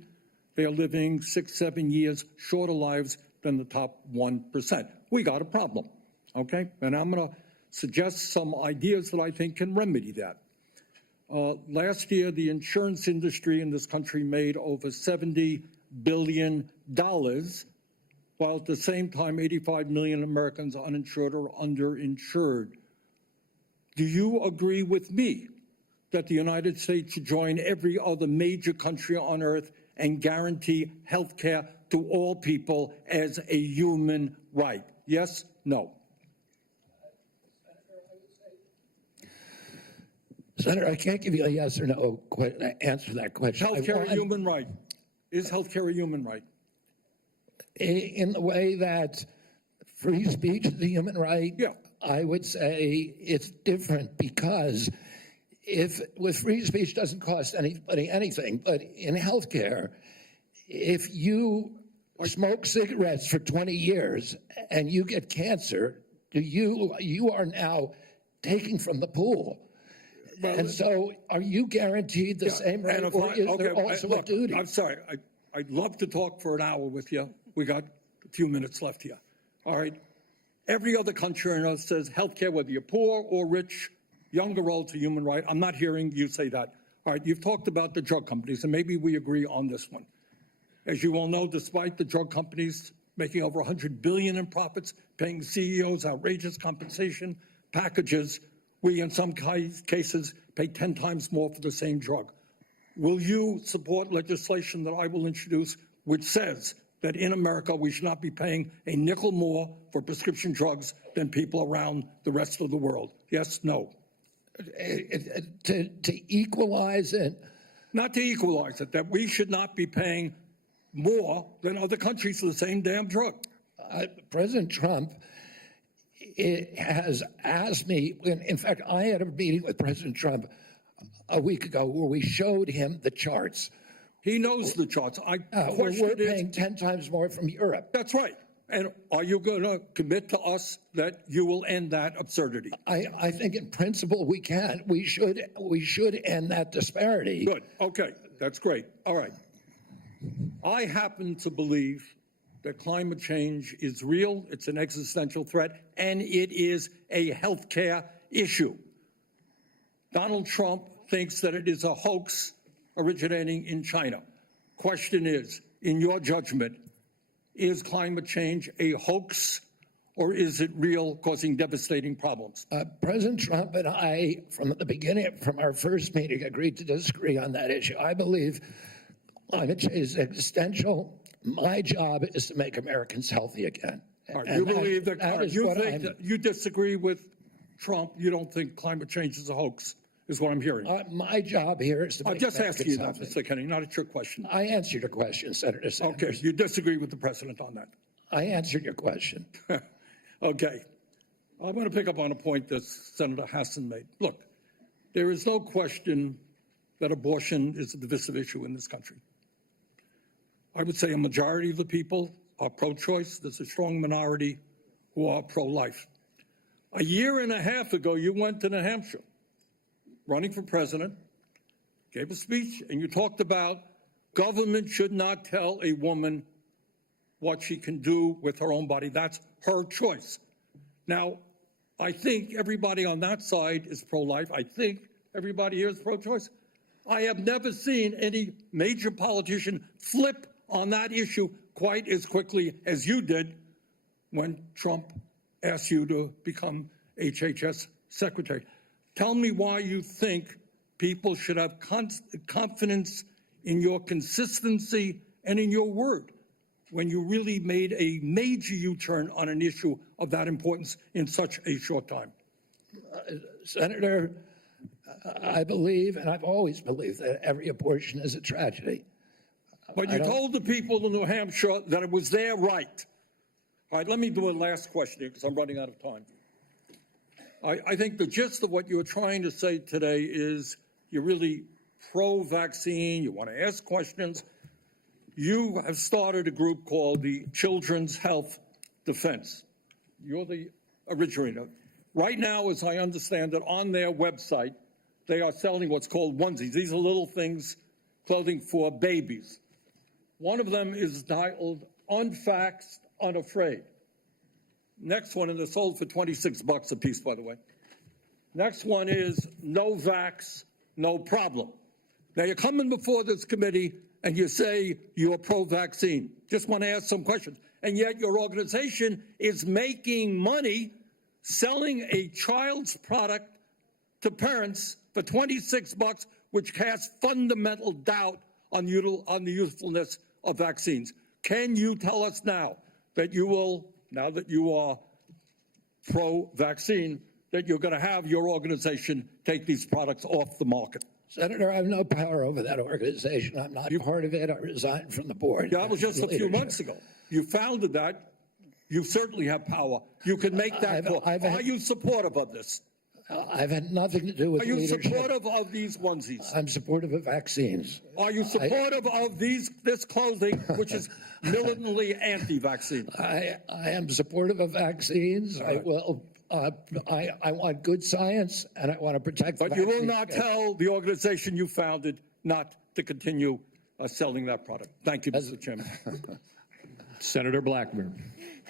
they are living 6, 7 years shorter lives than the top 1%. We got a problem, okay? And I'm going to suggest some ideas that I think can remedy that. Last year, the insurance industry in this country made over $70 billion, while at the same time, 85 million Americans are uninsured or underinsured. Do you agree with me that the United States should join every other major country on earth and guarantee health care to all people as a human right? Yes? No? Senator, I can't give you a yes or no answer to that question. Health care a human right. Is health care a human right? In the way that free speech is a human right, yeah. I would say it's different, because with free speech doesn't cost anybody anything, but in healthcare, if you smoke cigarettes for 20 years and you get cancer, you are now taking from the pool. And so are you guaranteed the same right, or is there also a duty? I'm sorry. I'd love to talk for an hour with you. We got a few minutes left here. All right. Every other country on earth says healthcare, whether you're poor or rich, young or old, is a human right. I'm not hearing you say that. All right. You've talked about the drug companies, and maybe we agree on this one. As you all know, despite the drug companies making over $100 billion in profits, paying CEOs outrageous compensation packages, we, in some cases, pay 10 times more for the same drug. Will you support legislation that I will introduce which says that in America we should not be paying a nickel more for prescription drugs than people around the rest of the world? Yes, no? To equalize it? Not to equalize it, that we should not be paying more than other countries for the same damn drug. President Trump it has asked me, in fact, I had a meeting with President Trump a week ago where we showed him the charts. He knows the charts. We're paying 10 times more from Europe. That's right. And are you going to commit to us that you will end that absurdity? I think in principle we can. We should end that disparity. Good. Okay. That's great. All right. I happen to believe that climate change is real, it's an existential threat, and it is a healthcare issue. Donald Trump thinks that it is a hoax originating in China. Question is, in your judgment, is climate change a hoax or is it real, causing devastating problems? President Trump and I, from the beginning, from our first meeting, agreed to disagree on that issue. I believe climate change is existential. My job is to make Americans healthy again. All right, you believe that, you disagree with Trump, you don't think climate change is a hoax, is what I'm hearing. My job here is to make just ask you that, Americans Mr. Kennedy, not a trick question. I answered your question, Senator Sanders. Okay, you disagree with the president on that. I answered your question. Okay. I'm going to pick up on a point that Senator Hassan made. Look, there is no question that abortion is a divisive issue in this country. I would say a majority of the people are pro-choice. There's a strong minority who are pro-life. A year and a half ago, you went to New Hampshire, running for president, gave a speech, and you talked about government should not tell a woman what she can do with her own body. That's her choice. Now, I think everybody on that side is pro-life. I think everybody here is pro-choice. I have never seen any major politician flip on that issue quite as quickly as you did when Trump asked you to become HHS secretary. Tell me why you think people should have confidence in your consistency and in your word when you really made a major U-turn on an issue of that importance in such a short time. Senator, I believe, and I've always believed, that every abortion is a tragedy. But you told the people in New Hampshire that it was their right. All right, let me do a last question here because I'm running out of time. I think the gist of what you're trying to say today is you're really pro-vaccine, you want to ask questions. You have started a group called the Children's Health Defense. You're the originator. Right now, as I understand it, on their website, they are selling what's called onesies. These are little things, clothing for babies. One of them is titled Unvaxxed, Unafraid. Next one, and they're sold for $26 a piece, by the way. Next one is No Vax, No Problem. Now, you're coming before this committee and you say you're pro-vaccine. Just want to ask some questions. And yet your organization is making money selling a child's product to parents for $26, which casts fundamental doubt on the usefulness of vaccines. Can you tell us now that you will, now that you are pro-vaccine, that you're going to have your organization take these products off the market? Senator, I have no power over that organization. I'm not part of it. I resigned from the board. That was just a few months ago. You founded that. You certainly have power. You can make that call. Are you supportive of this? I've had nothing to do with leadership. Are you supportive of these onesies? I'm supportive of vaccines. Are you supportive of this clothing, which is militantly anti-vaccine? I am supportive of vaccines. I will. I want good science, and I want to protect the But you will not tell the organization you founded not to continue selling that product. Thank you, Mr. Chairman. Senator Blackburn.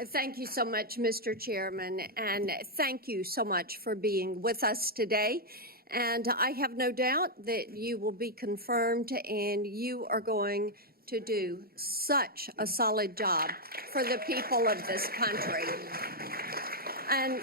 Thank you so much, Mr. Chairman, and thank you so much for being with us today. And I have no doubt that you will be confirmed and you are going to do such a solid job for the people of this country. And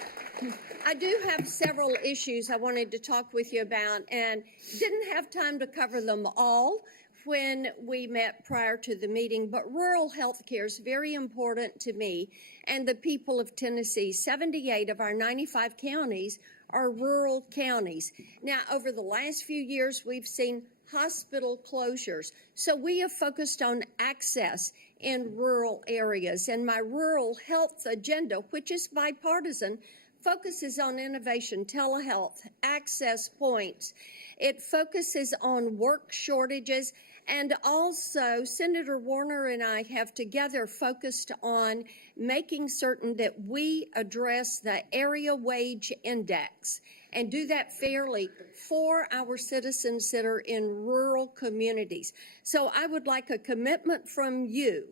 I do have several issues I wanted to talk with you about and didn't have time to cover them all when we met prior to the meeting, but rural health care is very important to me and the people of Tennessee. 78 of our 95 counties are rural counties. Now, over the last few years, we've seen hospital closures. So we have focused on access in rural areas. And my rural health agenda, which is bipartisan, focuses on innovation, telehealth, access points. It focuses on work shortages, and also Senator Warner and I have together focused on making certain that we address the area wage index and do that fairly for our citizens that are in rural communities. So I would like a commitment from you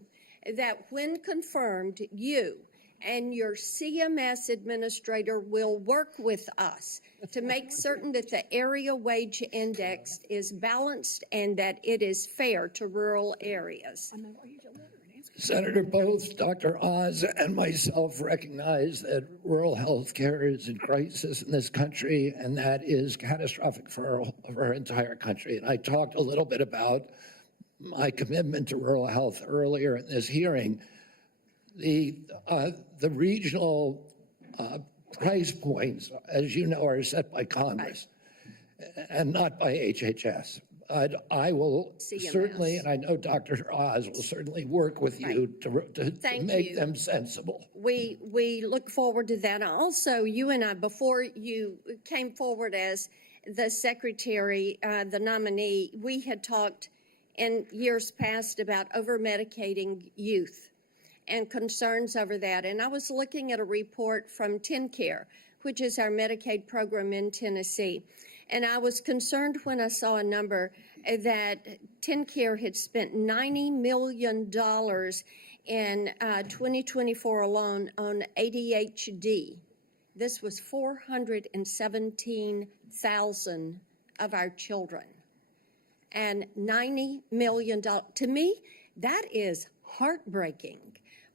that when confirmed, you and your CMS administrator will work with us to make certain that the area wage index is balanced and that it is fair to rural areas. Senator, both Dr. Oz and myself recognize that rural health care is in crisis in this country, and that is catastrophic for our entire country. And I talked a little bit about my commitment to rural health earlier in this hearing. The regional price points, as you know, are set by Congress and not by HHS. I will certainly, and I know Dr. Oz will certainly work with you to make them sensible. We look forward to that. Also, you and I, before you came forward as the secretary, the nominee, we had talked in years past about over-medicating youth and concerns over that. And I was looking at a report from TennCare, which is our Medicaid program in Tennessee. And I was concerned when I saw a number that TennCare had spent $90 million in 2024 alone on ADHD. This was 417,000 of our children. And $90 million. To me, that is heartbreaking,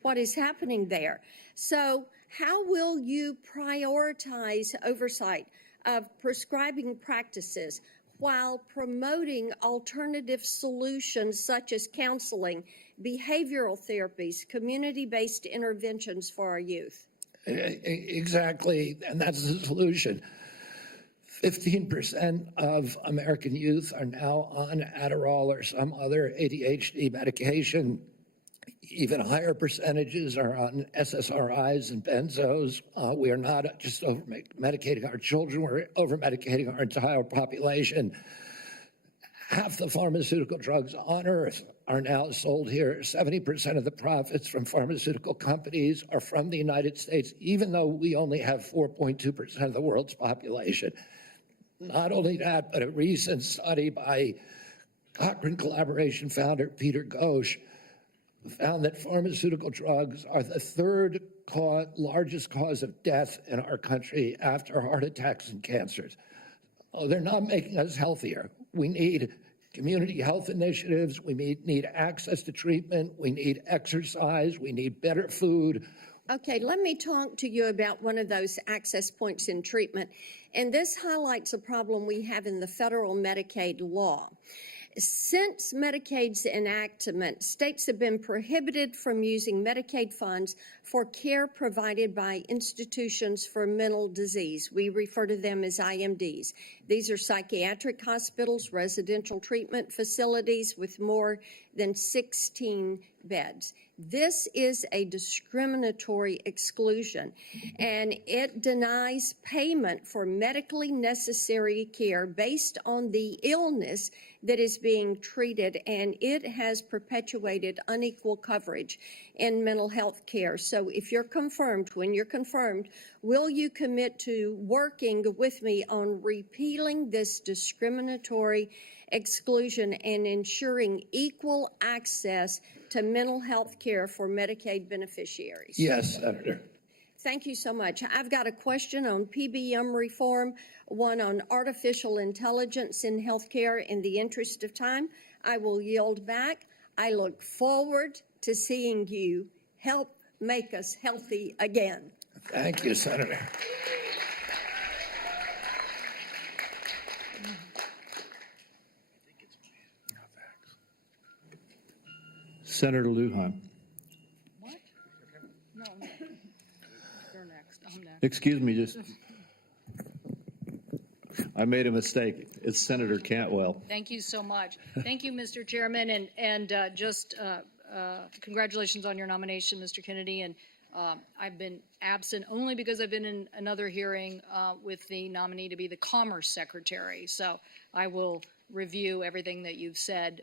what is happening there. So how will you prioritize oversight of prescribing practices while promoting alternative solutions such as counseling, behavioral therapies, community-based interventions for our youth? Exactly, and that's the solution. 15% of American youth are now on Adderall or some other ADHD medication. Even higher percentages are on SSRIs and benzos. We are not just over-medicating our children, we're over-medicating our entire population. Half the pharmaceutical drugs on Earth are now sold here. 70% of the profits from pharmaceutical companies are from the United States, even though we only have 4.2% of the world's population. Not only that, but a recent study by Cochrane Collaboration founder Peter Ghosh found that pharmaceutical drugs are the third largest cause of death in our country after heart attacks and cancers. Oh, they're not making us healthier. We need community health initiatives. We need access to treatment. We need exercise. We need better food. Okay, let me talk to you about one of those access points in treatment. And this highlights a problem we have in the federal Medicaid law. Since Medicaid's enactment, states have been prohibited from using Medicaid funds for care provided by institutions for mental disease. We refer to them as IMDs. These are psychiatric hospitals, residential treatment facilities with more than 16 beds. This is a discriminatory exclusion, and it denies payment for medically necessary care based on the illness that is being treated, and it has perpetuated unequal coverage in mental health care. So if you're confirmed, when you're confirmed, will you commit to working with me on repealing this discriminatory exclusion and ensuring equal access to mental health care for Medicaid beneficiaries? Yes, Senator. Thank you so much. I've got a question on PBM reform, one on artificial intelligence in healthcare. In the interest of time, I will yield back. I look forward to seeing you help make us healthy again. Thank you, Senator. Senator Lujan. What? No, you're next. I'm next. Excuse me, I made a mistake. It's Senator Cantwell. Thank you so much. Thank you, Mr. Chairman, and congratulations on your nomination, Mr. Kennedy. And I've been absent only because I've been in another hearing with the nominee to be the Commerce Secretary. So I will review everything that you've said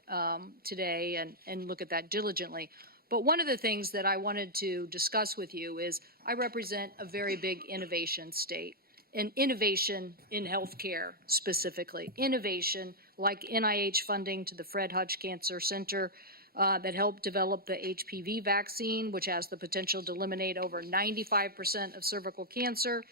today and look at that diligently. But one of the things that I wanted to discuss with you is I represent a very big innovation state, and innovation in healthcare specifically. Innovation like NIH funding to the Fred Hutch Cancer Center that helped develop the HPV vaccine, which has the potential to eliminate over 95% of cervical cancer.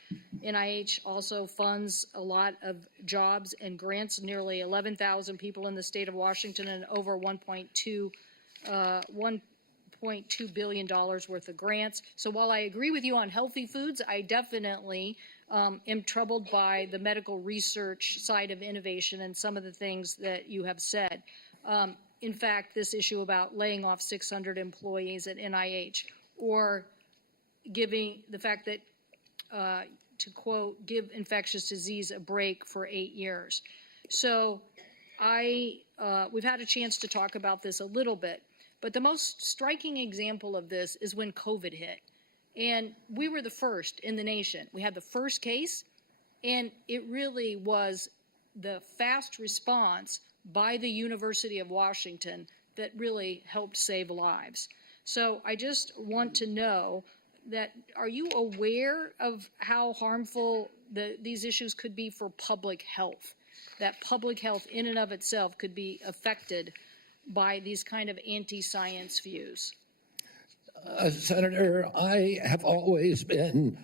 NIH also funds a lot of jobs and grants, nearly 11,000 people in the state of Washington, and over $1.2 billion worth of grants. So while I agree with you on healthy foods, I definitely am troubled by the medical research side of innovation and some of the things that you have said. In fact, this issue about laying off 600 employees at NIH, or giving the fact that, to quote, give infectious disease a break for 8 years. So we've had a chance to talk about this a little bit, but the most striking example of this is when COVID hit. And we were the first in the nation. We had the first case, and it really was the fast response by the University of Washington that really helped save lives. So I just want to know that, are you aware of how harmful these issues could be for public health? That public health in and of itself could be affected by these kind of anti-science views? Senator, I have always been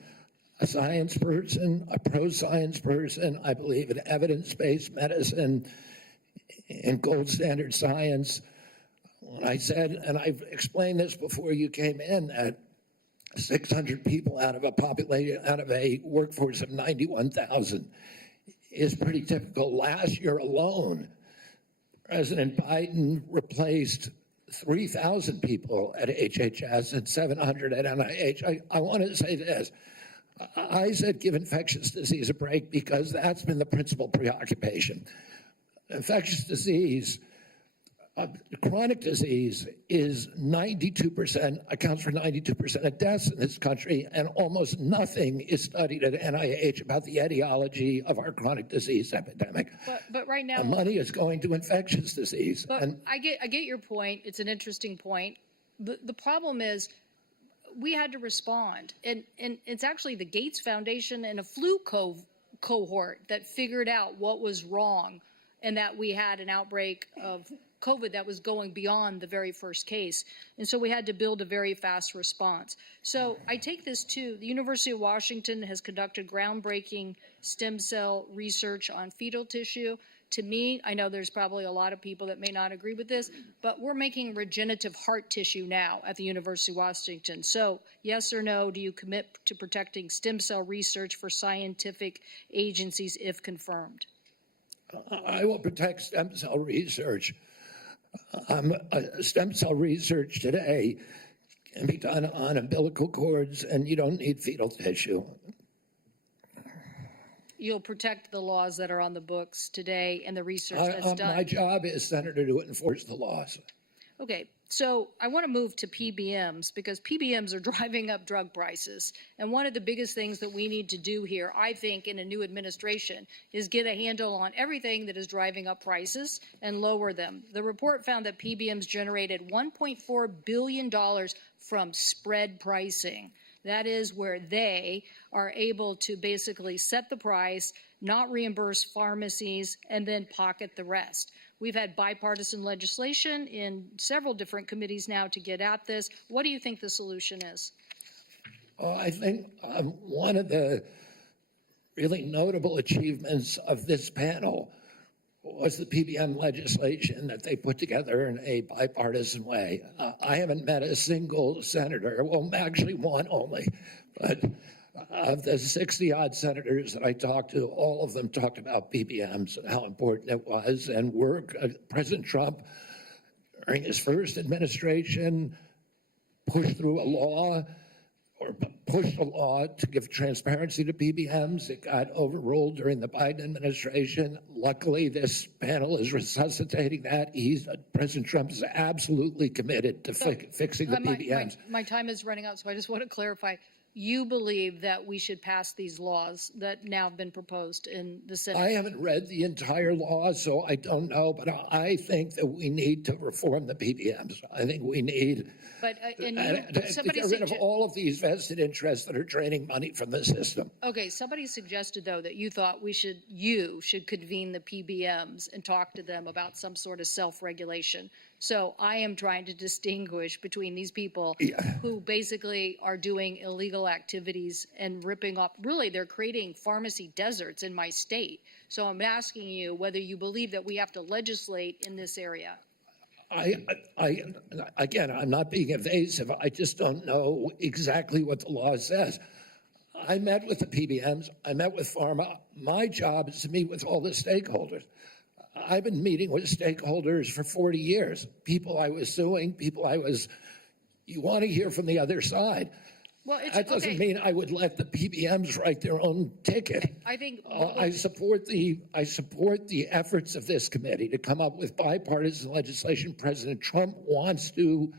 a science person, a pro-science person. I believe in evidence-based medicine and gold standard science. When I said, and I've explained this before you came in, that 600 people out of a workforce of 91,000 is pretty typical. Last year alone, President Biden replaced 3,000 people at HHS and 700 at NIH. I want to say this. I said give infectious disease a break because that's been the principal preoccupation. Infectious disease, chronic disease is 92%, accounts for 92% of deaths in this country, and almost nothing is studied at NIH about the etiology of our chronic disease epidemic. But right now, the money is going to infectious disease. But I get your point. It's an interesting point. The problem is we had to respond, and it's actually the Gates Foundation and a flu cohort that figured out what was wrong, and that we had an outbreak of COVID that was going beyond the very first case. And so we had to build a very fast response. So I take this too. The University of Washington has conducted groundbreaking stem cell research on fetal tissue. To me, I know there's probably a lot of people that may not agree with this, but we're making regenerative heart tissue now at the University of Washington. So yes or no, do you commit to protecting stem cell research for scientific agencies if confirmed? I will protect stem cell research. Stem cell research today can be done on umbilical cords, and you don't need fetal tissue. You'll protect the laws that are on the books today and the research that's done. My job is, Senator, to enforce the laws. Okay, so I want to move to PBMs because PBMs are driving up drug prices. And one of the biggest things that we need to do here, I think, in a new administration is get a handle on everything that is driving up prices and lower them. The report found that PBMs generated $1.4 billion from spread pricing. That is where they are able to basically set the price, not reimburse pharmacies, and then pocket the rest. We've had bipartisan legislation in several different committees now to get at this. What do you think the solution is? I think one of the really notable achievements of this panel was the PBM legislation that they put together in a bipartisan way. I haven't met a single senator, well, actually one only, but of the 60-odd senators that I talked to, all of them talked about PBMs and how important it was. And President Trump, during his first administration, pushed through a law or pushed a law to give transparency to PBMs. It got overruled during the Biden administration. Luckily, this panel is resuscitating that. President Trump is absolutely committed to fixing the PBMs. My time is running out, so I just want to clarify. You believe that we should pass these laws that now have been proposed in the Senate? I haven't read the entire law, so I don't know, but I think that we need to reform the PBMs. I think we need to get rid of all of these vested interests that are draining money from the system. Okay, somebody suggested, though, that you thought you should convene the PBMs and talk to them about some sort of self-regulation. So I am trying to distinguish between these people who basically are doing illegal activities and ripping up. Really, they're creating pharmacy deserts in my state. So I'm asking you whether you believe that we have to legislate in this area. Again, I'm not being evasive. I just don't know exactly what the law says. I met with the PBMs. I met with pharma. My job is to meet with all the stakeholders. I've been meeting with stakeholders for 40 years. People I was suing, you want to hear from the other side. Well, that doesn't mean I would let the PBMs write their own ticket. I think I support the efforts of this committee to come up with bipartisan legislation. President Trump wants to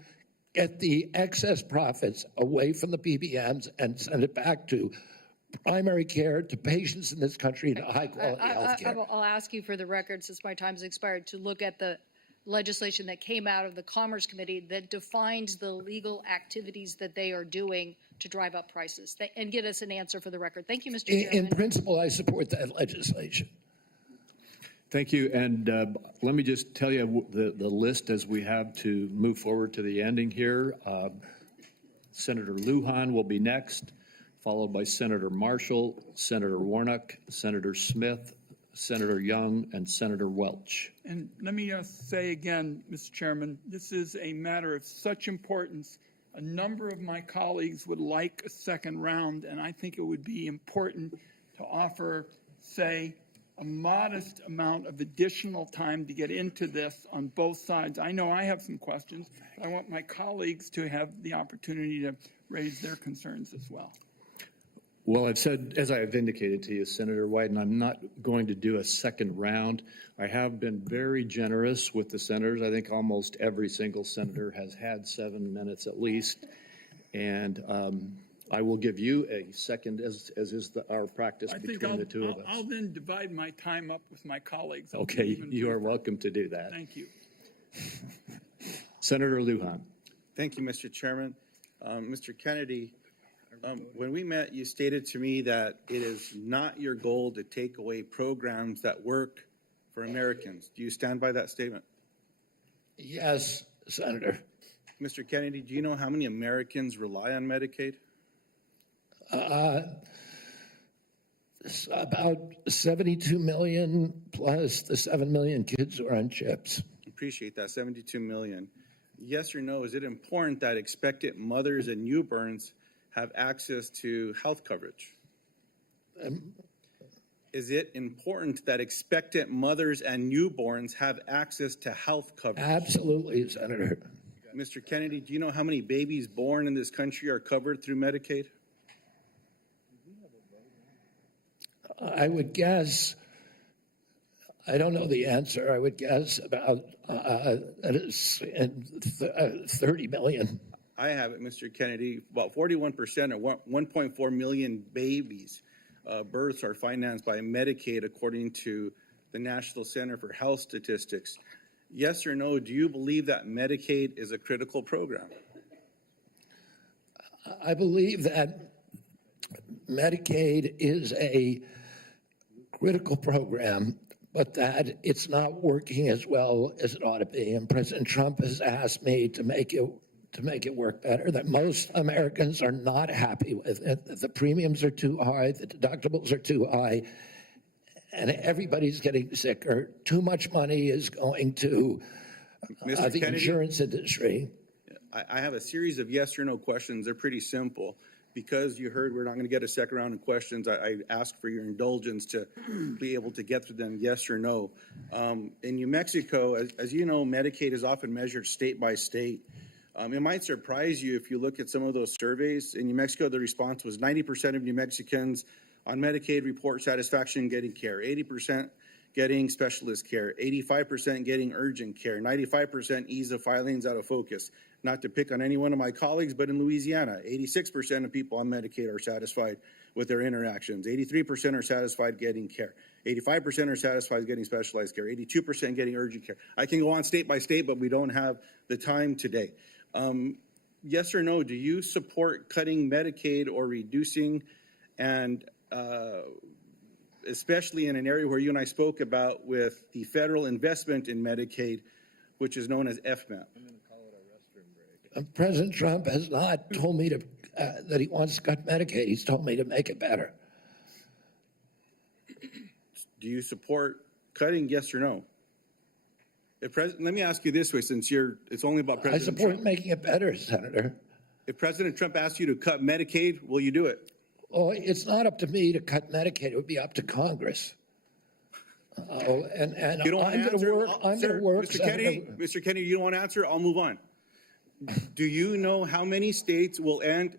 get the excess profits away from the PBMs and send it back to primary care, to patients in this country, to high-quality health care. I'll ask you for the record, since my time's expired, to look at the legislation that came out of the Commerce Committee that defines the legal activities that they are doing to drive up prices, and get us an answer for the record. Thank you, Mr. Chairman. In principle, I support that legislation. Thank you. And let me just tell you the list as we have to move forward to the ending here. Senator Lujan will be next, followed by Senator Marshall, Senator Warnock, Senator Smith, Senator Young, and Senator Welch. And let me say again, Mr. Chairman, this is a matter of such importance. A number of my colleagues would like a second round, and I think it would be important to offer, say, a modest amount of additional time to get into this on both sides. I know I have some questions. I want my colleagues to have the opportunity to raise their concerns as well. Well, I've said, as I have indicated to you, Senator Wyden, I'm not going to do a second round. I have been very generous with the senators. I think almost every single senator has had 7 minutes at least. And I will give you a second, as is our practice between the two of us. I'll then divide my time up with my colleagues. Okay, you are welcome to do that. Thank you. Senator Lujan. Thank you, Mr. Chairman. Mr. Kennedy, when we met, you stated to me that it is not your goal to take away programs that work for Americans. Do you stand by that statement? Yes, Senator. Mr. Kennedy, do you know how many Americans rely on Medicaid? About 72 million plus the 7 million kids who are on chips. Appreciate that, 72 million. Yes or no, is it important that expectant mothers and newborns have access to health coverage? Is it important that expectant mothers and newborns have access to health coverage? Absolutely, Senator. Mr. Kennedy, do you know how many babies born in this country are covered through Medicaid? I would guess, I don't know the answer, I would guess about 30 million. I have it, Mr. Kennedy. About 41% or 1.4 million babies births are financed by Medicaid, according to the National Center for Health Statistics. Yes or no, do you believe that Medicaid is a critical program? I believe that Medicaid is a critical program, but that it's not working as well as it ought to be. And President Trump has asked me to make it work better, that most Americans are not happy with it, that the premiums are too high, the deductibles are too high, and everybody's getting sicker. Too much money is going to the insurance industry. I have a series of yes or no questions. They're pretty simple. Because you heard we're not going to get a second round of questions, I ask for your indulgence to be able to get through them yes or no. In New Mexico, as you know, Medicaid is often measured state by state. It might surprise you if you look at some of those surveys. In New Mexico, the response was 90% of New Mexicans on Medicaid report satisfaction getting care, 80% getting specialist care, 85% getting urgent care, 95% ease of filings out of focus. Not to pick on any one of my colleagues, but in Louisiana, 86% of people on Medicaid are satisfied with their interactions. 83% are satisfied getting care. 85% are satisfied getting specialized care. 82% getting urgent care. I can go on state by state, but we don't have the time today. Yes or no, do you support cutting Medicaid or reducing, and especially in an area where you and I spoke about with the federal investment in Medicaid, which is known as FMAP? President Trump has not told me that he wants to cut Medicaid. He's told me to make it better. Do you support cutting, yes or no? Let me ask you this way, since it's only about President Trump. I support making it better, Senator. If President Trump asked you to cut Medicaid, will you do it? Oh, it's not up to me to cut Medicaid. It would be up to Congress. And you don't I'm going to work. Mr. Kennedy, you don't want to answer? I'll move on. Do you know how many states will end?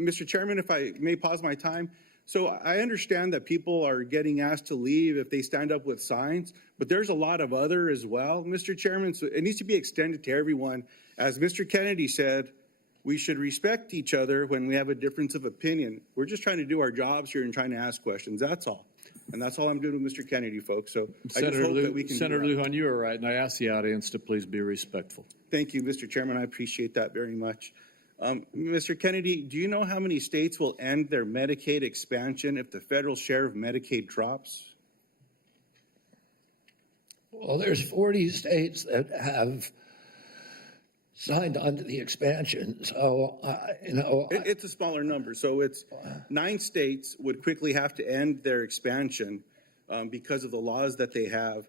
Mr. Chairman, if I may pause my time. So I understand that people are getting asked to leave if they stand up with signs, but there's a lot of other as well, Mr. Chairman. So it needs to be extended to everyone. As Mr. Kennedy said, we should respect each other when we have a difference of opinion. We're just trying to do our jobs here and trying to ask questions. That's all. And that's all I'm doing with Mr. Kennedy, folks. So I just hope that we can. Senator Lujan, you are right, and I ask the audience to please be respectful. Thank you, Mr. Chairman. I appreciate that very much. Mr. Kennedy, do you know how many states will end their Medicaid expansion if the federal share of Medicaid drops? Well, there's 40 states that have signed on to the expansion. So, it's a smaller number. So it's 9 states would quickly have to end their expansion because of the laws that they have.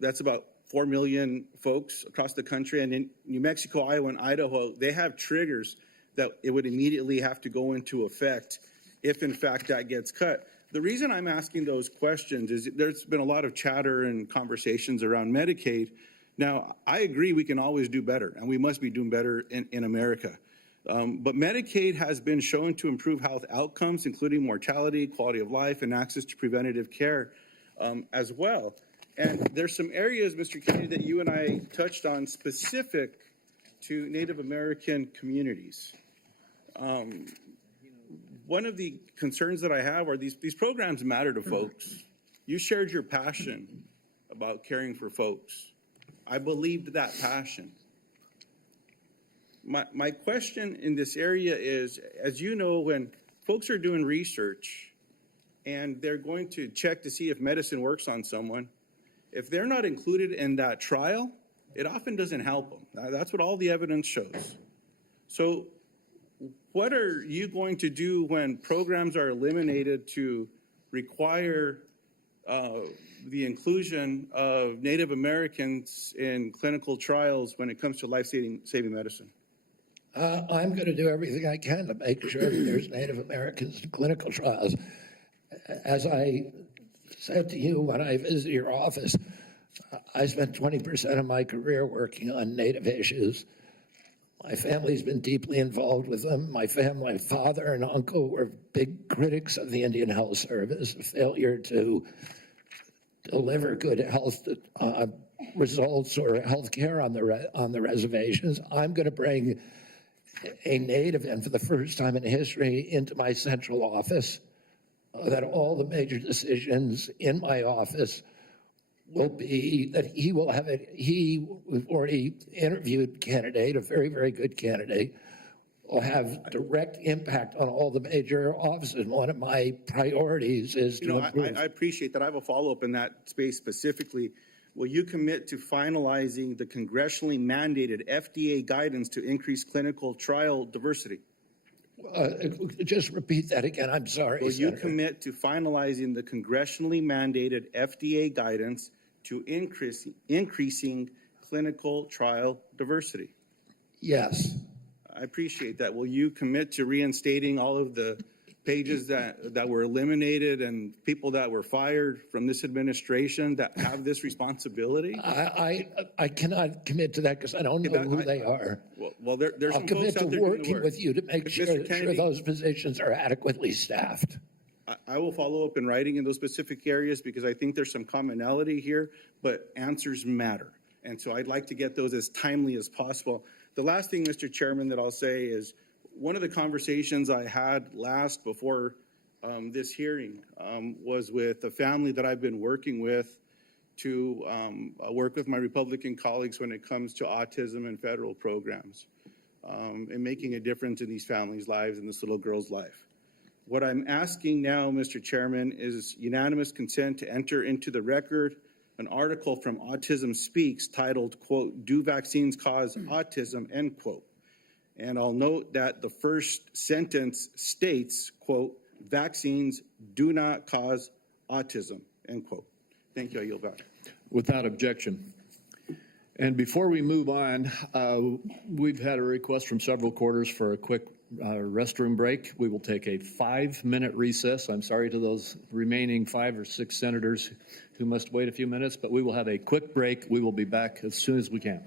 That's about 4 million folks across the country. And in New Mexico, Iowa, and Idaho, they have triggers that it would immediately have to go into effect if, in fact, that gets cut. The reason I'm asking those questions is there's been a lot of chatter and conversations around Medicaid. Now, I agree we can always do better, and we must be doing better in America. But Medicaid has been shown to improve health outcomes, including mortality, quality of life, and access to preventative care as well. And there's some areas, Mr. Kennedy, that you and I touched on specific to Native American communities. One of the concerns that I have are these programs matter to folks. You shared your passion about caring for folks. I believed that passion. My question in this area is, as you know, when folks are doing research and they're going to check to see if medicine works on someone, if they're not included in that trial, it often doesn't help them. That's what all the evidence shows. So what are you going to do when programs are eliminated to require the inclusion of Native Americans in clinical trials when it comes to life-saving medicine? I'm going to do everything I can to make sure that there's Native Americans in clinical trials. As I said to you when I visited your office, I spent 20% of my career working on Native issues. My family's been deeply involved with them. My father and uncle were big critics of the Indian Health Service, a failure to deliver good health results or health care on the reservations. I'm going to bring a Native, and for the first time in history, into my central office, that all the major decisions in my office will be that he will have it. We've already interviewed a candidate, a very, very good candidate, will have direct impact on all the major offices. One of my priorities is to improve. I appreciate that. I have a follow-up in that space specifically. Will you commit to finalizing the congressionally mandated FDA guidance to increase clinical trial diversity? Just repeat that again. I'm sorry. Will you commit to finalizing the congressionally mandated FDA guidance to increasing clinical trial diversity? Yes. I appreciate that. Will you commit to reinstating all of the pages that were eliminated and people that were fired from this administration that have this responsibility? I cannot commit to that because I don't know who they are. Well, there's I'll some commit folks to out there doing the working work. with you to make sure Kennedy, those positions are adequately staffed. I will follow up in writing in those specific areas because I think there's some commonality here, but answers matter. And so I'd like to get those as timely as possible. The last thing, Mr. Chairman, that I'll say is one of the conversations I had last before this hearing was with a family that I've been working with to work with my Republican colleagues when it comes to autism and federal programs and making a difference in these families' lives and this little girl's life. What I'm asking now, Mr. Chairman, is unanimous consent to enter into the record an article from Autism Speaks titled, quote, "Do Vaccines Cause Autism?" End quote. And I'll note that the first sentence states, quote, "Vaccines do not cause autism," end quote. Thank you. I yield back. Without objection. And before we move on, we've had a request from several quarters for a quick restroom break. We will take a 5-minute recess. I'm sorry to those remaining 5 or 6 senators who must wait a few minutes, but we will have a quick break. We will be back as soon as we can.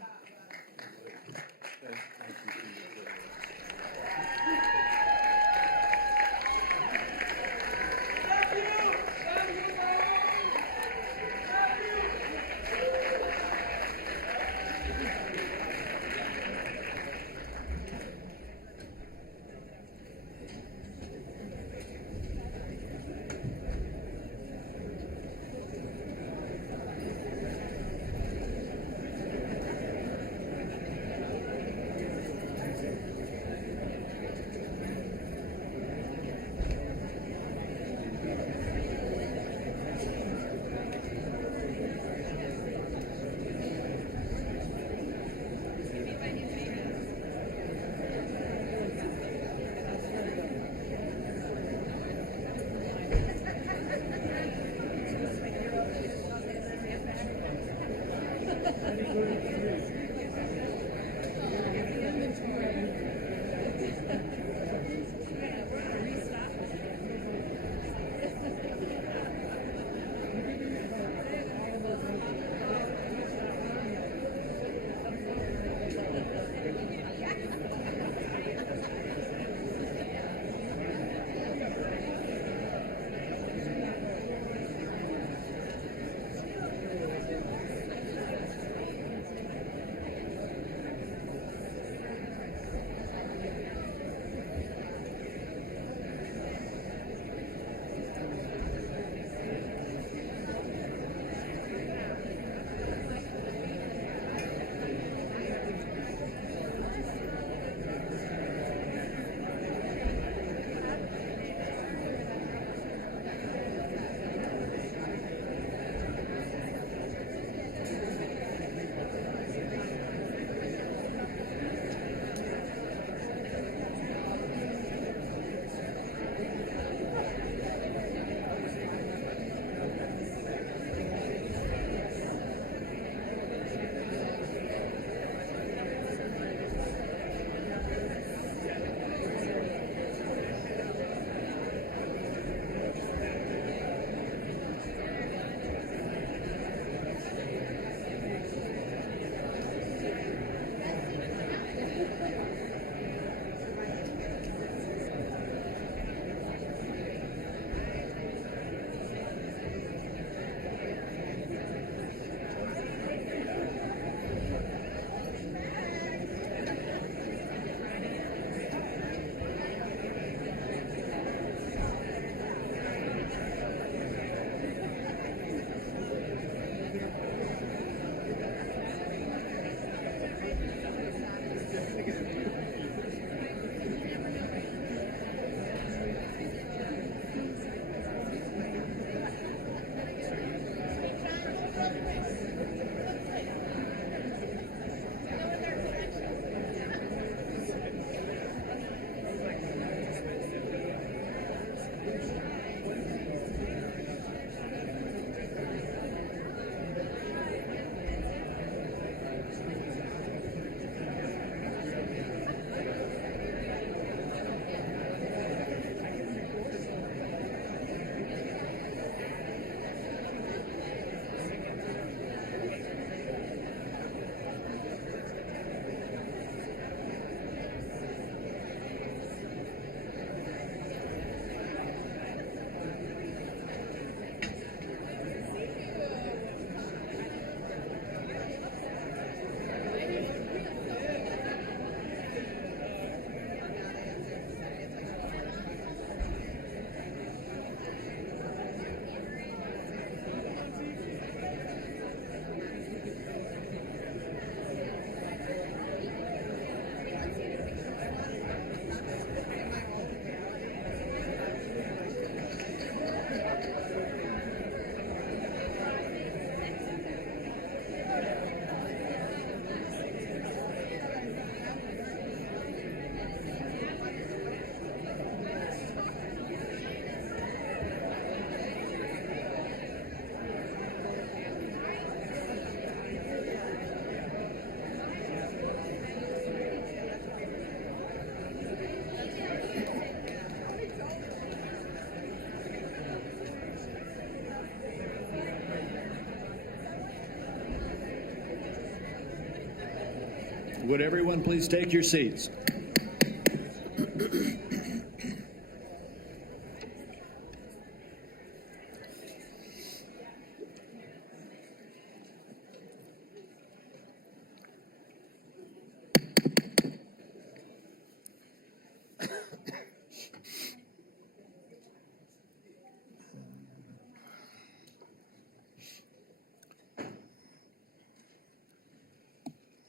Would everyone please take your seats?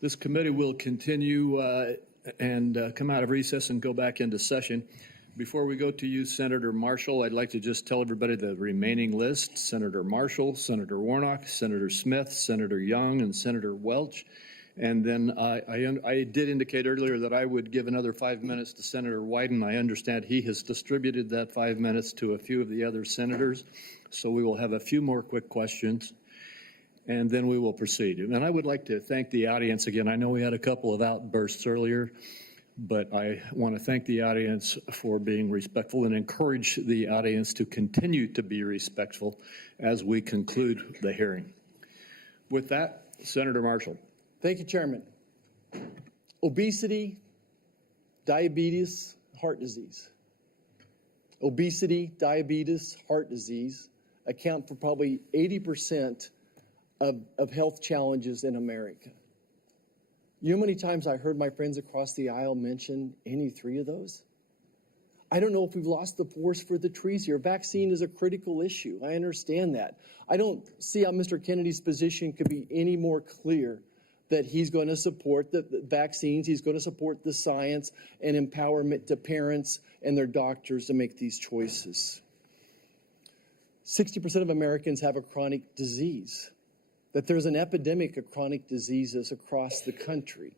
This committee will continue and come out of recess and go back into session. Before we go to you, Senator Marshall, I'd like to just tell everybody the remaining list. Senator Marshall, Senator Warnock, Senator Smith, Senator Young, and Senator Welch. And then I did indicate earlier that I would give another 5 minutes to Senator Wyden. I understand he has distributed that 5 minutes to a few of the other senators. So we will have a few more quick questions, and then we will proceed. And I would like to thank the audience again. I know we had a couple of outbursts earlier, but I want to thank the audience for being respectful and encourage the audience to continue to be respectful as we conclude the hearing. With that, Senator Marshall. Thank you, Chairman. Obesity, diabetes, heart disease. Obesity, diabetes, heart disease account for probably 80% of health challenges in America. You know how many times I heard my friends across the aisle mention any three of those? I don't know if we've lost the forest for the trees here. Vaccine is a critical issue. I understand that. I don't see how Mr. Kennedy's position could be any more clear that he's going to support the vaccines, he's going to support the science and empowerment to parents and their doctors to make these choices. 60% of Americans have a chronic disease, that there's an epidemic of chronic diseases across the country.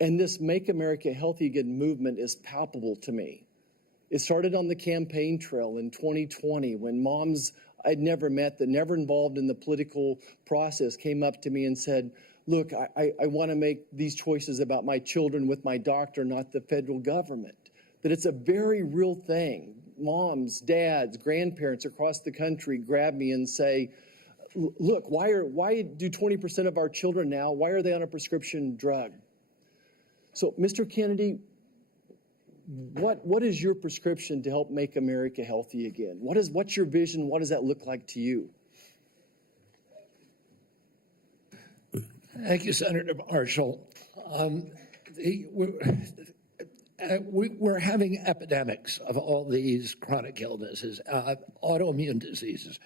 And this Make America Healthy Again movement is palpable to me. It started on the campaign trail in 2020 when moms I'd never met, that never involved in the political process, came up to me and said, look, I want to make these choices about my children with my doctor, not the federal government. That it's a very real thing. Moms, dads, grandparents across the country grab me and say, look, why do 20% of our children now, why are they on a prescription drug? So, Mr. Kennedy, what is your prescription to help make America healthy again? What's your vision? What does that look like to you? Thank you, Senator Marshall. We're having epidemics of all these chronic illnesses, autoimmune diseases,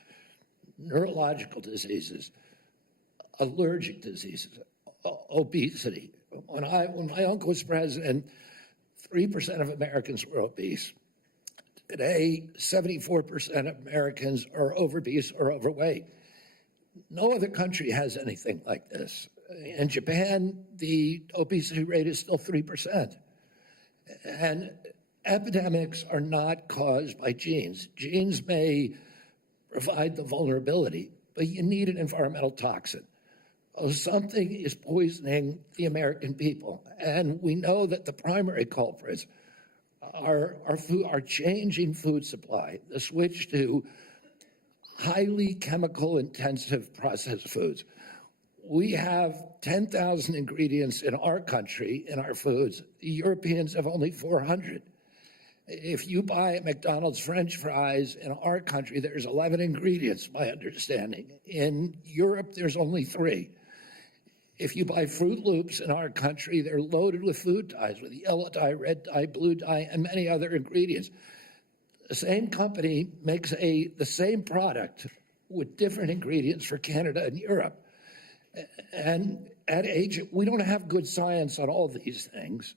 neurological diseases, allergic diseases, obesity. When my uncle was president, 3% of Americans were obese. Today, 74% of Americans are obese or overweight. No other country has anything like this. In Japan, the obesity rate is still 3%. And epidemics are not caused by genes. Genes may provide the vulnerability, but you need an environmental toxin. Something is poisoning the American people. And we know that the primary culprits are changing food supply, the switch to highly chemical intensive processed foods. We have 10,000 ingredients in our country, in our foods. The Europeans have only 400. If you buy McDonald's French fries in our country, there's 11 ingredients, my understanding. In Europe, there's only 3. If you buy Fruit Loops in our country, they're loaded with food dyes, with yellow dye, red dye, blue dye, and many other ingredients. The same company makes the same product with different ingredients for Canada and Europe. And at age, we don't have good science on all these things.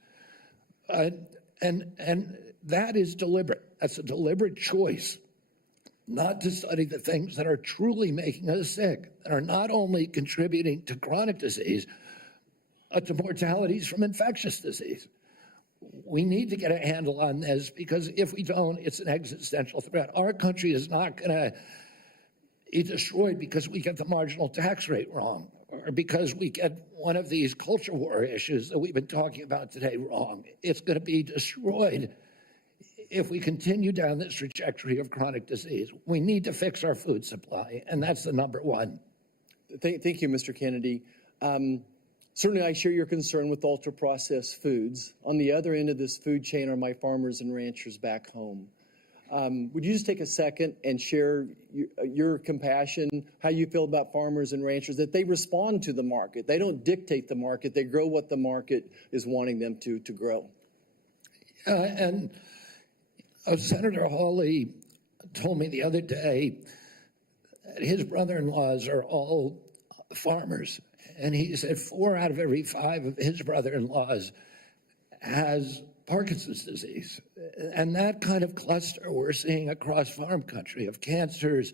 And that is deliberate. That's a deliberate choice not to study the things that are truly making us sick, that are not only contributing to chronic disease, but to mortalities from infectious disease. We need to get a handle on this, because if we don't, it's an existential threat. Our country is not going to be destroyed because we get the marginal tax rate wrong, or because we get one of these culture war issues that we've been talking about today wrong. It's going to be destroyed if we continue down this trajectory of chronic disease. We need to fix our food supply, and that's the number one. Thank you, Mr. Kennedy. Certainly, I share your concern with ultra-processed foods. On the other end of this food chain are my farmers and ranchers back home. Would you just take a second and share your compassion, how you feel about farmers and ranchers, that they respond to the market? They don't dictate the market. They grow what the market is wanting them to grow. And Senator Hawley told me the other day that his brother-in-laws are all farmers. And he said 4 out of every 5 of his brother-in-laws has Parkinson's disease. And that kind of cluster we're seeing across farm country of cancers,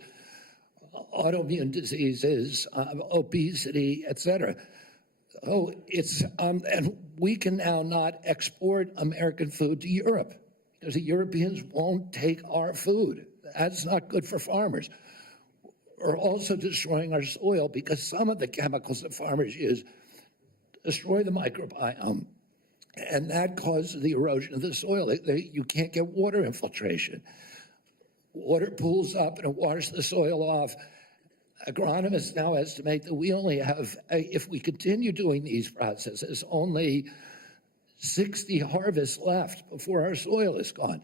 autoimmune diseases, obesity, et cetera. Oh, and we can now not export American food to Europe because the Europeans won't take our food. That's not good for farmers. We're also destroying our soil because some of the chemicals that farmers use destroy the microbiome. And that causes the erosion of the soil. You can't get water infiltration. Water pools up and it washes the soil off. Agronomists now estimate that we only have, if we continue doing these processes, only 60 harvests left before our soil is gone.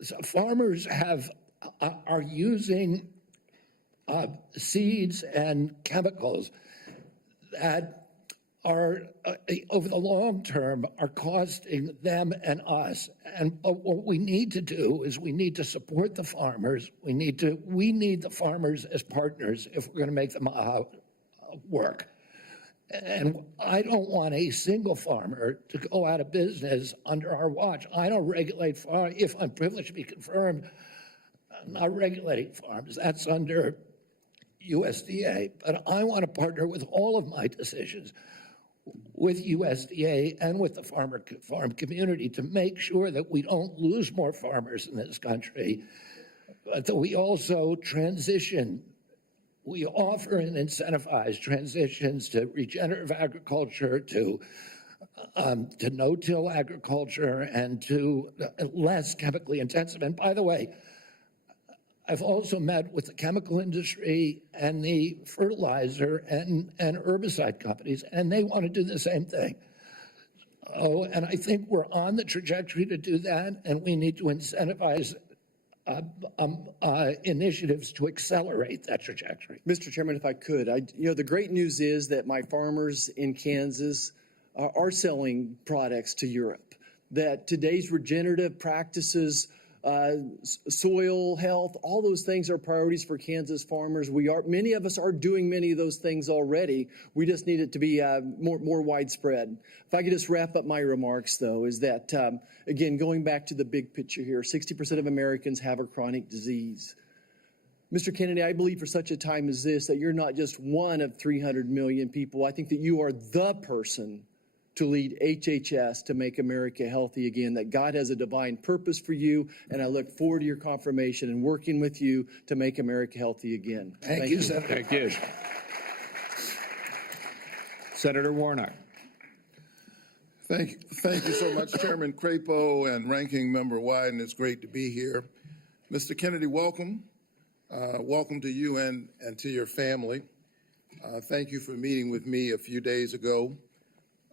So farmers are using seeds and chemicals that are, over the long term, are costing them and us. And what we need to do is we need to support the farmers. We need the farmers as partners if we're going to make them work. And I don't want a single farmer to go out of business under our watch. I don't regulate farms. If I'm privileged to be confirmed, I'm not regulating farms. That's under USDA. But I want to partner with all of my decisions with USDA and with the farm community to make sure that we don't lose more farmers in this country, but that we also transition. We offer and incentivize transitions to regenerative agriculture, to no-till agriculture, and to less chemically intensive. And by the way, I've also met with the chemical industry and the fertilizer and herbicide companies, and they want to do the same thing. Oh, and I think we're on the trajectory to do that, and we need to incentivize initiatives to accelerate that trajectory. Mr. Chairman, if I could, the great news is that my farmers in Kansas are selling products to Europe, that today's regenerative practices, soil health, all those things are priorities for Kansas farmers. Many of us are doing many of those things already. We just need it to be more widespread. If I could just wrap up my remarks, though, is that, again, going back to the big picture here, 60% of Americans have a chronic disease. Mr. Kennedy, I believe for such a time as this that you're not just one of 300 million people. I think that you are the person to lead HHS to make America healthy again, that God has a divine purpose for you, and I look forward to your confirmation and working with you to make America healthy again. Thank you, Senator. Thank you. Senator Warnock. Thank you so much, Chairman Crapo and Ranking Member Wyden. It's great to be here. Mr. Kennedy, welcome. Welcome to you and to your family. Thank you for meeting with me a few days ago.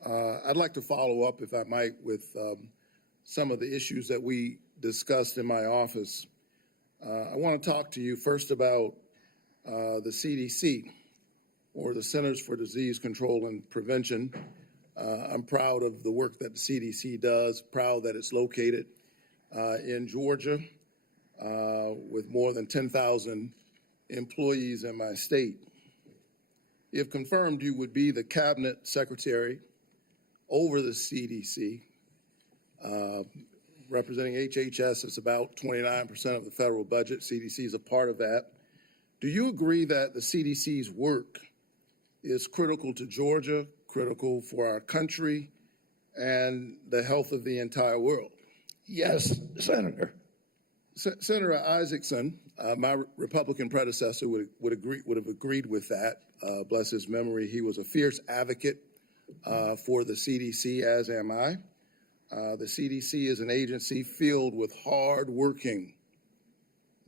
I'd like to follow up, if I might, with some of the issues that we discussed in my office. I want to talk to you first about the CDC, or the Centers for Disease Control and Prevention. I'm proud of the work that the CDC does, proud that it's located in Georgia with more than 10,000 employees in my state. If confirmed, you would be the cabinet secretary over the CDC. Representing HHS, it's about 29% of the federal budget. CDC is a part of that. Do you agree that the CDC's work is critical to Georgia, critical for our country, and the health of the entire world? Yes, Senator. Senator Isaacson, my Republican predecessor, would have agreed with that. Bless his memory. He was a fierce advocate for the CDC, as am I. The CDC is an agency filled with hard-working,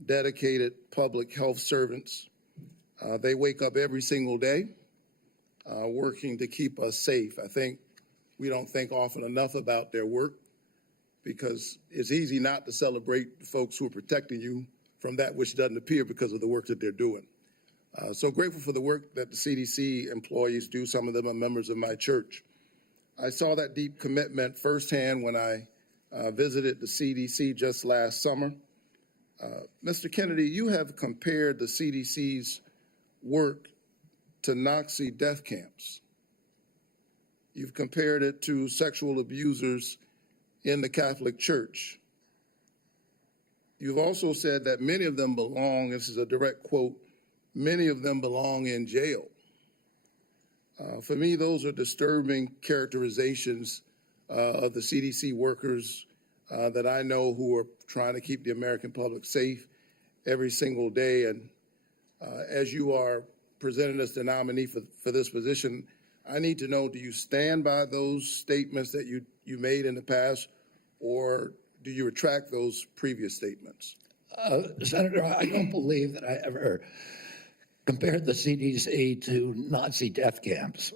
dedicated public health servants. They wake up every single day working to keep us safe. I think we don't think often enough about their work because it's easy not to celebrate the folks who are protecting you from that which doesn't appear because of the work that they're doing. So grateful for the work that the CDC employees do. Some of them are members of my church. I saw that deep commitment firsthand when I visited the CDC just last summer. Mr. Kennedy, you have compared the CDC's work to Nazi death camps. You've compared it to sexual abusers in the Catholic Church. You've also said that many of them belong, this is a direct quote, many of them belong in jail. For me, those are disturbing characterizations of the CDC workers that I know who are trying to keep the American public safe every single day. And as you are presented as the nominee for this position, I need to know, do you stand by those statements that you made in the past, or do you retract those previous statements? Senator, I don't believe that I ever compared the CDC to Nazi death camps.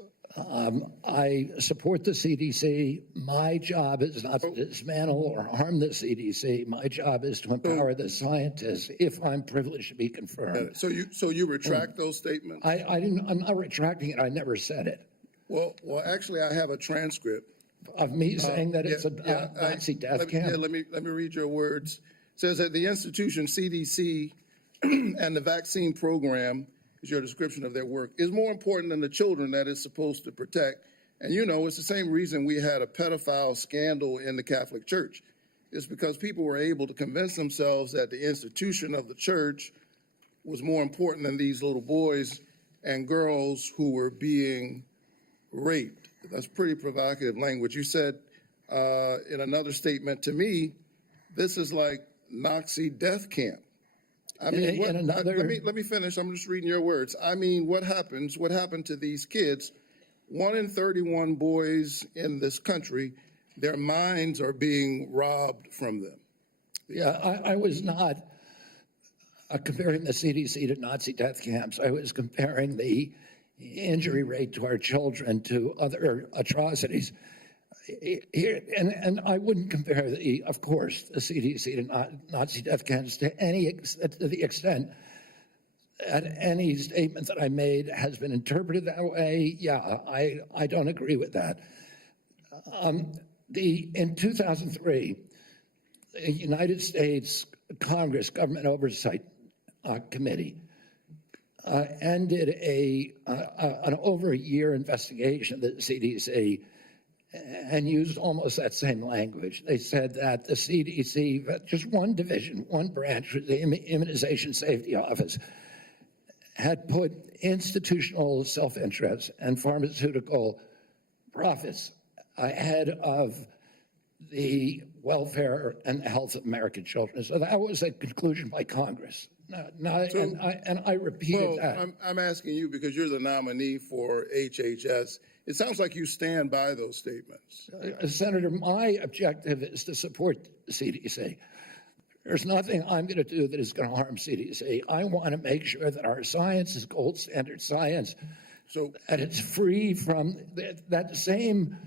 I support the CDC. My job is not to dismantle or harm the CDC. My job is to empower the scientists if I'm privileged to be confirmed. So you retract those statements? I'm not retracting it. I never said it. Well, actually, I have a transcript of me saying that it's a Nazi death camp. Yeah, let me read your words. It says that the institution CDC and the vaccine program, is your description of their work, is more important than the children that it's supposed to protect. And you know, it's the same reason we had a pedophile scandal in the Catholic Church. It's because people were able to convince themselves that the institution of the church was more important than these little boys and girls who were being raped. That's pretty provocative language. You said in another statement to me, this is like Nazi death camp. I mean, let me finish. I'm just reading your words. I mean, what happened to these kids? 1 in 31 boys in this country, their minds are being robbed from them. Yeah, I was not comparing the CDC to Nazi death camps. I was comparing the injury rate to our children to other atrocities. Here, and I wouldn't compare, of course, the CDC to Nazi death camps to the extent that any statement that I made has been interpreted that way. Yeah, I don't agree with that. In 2003, the United States Congress Government Oversight Committee ended an over a year investigation of the CDC and used almost that same language. They said that the CDC, just one division, one branch, the Immunization Safety Office, had put institutional self-interest and pharmaceutical profits ahead of the welfare and the health of American children. So that was a conclusion by Congress. And I repeated that. I'm asking you because you're the nominee for HHS. It sounds like you stand by those statements. Senator, my objective is to support the CDC. There's nothing I'm going to do that is going to harm CDC. I want to make sure that our science is gold standard science, and it's free from that same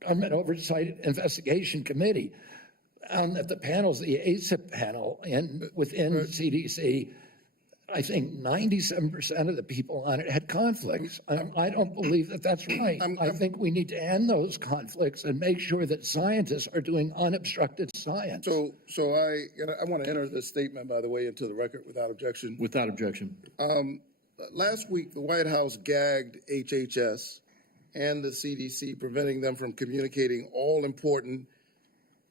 government oversight investigation committee found that the panels, the ACIP panel within CDC, I think 97% of the people on it had conflicts. I don't believe that that's right. I think we need to end those conflicts and make sure that scientists are doing unobstructed science. So I want to enter this statement, by the way, into the record without objection. Without objection. Last week, the White House gagged HHS and the CDC, preventing them from communicating all important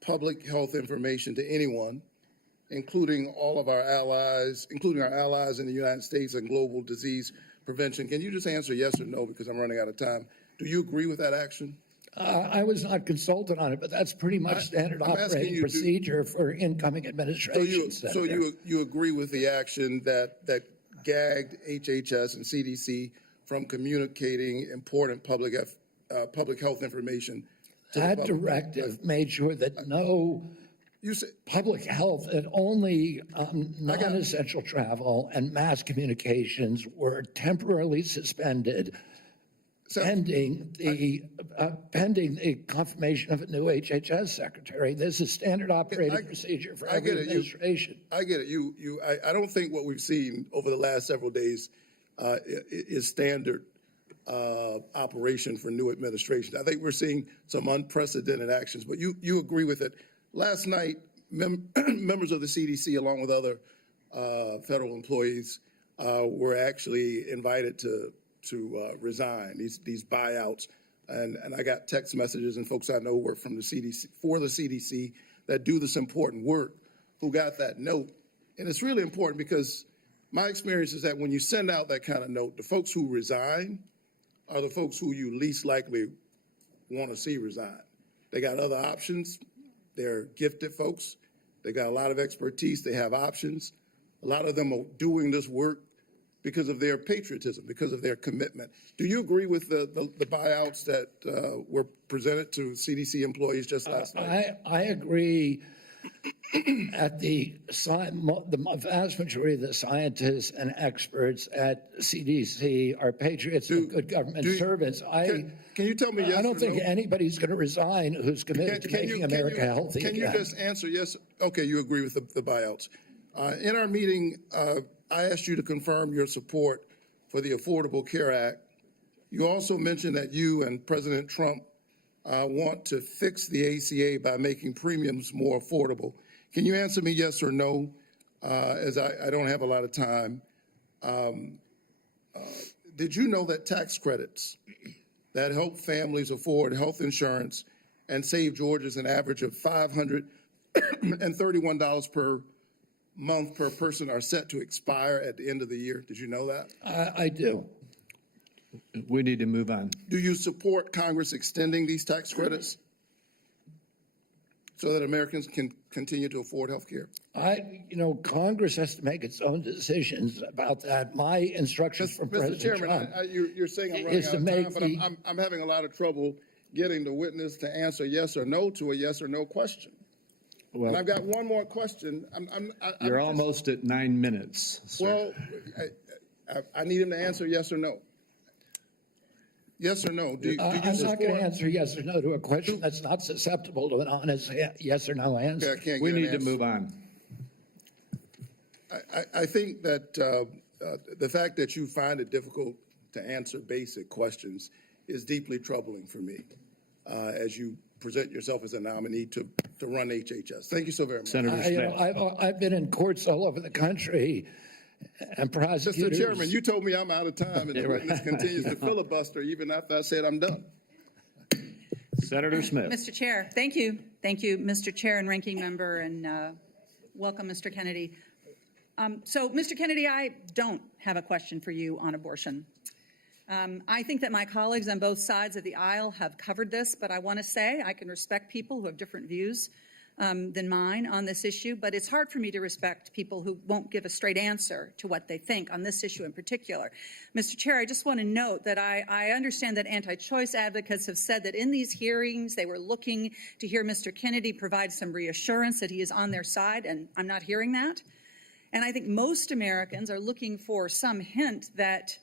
public health information to anyone, including all of our allies, including our allies in the United States and global disease prevention. Can you just answer yes or no, because I'm running out of time? Do you agree with that action? I was not consulted on it, but that's pretty much standard operating procedure for incoming administration. So you agree with the action that gagged HHS and CDC from communicating important public health information? That directive made sure that no public health, that only non-essential travel and mass communications were temporarily suspended pending the confirmation of a new HHS secretary. This is standard operating procedure for every administration. I get it. I don't think what we've seen over the last several days is standard operation for new administration. I think we're seeing some unprecedented actions, but you agree with it. Last night, members of the CDC, along with other federal employees, were actually invited to resign, these buyouts. And I got text messages and folks I know work from the CDC, for the CDC, that do this important work, who got that note. And it's really important because my experience is that when you send out that kind of note, the folks who resign are the folks who you least likely want to see resign. They got other options. They're gifted folks. They got a lot of expertise. They have options. A lot of them are doing this work because of their patriotism, because of their commitment. Do you agree with the buyouts that were presented to CDC employees just last night? I agree. At the vast majority of the scientists and experts at CDC are patriots and good government servants. Can you tell me yes I don't or think no? anybody's going to resign who's committed to making America healthy Can you again. just answer yes? Okay, you agree with the buyouts. In our meeting, I asked you to confirm your support for the Affordable Care Act. You also mentioned that you and President Trump want to fix the ACA by making premiums more affordable. Can you answer me yes or no, as I don't have a lot of time? Did you know that tax credits that help families afford health insurance and save Georgians an average of $531 per month per person are set to expire at the end of the year? Did you know that? I do. We need to move on. Do you support Congress extending these tax credits so that Americans can continue to afford health care? Congress has to make its own decisions about that. My instructions from President Chairman, Trump you're saying I'm running is out to of make time, but I'm having a lot of trouble getting the witness to answer yes or no to a yes or no question. Well, and I've got one more question. You're almost at 9 minutes, sir. Well, I need him to answer yes or no. Yes or no? Do you I'm not support? going to answer yes or no to a question that's not susceptible to an honest yes or no answer. Okay, I can't We get an need to answer. move on. I think that the fact that you find it difficult to answer basic questions is deeply troubling for me as you present yourself as a nominee to run HHS. Thank you so very much. Senator Smith. I've been in courts all over the country and prosecutors. Mr. Chairman, you told me I'm out of time, and the witness continues to filibuster even after I said I'm done. Senator Smith. Mr. Chair, thank you. Thank you, Mr. Chair and Ranking Member, and welcome, Mr. Kennedy. So, Mr. Kennedy, I don't have a question for you on abortion. I think that my colleagues on both sides of the aisle have covered this, but I want to say I can respect people who have different views than mine on this issue, but it's hard for me to respect people who won't give a straight answer to what they think on this issue in particular. Mr. Chair, I just want to note that I understand that anti-choice advocates have said that in these hearings they were looking to hear Mr. Kennedy provide some reassurance that he is on their side, and I'm not hearing that. And I think most Americans are looking for some hint that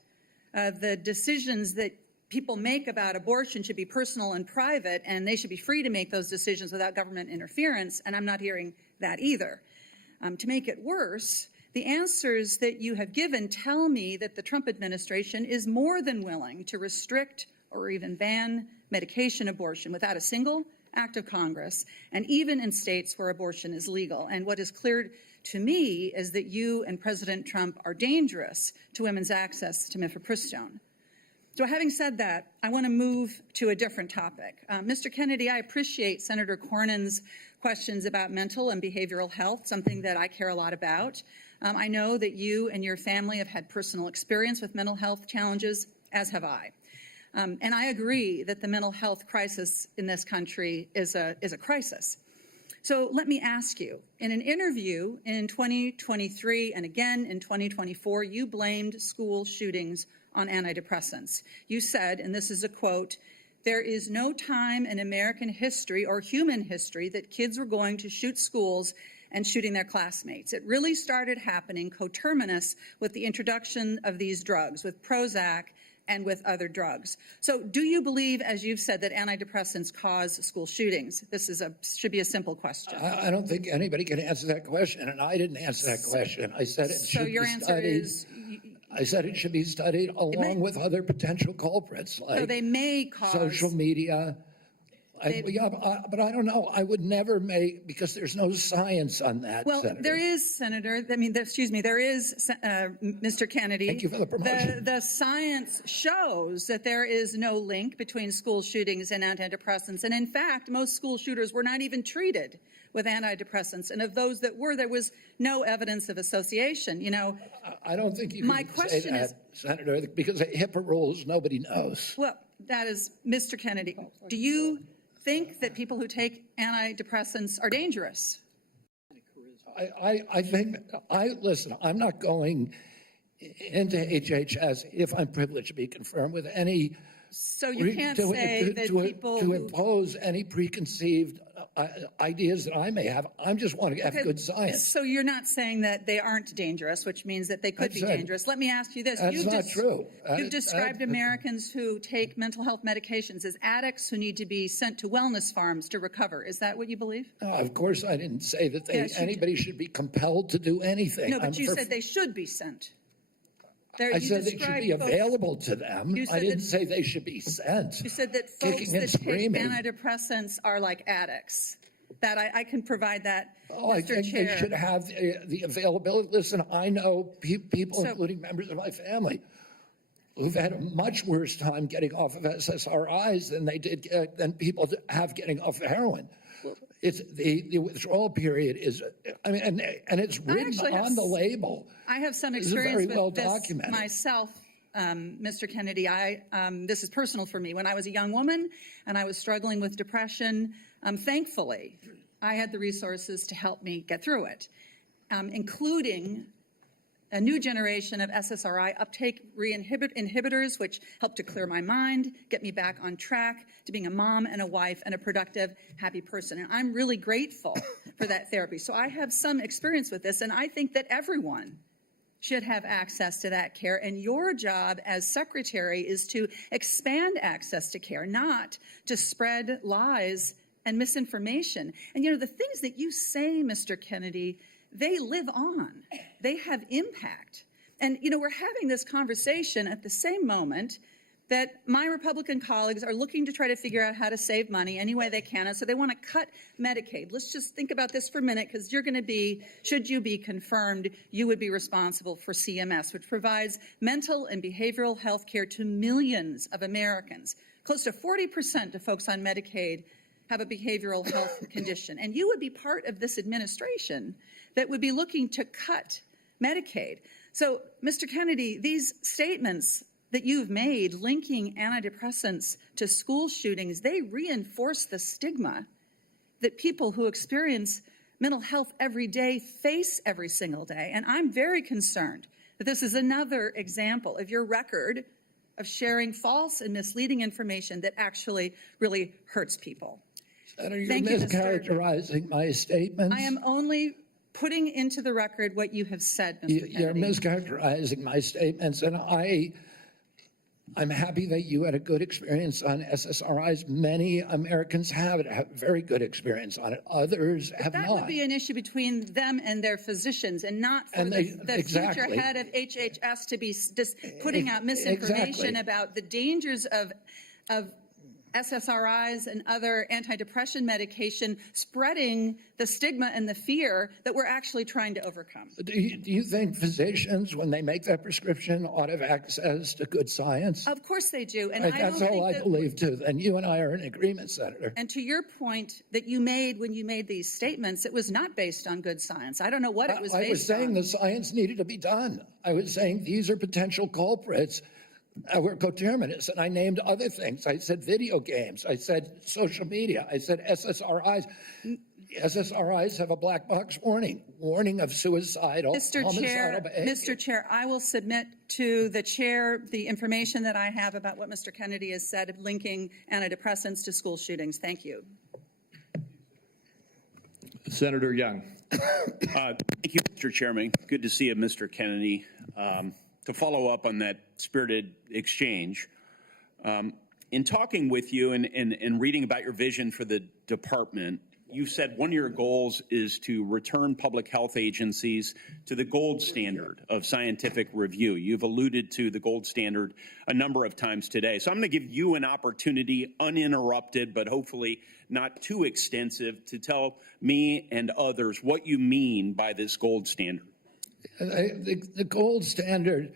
the decisions that people make about abortion should be personal and private, and they should be free to make those decisions without government interference, and I'm not hearing that either. To make it worse, the answers that you have given tell me that the Trump administration is more than willing to restrict or even ban medication abortion without a single act of Congress, and even in states where abortion is legal. And what is clear to me is that you and President Trump are dangerous to women's access to mifepristone. So having said that, I want to move to a different topic. Mr. Kennedy, I appreciate Senator Cornyn's questions about mental and behavioral health, something that I care a lot about. I know that you and your family have had personal experience with mental health challenges, as have I. And I agree that the mental health crisis in this country is a crisis. So let me ask you, in an interview in 2023 and again in 2024, you blamed school shootings on antidepressants. You said, and this is a quote, "There is no time in American history or human history that kids were going to shoot schools and shooting their classmates. It really started happening coterminous with the introduction of these drugs, with Prozac and with other drugs. So do you believe, as you've said, that antidepressants cause school shootings? This should be a simple question. I don't think anybody can answer that question, and I didn't answer that question. I said it So should your be answer studied. is I said it should be studied along with other potential culprits so like they may cause social media. But I don't know. I would never make, because there's no science on that, Well, Senator. there is, Senator. I mean, excuse me. There is, Mr. Kennedy. Thank you for the promotion. The science shows that there is no link between school shootings and antidepressants, and in fact, most school shooters were not even treated with antidepressants, and of those that were, there was no evidence of association. You know, I don't think you my can question say that, Senator, because of HIPAA rules, nobody knows. Well, that is, Mr. Kennedy. Do you think that people who take antidepressants are dangerous? I think, listen, I'm not going into HHS if I'm privileged to be confirmed with any. So you can't say that people to who impose any preconceived ideas that I may have. I just want to have good science. So you're not saying that they aren't dangerous, which means that they could be dangerous. Let me ask you this. That's not true. You've described Americans who take mental health medications as addicts who need to be sent to wellness farms to recover. Is that what you believe? Of course, I didn't say that anybody should be compelled to do anything. No, but you said they should be sent. I said they should be available to them. I didn't say they should be sent. You said that folks that take antidepressants are like addicts. That I can provide that, Oh, I think they should have the availability. Listen, I know people, including members of my family, who've had a much worse time getting off of SSRIs than they did than people have getting off of heroin. It's the withdrawal period is, I mean, and it's written on the label. I have some This is experience very with well this documented. myself, Mr. Kennedy. This is personal for me. When I was a young woman and I was struggling with depression, thankfully, I had the resources to help me get through it, including a new generation of SSRI uptake inhibitors, which helped to clear my mind, get me back on track to being a mom and a wife and a productive, happy person. And I'm really grateful for that therapy. So I have some experience with this, and I think that everyone should have access to that care. And your job as secretary is to expand access to care, not to spread lies and misinformation. And, you know, the things that you say, Mr. Kennedy, they live on. They have impact. And, you know, we're having this conversation at the same moment that my Republican colleagues are looking to try to figure out how to save money any way they can. And so they want to cut Medicaid. Let's just think about this for a minute, because you're going to be, should you be confirmed, you would be responsible for CMS, which provides mental and behavioral health care to millions of Americans. Close to 40% of folks on Medicaid have a behavioral health condition. And you would be part of this administration that would be looking to cut Medicaid. So, Mr. Kennedy, these statements that you've made linking antidepressants to school shootings, they reinforce the stigma that people who experience mental health every day face every single day. And I'm very concerned that this is another example of your record of sharing false and misleading information that actually really hurts people. Senator, you're mischaracterizing my statements. I am only putting into the record what you have said, Mr. Kennedy. You're mischaracterizing my statements, and I'm happy that you had a good experience on SSRIs. Many Americans have very good experience on it. Others have that not. Would be an issue between them and their physicians, and not for the future head of HHS to be putting out misinformation about the dangers of SSRIs and other antidepressant medication, spreading the stigma and the fear that we're actually trying to overcome. Do you think physicians, when they make that prescription, ought to have access to good science? Of course they do. And that's all I believe, too. And you and I are in agreement, Senator. And to your point that you made when you made these statements, it was not based on good science. I don't know what it was based on. I was saying the science needed to be done. I was saying these are potential culprits. We're coterminous, and I named other things. I said video games. I said social media. I said SSRIs. SSRIs have a black box warning of suicidal, homicidal behavior. Mr. Chair, I will submit to the chair the information that I have about what Mr. Kennedy has said, linking antidepressants to school shootings. Thank you. Senator Young. Thank you, Mr. Chairman. Good to see you, Mr. Kennedy. to follow up on that spirited exchange, in talking with you and reading about your vision for the department, you said one of your goals is to return public health agencies to the gold standard of scientific review. You've alluded to the gold standard a number of times today. So I'm going to give you an opportunity, uninterrupted, but hopefully not too extensive, to tell me and others what you mean by this gold standard. The gold standard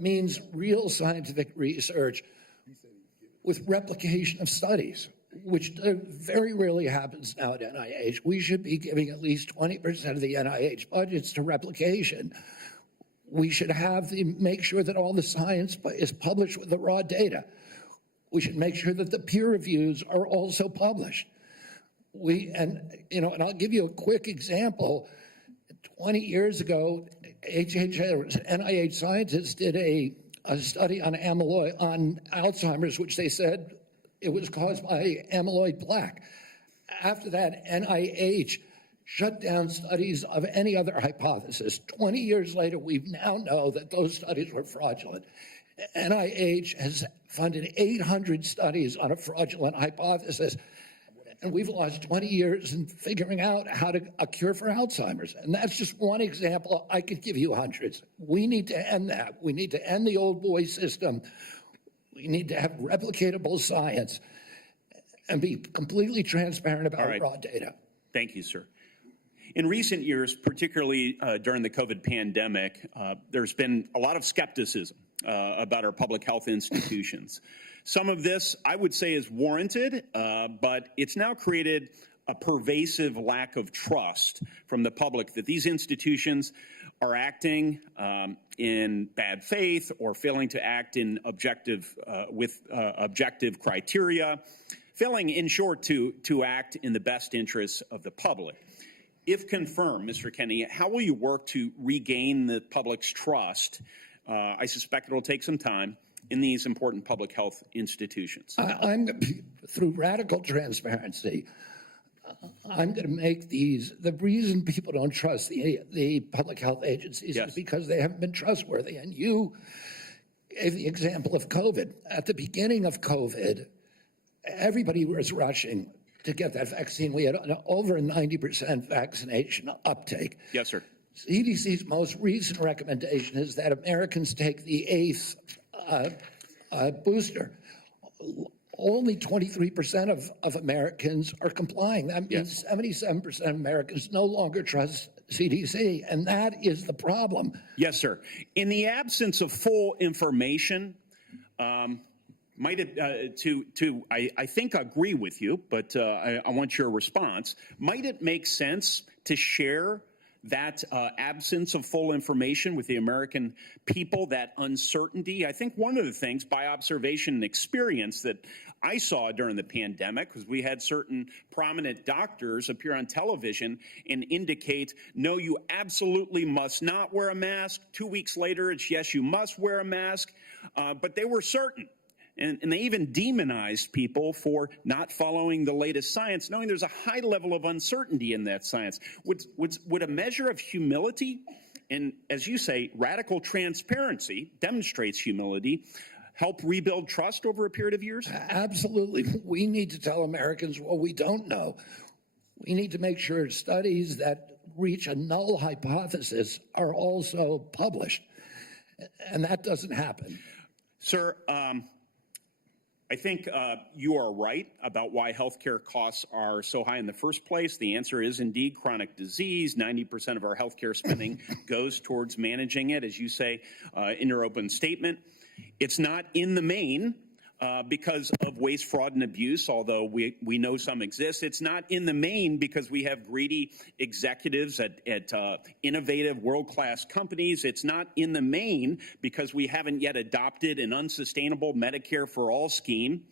means real scientific research with replication of studies, which very rarely happens now at NIH. We should be giving at least 20% of the NIH budgets to replication. We should make sure that all the science is published with the raw data. We should make sure that the peer reviews are also published. And I'll give you a quick example. 20 years ago, NIH scientists did a study on Alzheimer's, which they said it was caused by amyloid plaque. After that, NIH shut down studies of any other hypothesis. 20 years later, we now know that those studies were fraudulent. NIH has funded 800 studies on a fraudulent hypothesis, and we've lost 20 years in figuring out a cure for Alzheimer's. And that's just one example. I could give you hundreds. We need to end that. We need to end the old boy system. We need to have replicatable science and be completely transparent about raw data. Thank you, sir. In recent years, particularly during the COVID pandemic, there's been a lot of skepticism about our public health institutions. Some of this, I would say, is warranted, but it's now created a pervasive lack of trust from the public that these institutions are acting in bad faith or failing to act in objective criteria, failing, in short, to act in the best interests of the public. If confirmed, Mr. Kennedy, how will you work to regain the public's trust? I suspect it'll take some time in these important public health institutions. Through radical transparency, I'm going to make the reason people don't trust the public health agencies is because they haven't been trustworthy. And you gave the example of COVID. At the beginning of COVID, everybody was rushing to get that vaccine. We had over a 90% vaccination uptake. Yes, sir. CDC's most recent recommendation is that Americans take the 8th booster. Only 23% of Americans are complying. That means 77% of Americans no longer trust CDC, and that is the problem. Yes, sir. In the absence of full information, might it, I think I agree with you, but I want your response. Might it make sense to share that absence of full information with the American people, that uncertainty? I think one of the things, by observation and experience, that I saw during the pandemic, because we had certain prominent doctors appear on television and indicate, no, you absolutely must not wear a mask. 2 weeks later, it's yes, you must wear a mask. But they were certain. And they even demonized people for not following the latest science, knowing there's a high level of uncertainty in that science. Would a measure of humility, and as you say, radical transparency demonstrates humility, help rebuild trust over a period of years? Absolutely. We need to tell Americans what we don't know. We need to make sure studies that reach a null hypothesis are also published. And that doesn't happen. Sir, I think you are right about why healthcare costs are so high in the first place. The answer is indeed chronic disease. 90% of our healthcare spending goes towards managing it, as you say in your open statement. It's not in the main because of waste, fraud, and abuse, although we know some exist. It's not in the main because we have greedy executives at innovative world-class companies. It's not in the main because we haven't yet adopted an unsustainable Medicare for all scheme.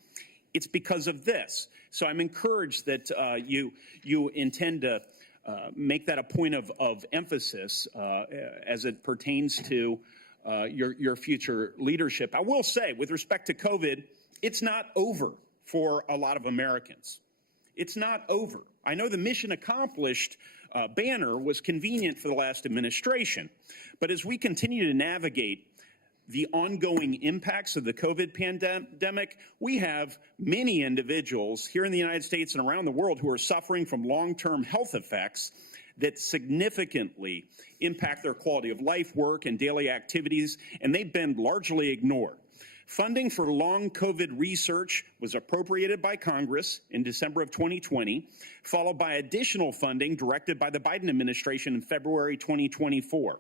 It's because of this. So I'm encouraged that you intend to make that a point of emphasis as it pertains to your future leadership. I will say, with respect to COVID, it's not over for a lot of Americans. It's not over. I know the mission accomplished banner was convenient for the last administration, but as we continue to navigate the ongoing impacts of the COVID pandemic, we have many individuals here in the United States and around the world who are suffering from long-term health effects that significantly impact their quality of life, work, and daily activities, and they've been largely ignored. Funding for long COVID research was appropriated by Congress in December of 2020, followed by additional funding directed by the Biden administration in February 2024.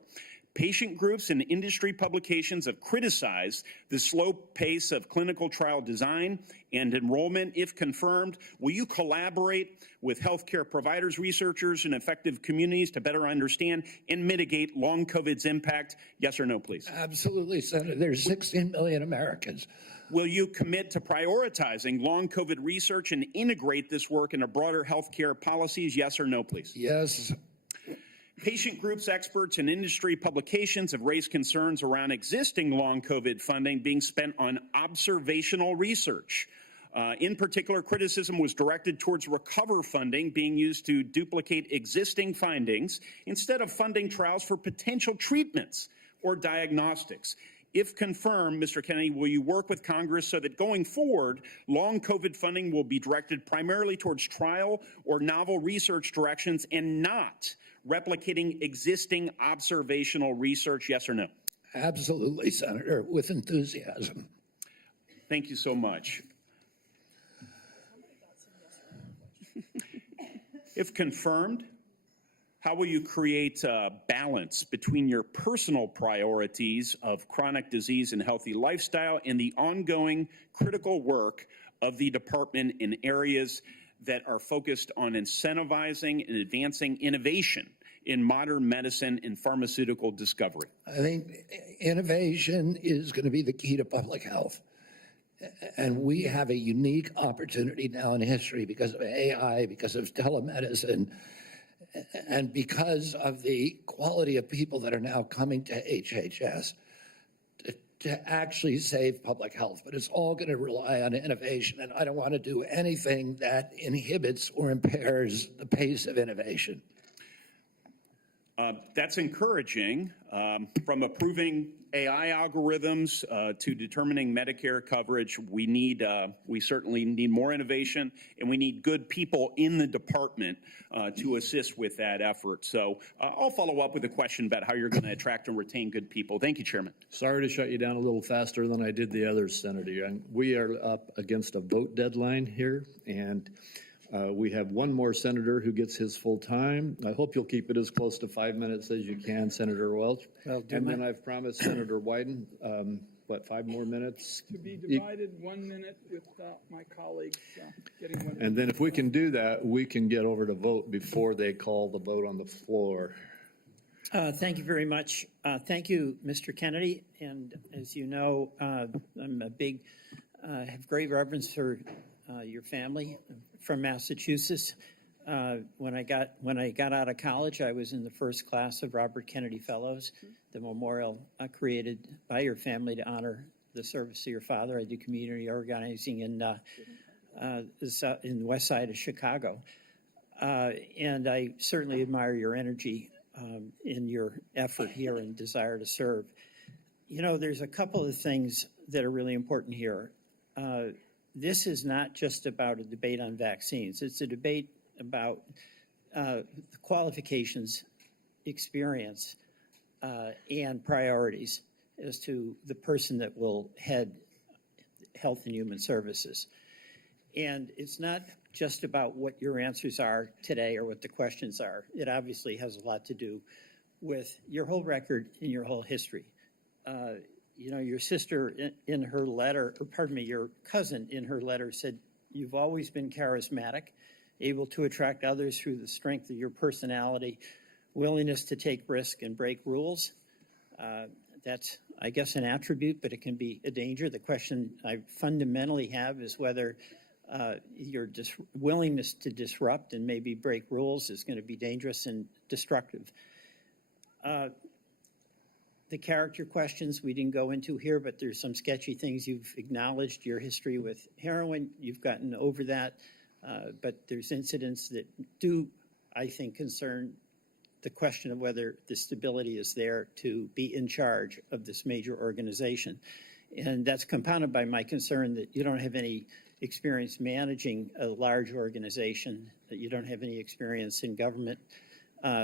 Patient groups and industry publications have criticized the slow pace of clinical trial design and enrollment. If confirmed, will you collaborate with healthcare providers, researchers, and effective communities to better understand and mitigate long COVID's impact? Yes or no, please? Absolutely, Senator. There's 16 million Americans. Will you commit to prioritizing long COVID research and integrate this work into broader healthcare policies? Yes or no, please? Yes. Patient groups, experts, and industry publications have raised concerns around existing long COVID funding being spent on observational research. In particular, criticism was directed towards recover funding being used to duplicate existing findings instead of funding trials for potential treatments or diagnostics. If confirmed, Mr. Kennedy, will you work with Congress so that going forward, long COVID funding will be directed primarily towards trial or novel research directions and not replicating existing observational research? Yes or no? Absolutely, Senator, with enthusiasm. Thank you so much. If confirmed, how will you create a balance between your personal priorities of chronic disease and healthy lifestyle and the ongoing critical work of the department in areas that are focused on incentivizing and advancing innovation in modern medicine and pharmaceutical discovery? I think innovation is going to be the key to public health. And we have a unique opportunity now in history because of AI, because of telemedicine, and because of the quality of people that are now coming to HHS to actually save public health. But it's all going to rely on innovation, and I don't want to do anything that inhibits or impairs the pace of innovation. That's encouraging. From approving AI algorithms to determining Medicare coverage, we certainly need more innovation, and we need good people in the department to assist with that effort. So I'll follow up with a question about how you're going to attract and retain good people. Thank you, Chairman. Sorry to shut you down a little faster than I did the others, Senator. We are up against a vote deadline here, and we have one more senator who gets his full time. I hope you'll keep it as close to 5 minutes as you can, Senator Welch. And then I've promised Senator Wyden, 5 more minutes? To be divided 1 minute with my colleagues getting 1 minute. And then if we can do that, we can get over to vote before they call the vote on the floor. Thank you very much. Thank you, Mr. Kennedy. And as you know, I'm have great reverence for your family from Massachusetts. When I got out of college, I was in the first class of Robert Kennedy Fellows, the memorial created by your family to honor the service of your father. I do community organizing in the west side of Chicago. And I certainly admire your energy in your effort here and desire to serve. You know, there's a couple of things that are really important here. This is not just about a debate on vaccines. It's a debate about the qualifications, experience, and priorities as to the person that will head Health and Human Services. And it's not just about what your answers are today or what the questions are. It obviously has a lot to do with your whole record and your whole history. You know, your sister in her letter, or pardon me, your cousin in her letter said, you've always been charismatic, able to attract others through the strength of your personality, willingness to take risk and break rules. That's, I guess, an attribute, but it can be a danger. The question I fundamentally have is whether your willingness to disrupt and maybe break rules is going to be dangerous and destructive. The character questions we didn't go into here, but there's some sketchy things you've acknowledged. Your history with heroin, you've gotten over that. But there's incidents that do, I think, concern the question of whether the stability is there to be in charge of this major organization. And that's compounded by my concern that you don't have any experience managing a large organization, that you don't have any experience in government.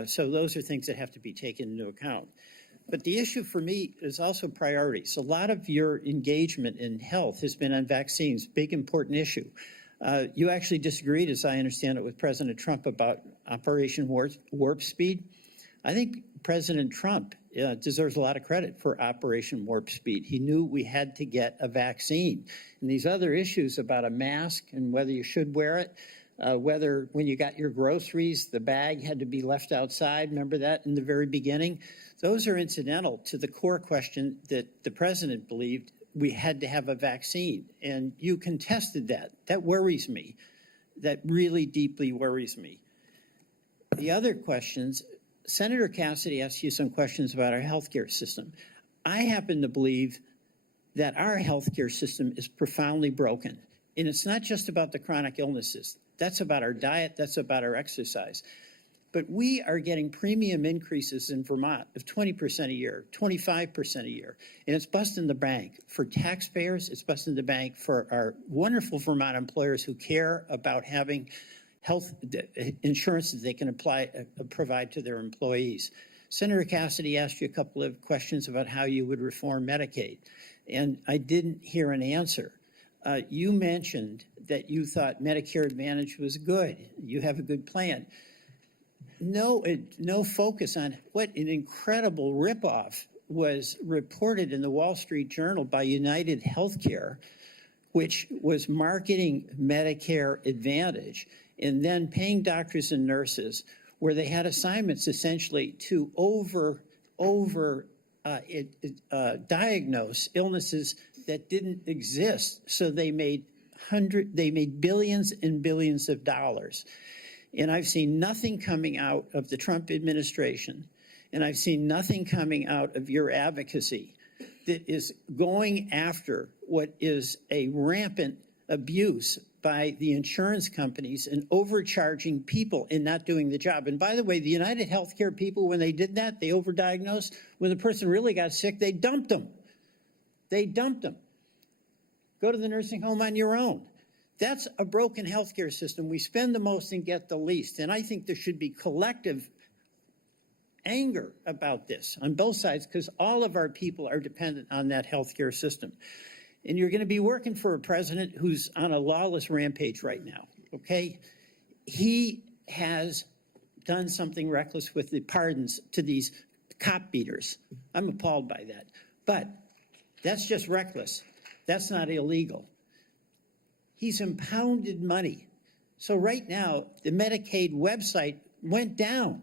So those are things that have to be taken into account. But the issue for me is also priorities. A lot of your engagement in health has been on vaccines, big important issue. You actually disagreed, as I understand it, with President Trump about Operation Warp Speed. I think President Trump deserves a lot of credit for Operation Warp Speed. He knew we had to get a vaccine. And these other issues about a mask and whether you should wear it, whether when you got your groceries, the bag had to be left outside, remember that in the very beginning? Those are incidental to the core question that the president believed we had to have a vaccine. And you contested that. That worries me. That really deeply worries me. The other questions, Senator Cassidy asked you some questions about our healthcare system. I happen to believe that our healthcare system is profoundly broken. And it's not just about the chronic illnesses. That's about our diet. That's about our exercise. But we are getting premium increases in Vermont of 20% a year, 25% a year. And it's busting the bank for taxpayers. It's busting the bank for our wonderful Vermont employers who care about having health insurance that they can provide to their employees. Senator Cassidy asked you a couple of questions about how you would reform Medicaid, and I didn't hear an answer. You mentioned that you thought Medicare Advantage was good. You have a good plan. No focus on what an incredible ripoff was reported in the Wall Street Journal by United Healthcare, which was marketing Medicare Advantage and then paying doctors and nurses where they had assignments essentially to diagnose illnesses that didn't exist. So they made billions and billions of dollars. And I've seen nothing coming out of the Trump administration, and I've seen nothing coming out of your advocacy that is going after what is a rampant abuse by the insurance companies and overcharging people and not doing the job. And by the way, the United Healthcare people, when they did that, they overdiagnosed. When the person really got sick, they dumped them. They dumped them. Go to the nursing home on your own. That's a broken healthcare system. We spend the most and get the least. And I think there should be collective anger about this on both sides because all of our people are dependent on that healthcare system. And you're going to be working for a president who's on a lawless rampage right now, okay? He has done something reckless with the pardons to these cop beaters. I'm appalled by that. But that's just reckless. That's not illegal. He's impounded money. So right now, the Medicaid website went down.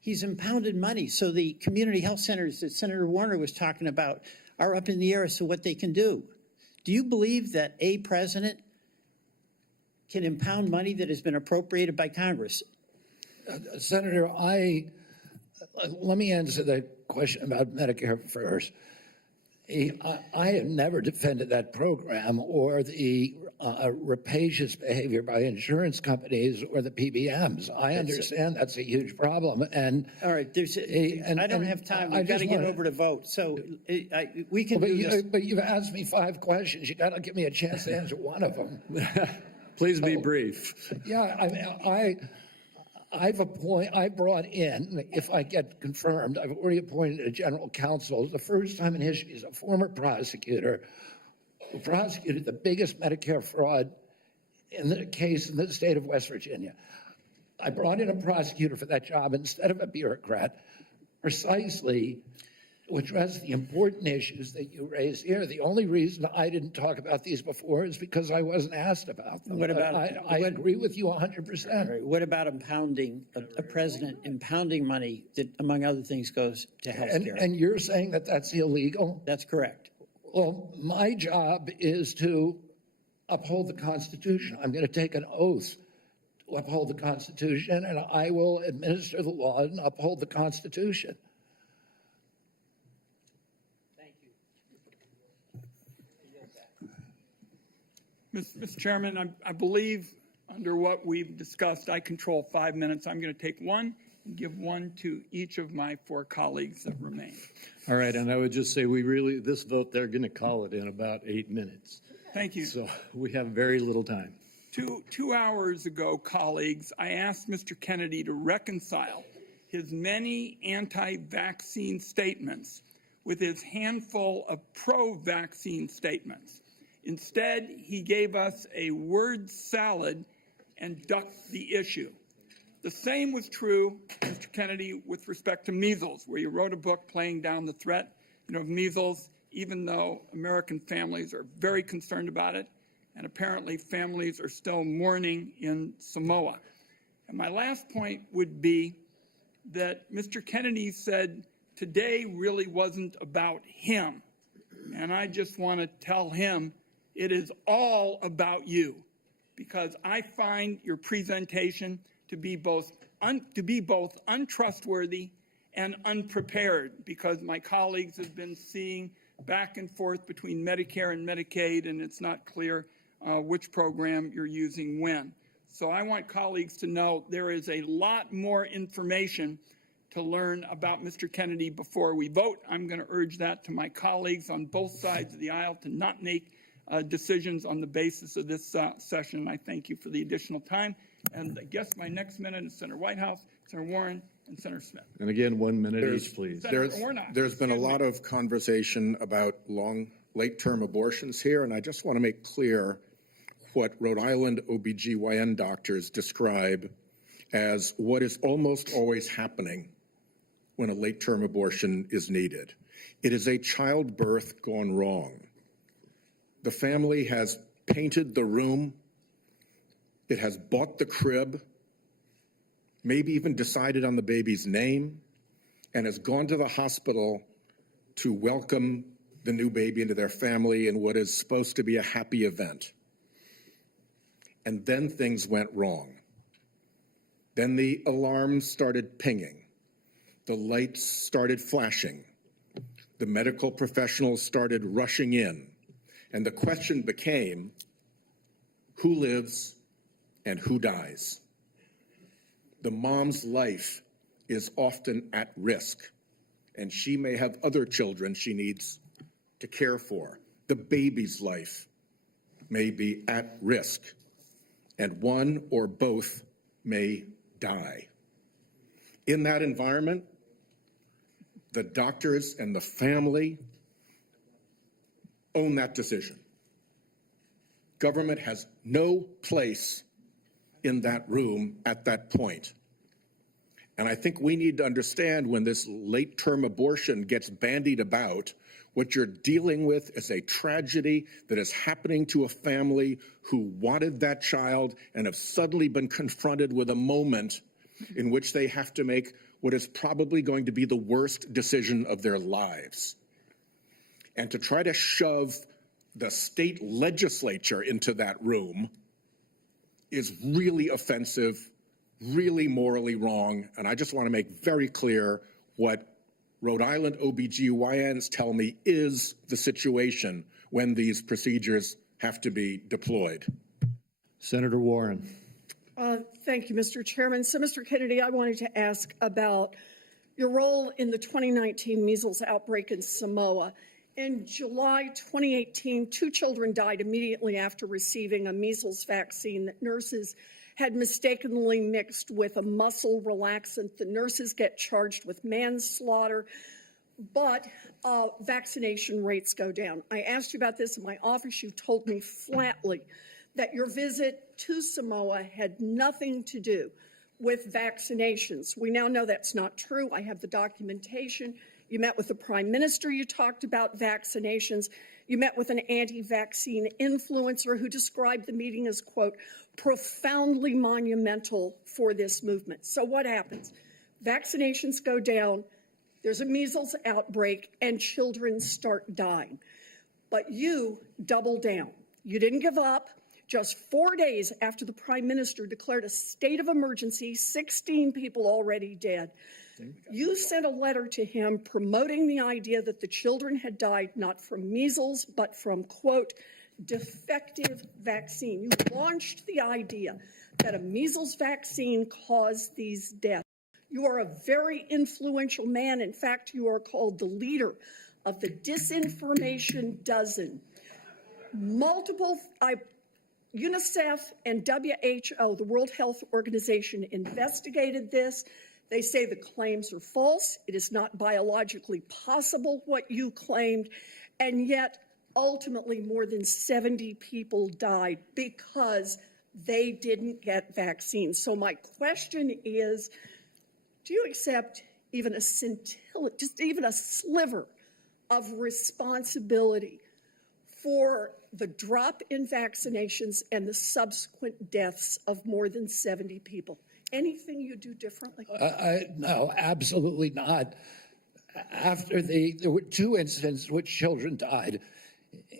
He's impounded money. So the community health centers that Senator Warner was talking about are up in the air as to what they can do. Do you believe that a president can impound money that has been appropriated by Congress? Senator, let me answer that question about Medicare first. I have never defended that program or the rapacious behavior by insurance companies or the PBMs. I understand that's a huge problem. And all right, I don't have time. We've got to get over to vote. So we can do this. But you've asked me 5 questions. You got to give me a chance to answer one of them. Please be brief. Yeah, I brought in, if I get confirmed, I've already appointed a general counsel. The first time in history, he's a former prosecutor who prosecuted the biggest Medicare fraud in the case in the state of West Virginia. I brought in a prosecutor for that job instead of a bureaucrat, precisely to address the important issues that you raised here. The only reason I didn't talk about these before is because I wasn't asked about them. What about? I agree with you 100%. Right. What about impounding a president impounding money that, among other things, goes to health care? And you're saying that that's illegal? That's correct. Well, my job is to uphold the Constitution. I'm going to take an oath to uphold the Constitution, and I will administer the law and uphold the Constitution. Mr. Chairman, I believe under what we've discussed, I control 5 minutes. I'm going to take one and give one to each of my 4 colleagues that remain. All right, and I would just say this vote, they're going to call it in about 8 minutes. Thank you. So we have very little time. 2 hours ago, colleagues, I asked Mr. Kennedy to reconcile his many anti-vaccine statements with his handful of pro-vaccine statements. Instead, he gave us a word salad and ducked the issue. The same was true, Mr. Kennedy, with respect to measles, where you wrote a book playing down the threat of measles, even though American families are very concerned about it, and apparently families are still mourning in Samoa. And my last point would be that Mr. Kennedy said today really wasn't about him. And I just want to tell him it is all about you, because I find your presentation to be both untrustworthy and unprepared, because my colleagues have been seeing back and forth between Medicare and Medicaid, and it's not clear which program you're using when. So I want colleagues to know there is a lot more information to learn about Mr. Kennedy before we vote. I'm going to urge that to my colleagues on both sides of the aisle to not make decisions on the basis of this session. I thank you for the additional time. And I guess my next minute is Senator Whitehouse, Senator Warren, and Senator Smith. And again, 1 minute each, please. There's been a lot of conversation about late-term abortions here, and I just want to make clear what Rhode Island OBGYN doctors describe as what is almost always happening when a late-term abortion is needed. It is a childbirth gone wrong. The family has painted the room, it has bought the crib, maybe even decided on the baby's name, and has gone to the hospital to welcome the new baby into their family in what is supposed to be a happy event. And then things went wrong. Then the alarms started pinging. The lights started flashing. The medical professionals started rushing in. And the question became, who lives and who dies? The mom's life is often at risk, and she may have other children she needs to care for. The baby's life may be at risk, and one or both may die. In that environment, the doctors and the family own that decision. Government has no place in that room at that point. And I think we need to understand, when this late-term abortion gets bandied about, what you're dealing with is a tragedy that is happening to a family who wanted that child and have suddenly been confronted with a moment in which they have to make what is probably going to be the worst decision of their lives. And to try to shove the state legislature into that room is really offensive, really morally wrong. And I just want to make very clear what Rhode Island OBGYNs tell me is the situation when these procedures have to be deployed. Senator Warren. Thank you, Mr. Chairman. So, Mr. Kennedy, I wanted to ask about your role in the 2019 measles outbreak in Samoa. In July 2018, 2 children died immediately after receiving a measles vaccine that nurses had mistakenly mixed with a muscle relaxant. The nurses get charged with manslaughter, but vaccination rates go down. I asked you about this in my office. You told me flatly that your visit to Samoa had nothing to do with vaccinations. We now know that's not true. I have the documentation. You met with the Prime Minister. You talked about vaccinations. You met with an anti-vaccine influencer who described the meeting as, quote, profoundly monumental for this movement. So what happens? Vaccinations go down, there's a measles outbreak, and children start dying. But you double down. You didn't give up. Just 4 days after the Prime Minister declared a state of emergency, 16 people already dead, you sent a letter to him promoting the idea that the children had died not from measles, but from, quote, defective vaccine. You launched the idea that a measles vaccine caused these deaths. You are a very influential man. In fact, you are called the leader of the disinformation dozen. UNICEF and WHO, the World Health Organization, investigated this. They say the claims are false. It is not biologically possible what you claimed. And yet, ultimately, more than 70 people died because they didn't get vaccines. So my question is, do you accept even a scintilla, just even a sliver of responsibility for the drop in vaccinations and the subsequent deaths of more than 70 people? Anything you do differently? No, absolutely not. There were two incidents in which children died.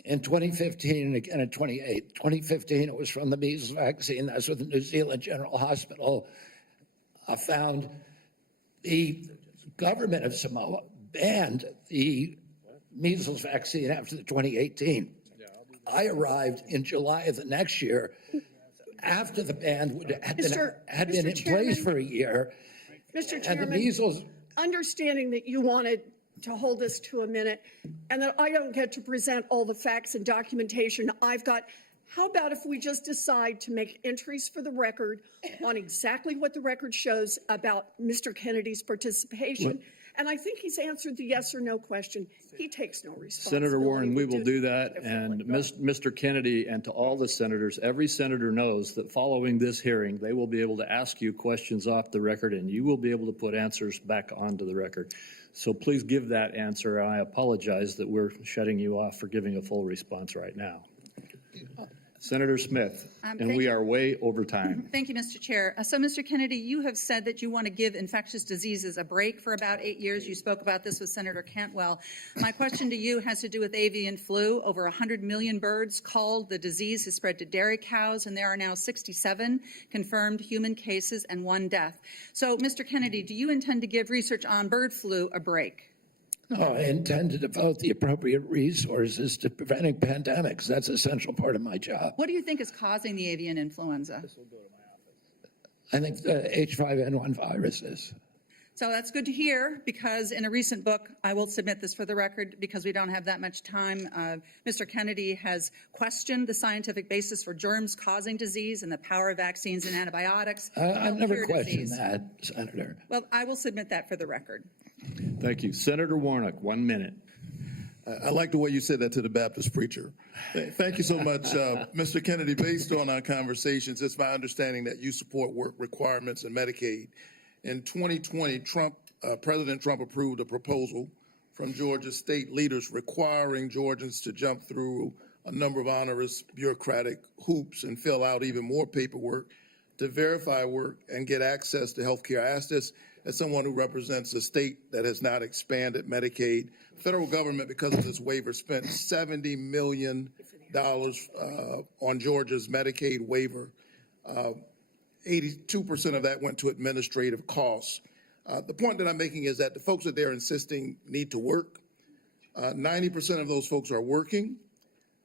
In 2015 and again in 2015, it was from the measles vaccine. That's what the New Zealand General Hospital found. The government of Samoa banned the measles vaccine after the 2018. I arrived in July of the next year after the ban had been in place for a year. Mr. Chairman, and the measles. Understanding that you wanted to hold this to a minute and that I don't get to present all the facts and documentation I've got, how about if we just decide to make entries for the record on exactly what the record shows about Mr. Kennedy's participation? And I think he's answered the yes or no question. He takes no responsibility. Senator Warren, we will do that. And Mr. Kennedy, and to all the senators, every senator knows that following this hearing, they will be able to ask you questions off the record, and you will be able to put answers back onto the record. So please give that answer. I apologize that we're shutting you off for giving a full response right now. Senator Smith, and we are way over time. Thank you, Mr. Chair. So, Mr. Kennedy, you have said that you want to give infectious diseases a break for about 8 years. You spoke about this with Senator Cantwell. My question to you has to do with avian flu. Over 100 million birds called. The disease has spread to dairy cows, and there are now 67 confirmed human cases and 1 death. So, Mr. Kennedy, do you intend to give research on bird flu a break? No, I intend to devote the appropriate resources to preventing pandemics. That's an essential part of my job. What do you think is causing the avian influenza? I think the H5N1 virus is. So that's good to hear, because in a recent book, I will submit this for the record because we don't have that much time, Mr. Kennedy has questioned the scientific basis for germs causing disease and the power of vaccines and antibiotics. I've never questioned that, Senator. Well, I will submit that for the record. Thank you. Senator Warnock, 1 minute. I like the way you said that to the Baptist preacher. Thank you so much, Mr. Kennedy. Based on our conversations, it's my understanding that you support work requirements in Medicaid. In 2020, President Trump approved a proposal from Georgia state leaders requiring Georgians to jump through a number of onerous bureaucratic hoops and fill out even more paperwork to verify work and get access to health care. I ask this as someone who represents a state that has not expanded Medicaid. The federal government, because of this waiver, spent $70 million on Georgia's Medicaid waiver. 82% of that went to administrative costs. The point that I'm making is that the folks that they're insisting need to work, 90% of those folks are working,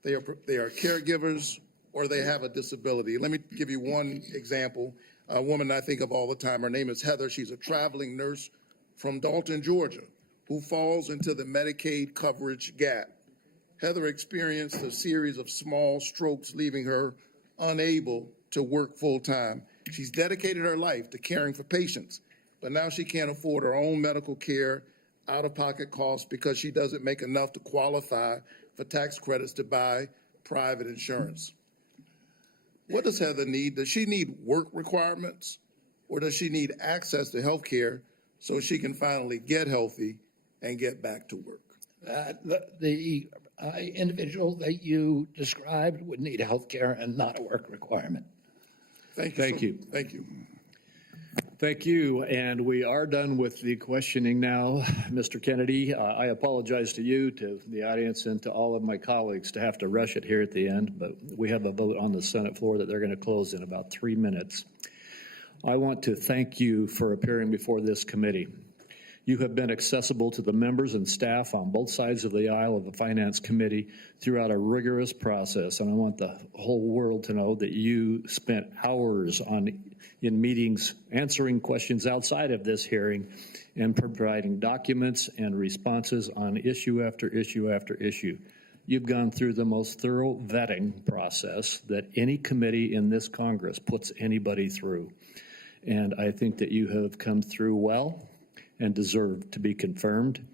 they are caregivers, or they have a disability. Let me give you one example. A woman I think of all the time, her name is Heather. She's a traveling nurse from Dalton, Georgia, who falls into the Medicaid coverage gap. Heather experienced a series of small strokes, leaving her unable to work full time. She's dedicated her life to caring for patients, but now she can't afford her own medical care, out-of-pocket costs, because she doesn't make enough to qualify for tax credits to buy private insurance. What does Heather need? Does she need work requirements, or does she need access to health care so she can finally get healthy and get back to work? The individual that you described would need health care and not a work requirement. Thank you. Thank you. Thank you. And we are done with the questioning now, Mr. Kennedy. I apologize to you, to the audience, and to all of my colleagues to have to rush it here at the end, but we have a vote on the Senate floor that they're going to close in about 3 minutes. I want to thank you for appearing before this committee. You have been accessible to the members and staff on both sides of the aisle of the Finance Committee throughout a rigorous process, and I want the whole world to know that you spent hours in meetings answering questions outside of this hearing and providing documents and responses on issue after issue after issue. You've gone through the most thorough vetting process that any committee in this Congress puts anybody through. And I think that you have come through well and deserve to be confirmed.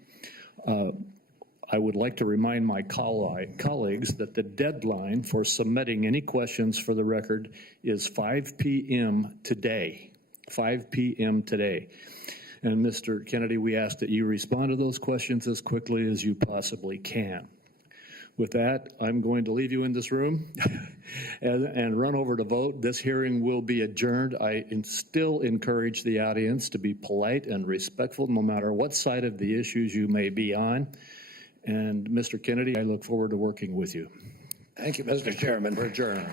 I would like to remind my colleagues that the deadline for submitting any questions for the record is 5 p.m. today. 5 p.m. today. And Mr. Kennedy, we ask that you respond to those questions as quickly as you possibly can. With that, I'm going to leave you in this room and run over to vote. This hearing will be adjourned. I still encourage the audience to be polite and respectful no matter what side of the issues you may be on. And Mr. Kennedy, I look forward to working with you. Thank you, Mr. Chairman. We're adjourned.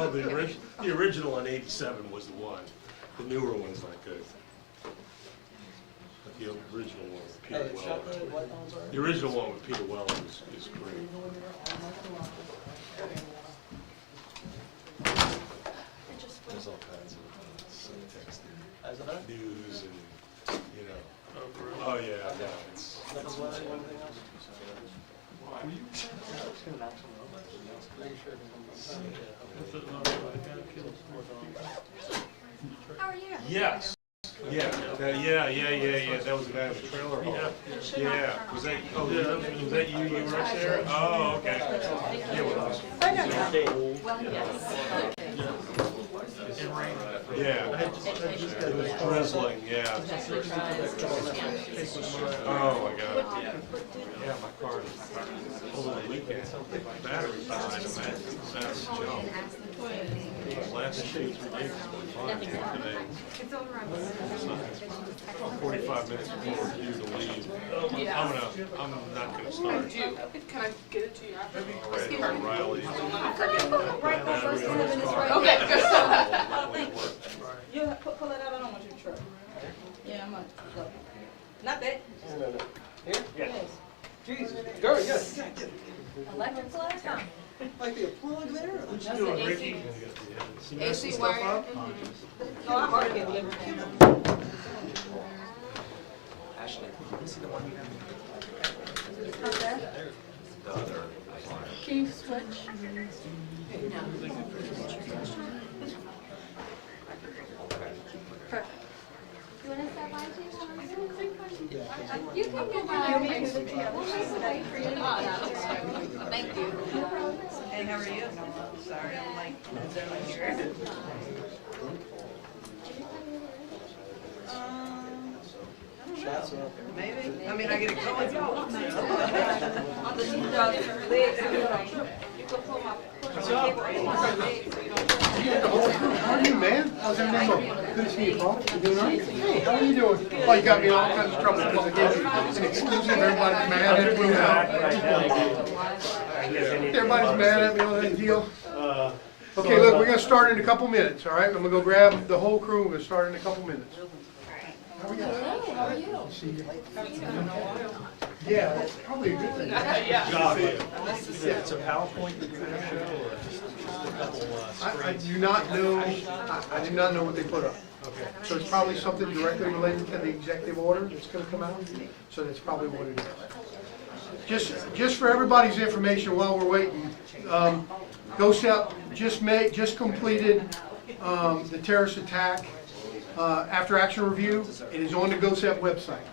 Oh, the original in '87 was the one. The newer one's not good. But the original one with Peter Weller. The original one with Peter Weller is great. There's all kinds of subtext in news and, you know. Oh, yeah. No, it's How are you? Yes. Yeah. That was the guy with the trailer home. Yeah. Was that? Oh, was that you? You were up there? Oh, okay. Yeah. Well, yes. Yeah. It was drizzling. Yeah. Oh my God. Yeah, my car over the weekend. Battery died. That's a joke. Last 2-3 days today. 45 minutes before we're due to leave. I'm not gonna start. Can I get it to you after? O'Reilly. Okay, good. You pull it out. I don't want you to try. Yeah, I'm not. Not that. Here? Yes. Jesus. Girl, yes. Electric plug? Might be a plug there. What you doing, Ricky? AC wire. No, I already get delivered. Ashley, you see the one we have? How's that? The other. Can you switch? No. Perfect. You want to stop by too? You can go by. Thank you. Hey, how are you? Sorry, I'm like, is everyone here? Maybe. I mean, I get it going. On the legs, you can pull my How are you, man? How's everything going? Good to see you, Paul. You doing all right? Hey, how are you doing? Oh, you got me in all kinds of trouble because I gave you an exclusive. Everybody's mad at me now. Everybody's mad at me on that deal. Okay, look, we're going to start in a couple minutes, all right? I'm going to go grab the whole crew. We're going to start in a couple minutes. How are you? How are you? Yeah, that's probably a good thing. It's a PowerPoint you're gonna show, or just a couple I do not know. I do not know what they put up. Okay. So it's probably something directly related to the executive order that's going to come out. So that's probably what it is. Just for everybody's information while we're waiting, GOSEP just completed the terrorist attack after action review. It is on the GOSEP website.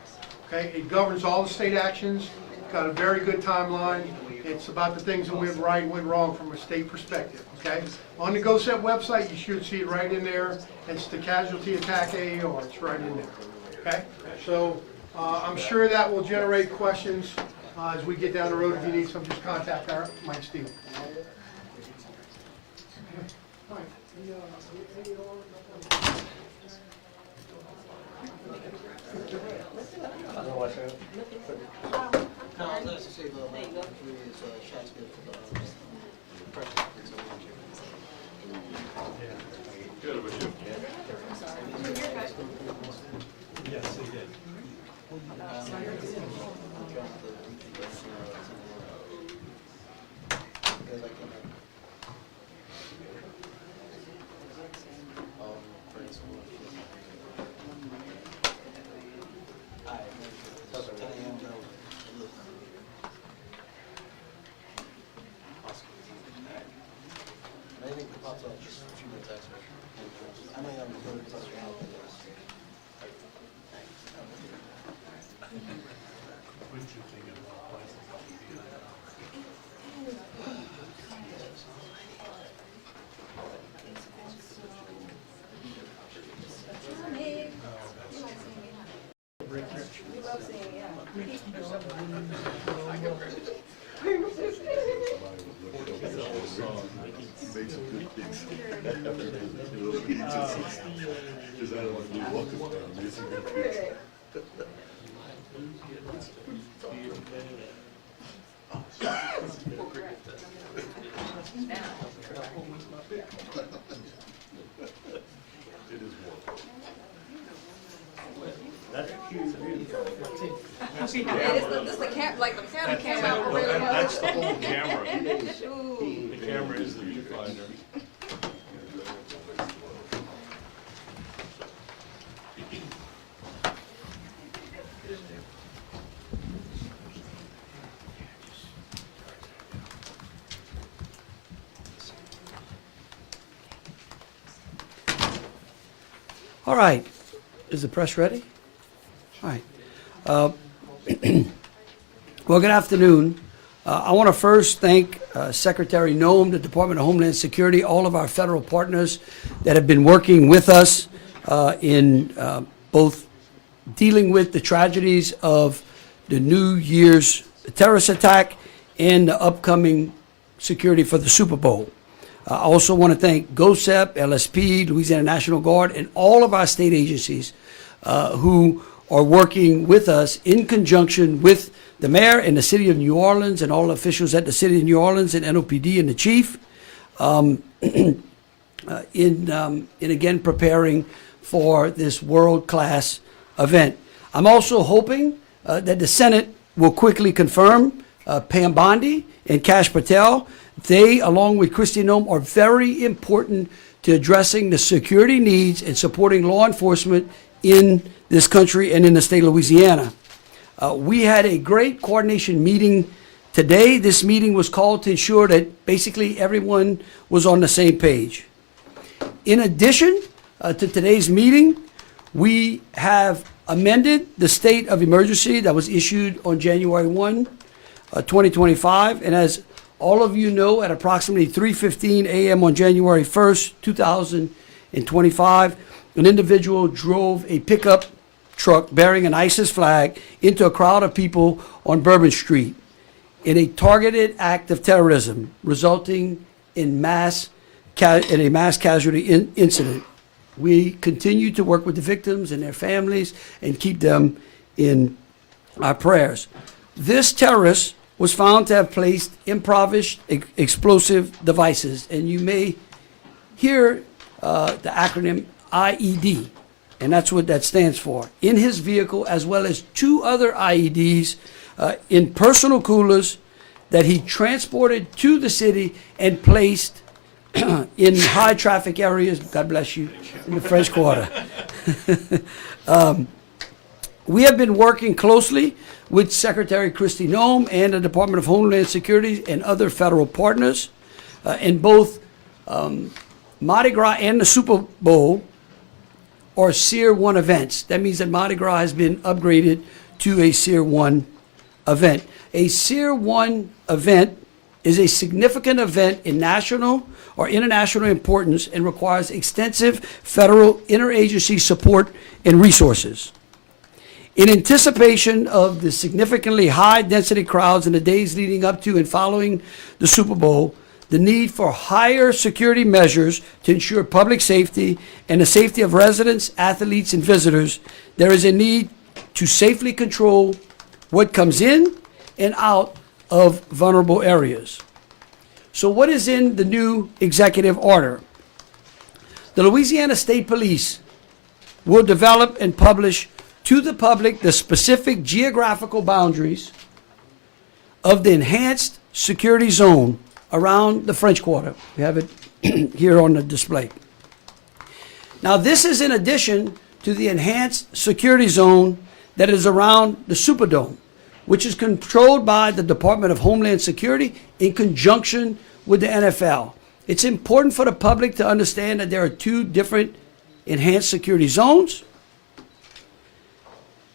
Okay, it governs all the state actions. Got a very good timeline. It's about the things that went right and went wrong from a state perspective. Okay, on the GOSEP website, you should see it right in there. It's the casualty attack AAR. It's right in there. Okay, so I'm sure that will generate questions as we get down the road. If you need some, just contact Mike Steele. Good, would you? Yes, they did. Now. This is the like the camera came out really well. That's the whole camera. The camera is the viewfinder. All right. Is the press ready? All right. Well, good afternoon. I want to first thank Secretary Noem, the Department of Homeland Security, all of our federal partners that have been working with us in both dealing with the tragedies of the New Year's terrorist attack and the upcoming security for the Super Bowl. I also want to thank GOSEP, LSP, Louisiana National Guard, and all of our state agencies who are working with us in conjunction with the mayor and the city of New Orleans and all officials at the city of New Orleans and NOPD and the chief in again preparing for this world-class event. I'm also hoping that the Senate will quickly confirm Pam Bondi and Kash Patel. They, along with Kristi Noem, are very important to addressing the security needs and supporting law enforcement in this country and in the state of Louisiana. We had a great coordination meeting today. This meeting was called to ensure that basically everyone was on the same page. In addition to today's meeting, we have amended the state of emergency that was issued on January 1, 2025. And as all of you know, at approximately 3:15 a.m. on January 1st, 2025, an individual drove a pickup truck bearing an ISIS flag into a crowd of people on Bourbon Street in a targeted act of terrorism, resulting in a mass casualty incident. We continue to work with the victims and their families and keep them in our prayers. This terrorist was found to have placed improvised explosive devices, and you may hear the acronym IED, and that's what that stands for, in his vehicle, as well as 2 other IEDs in personal coolers that he transported to the city and placed in high traffic areas, God bless you, in the French Quarter. We have been working closely with Secretary Kristi Noem and the Department of Homeland Security and other federal partners in both Mardi Gras and the Super Bowl are SEER 1 events. That means that Mardi Gras has been upgraded to a SEER 1 event. A SEER 1 event is a significant event in national or international importance and requires extensive federal interagency support and resources. In anticipation of the significantly high density crowds in the days leading up to and following the Super Bowl, the need for higher security measures to ensure public safety and the safety of residents, athletes, and visitors, there is a need to safely control what comes in and out of vulnerable areas. So what is in the new executive order? The Louisiana State Police will develop and publish to the public the specific geographical boundaries of the enhanced security zone around the French Quarter. We have it here on the display. Now, this is in addition to the enhanced security zone that is around the Superdome, which is controlled by the Department of Homeland Security in conjunction with the NFL. It's important for the public to understand that there are 2 different enhanced security zones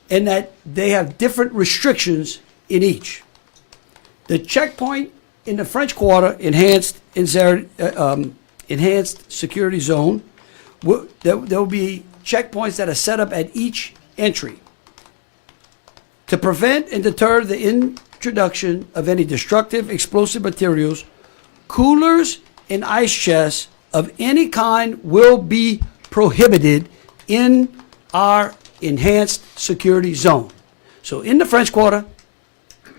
and that they have different restrictions in each. The checkpoint in the French Quarter enhanced security zone, there will be checkpoints that are set up at each entry to prevent and deter the introduction of any destructive explosive materials. Coolers and ice chests of any kind will be prohibited in our enhanced security zone. So in the French Quarter,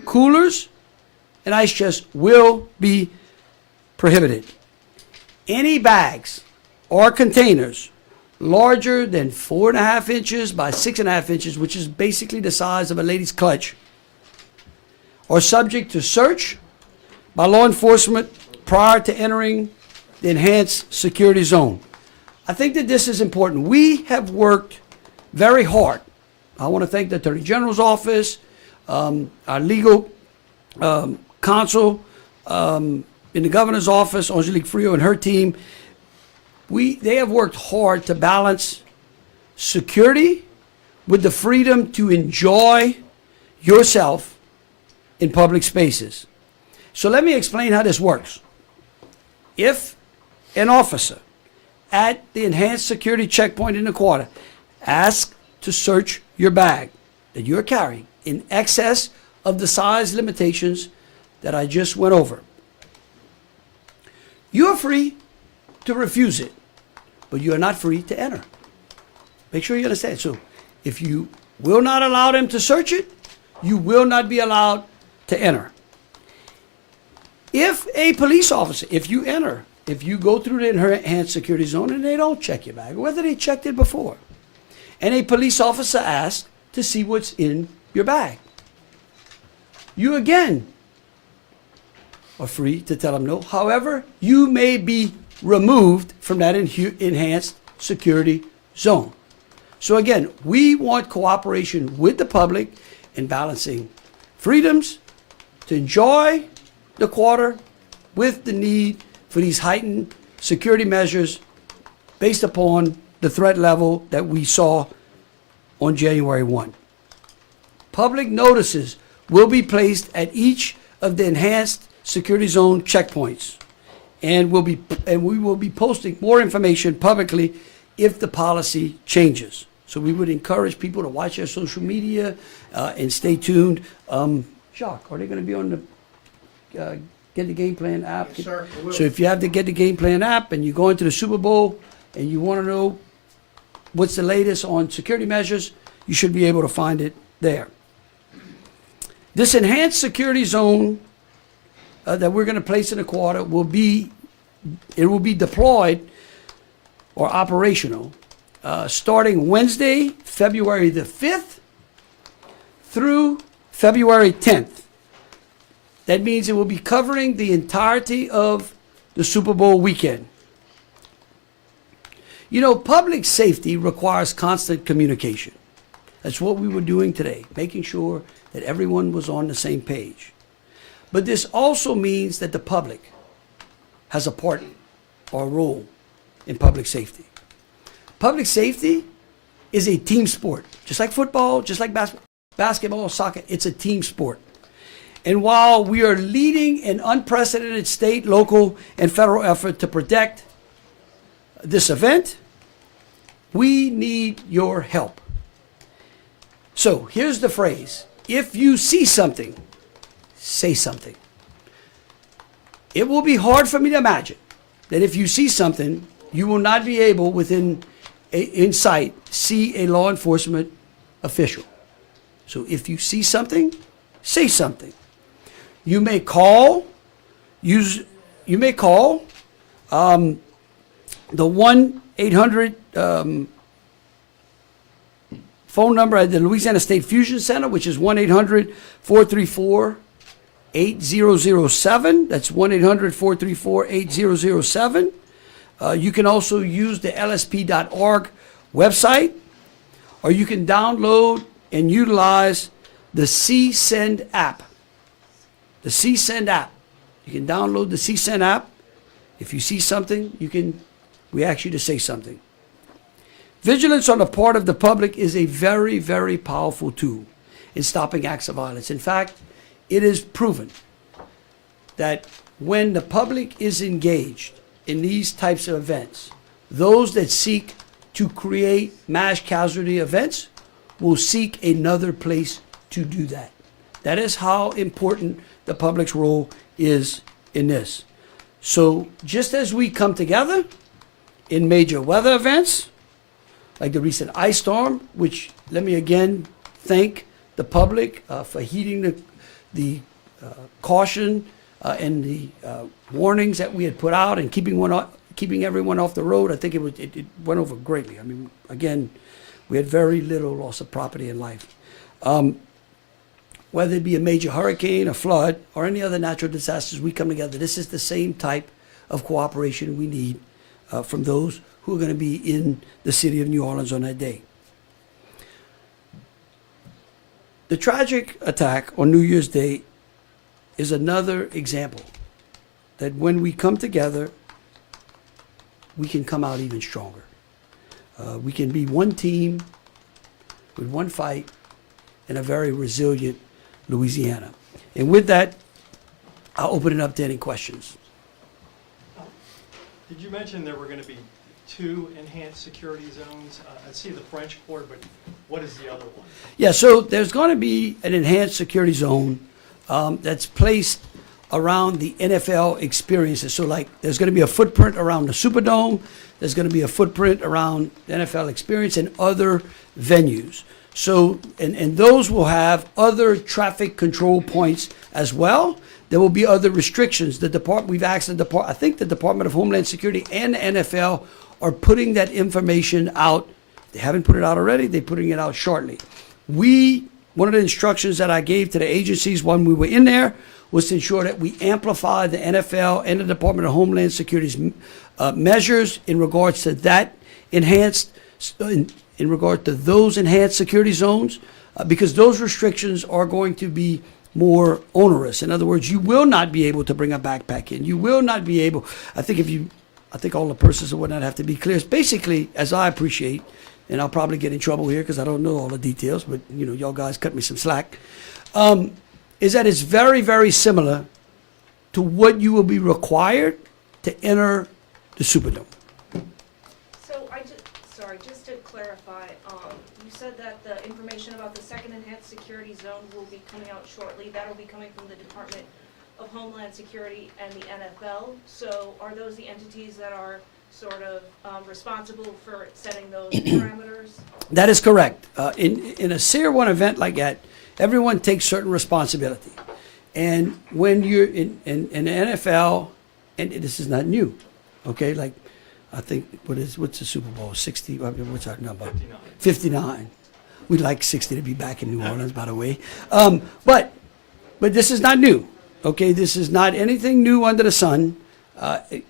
coolers and ice chests will be prohibited. Any bags or containers larger than 4.5 inches by 6.5 inches, which is basically the size of a lady's clutch, are subject to search by law enforcement prior to entering the enhanced security zone. I think that this is important. We have worked very hard. I want to thank the Attorney General's office, our legal counsel in the governor's office, Angelique Frio and her team. They have worked hard to balance security with the freedom to enjoy yourself in public spaces. So let me explain how this works. If an officer at the enhanced security checkpoint in the quarter asks to search your bag that you're carrying in excess of the size limitations that I just went over, you are free to refuse it, but you are not free to enter. Make sure you understand. So if you will not allow them to search it, you will not be allowed to enter. If a police officer, if you go through the enhanced security zone and they don't check your bag, whether they checked it before, and a police officer asks to see what's in your bag, you again are free to tell them no. However, you may be removed from that enhanced security zone. So again, we want cooperation with the public in balancing freedoms to enjoy the quarter with the need for these heightened security measures based upon the threat level that we saw on January 1. Public notices will be placed at each of the enhanced security zone checkpoints, and we will be posting more information publicly if the policy changes. So we would encourage people to watch their social media and stay tuned. Jacques, are they going to be on the Get the Game Plan app? Yes, sir, I will. So if you have the Get the Game Plan app and you go into the Super Bowl and you want to know what's the latest on security measures, you should be able to find it there. This enhanced security zone that we're going to place in the quarter will be deployed or operational starting Wednesday, February the 5th through February 10th. That means it will be covering the entirety of the Super Bowl weekend. You know, public safety requires constant communication. That's what we were doing today, making sure that everyone was on the same page. But this also means that the public has a part or a role in public safety. Public safety is a team sport, just like football, just like basketball, soccer. It's a team sport. And while we are leading an unprecedented state, local, and federal effort to protect this event, we need your help. So here's the phrase: if you see something, say something. It will be hard for me to imagine that if you see something, you will not be able in sight see a law enforcement official. So if you see something, say something. You may call the 1-800 phone number at the Louisiana State Fusion Center, which is 1-800-434-8007. That's 1-800-434-8007. You can also use the lsp.org website, or you can download and utilize the CSend app. The CSend app. You can download the CSend app. If you see something, we ask you to say something. Vigilance on the part of the public is a very, very powerful tool in stopping acts of violence. In fact, it is proven that when the public is engaged in these types of events, those that seek to create mass casualty events will seek another place to do that. That is how important the public's role is in this. So just as we come together in major weather events, like the recent ice storm, which let me again thank the public for heeding the caution and the warnings that we had put out and keeping keeping everyone off the road, I think it went over greatly. I mean, again, we had very little loss of property and life. Whether it be a major hurricane, a flood, or any other natural disasters, we come together. This is the same type of cooperation we need from those who are going to be in the city of New Orleans on that day. The tragic attack on New Year's Day is another example that when we come together, we can come out even stronger. We can be one team with one fight in a very resilient Louisiana. And with that, I'll open it up to any questions. Did you mention there were going to be 2 enhanced security zones? I see the French Quarter, but what is the other one? Yeah, so there's going to be an enhanced security zone that's placed around the NFL experiences. So like there's going to be a footprint around the Superdome. There's going to be a footprint around the NFL experience and other venues. So, and those will have other traffic control points as well. There will be other restrictions. We've asked I think the Department of Homeland Security and the NFL are putting that information out. They haven't put it out already. They're putting it out shortly. One of the instructions that I gave to the agencies when we were in there was to ensure that we amplify the NFL and the Department of Homeland Security's measures in regards to that enhanced, in regard to those enhanced security zones, because those restrictions are going to be more onerous. In other words, you will not be able to bring a backpack in. You will not be able, I think all the persons would not have to be clear. It's basically, as I appreciate, and I'll probably get in trouble here because I don't know all the details, but y'all guys cut me some slack, is that it's very, very similar to what you will be required to enter the Superdome. So just to clarify, you said that the information about the second enhanced security zone will be coming out shortly. That'll be coming from the Department of Homeland Security and the NFL. So are those the entities that are sort of responsible for setting those parameters? That is correct. In a Tier 1 event like that, everyone takes certain responsibility. And when you're in the NFL, and this is not new, okay? Like, I think, what's the Super Bowl? 60, what's our number? 59. We'd like 60 to be back in New Orleans, by the way. But this is not new, okay? This is not anything new under the sun.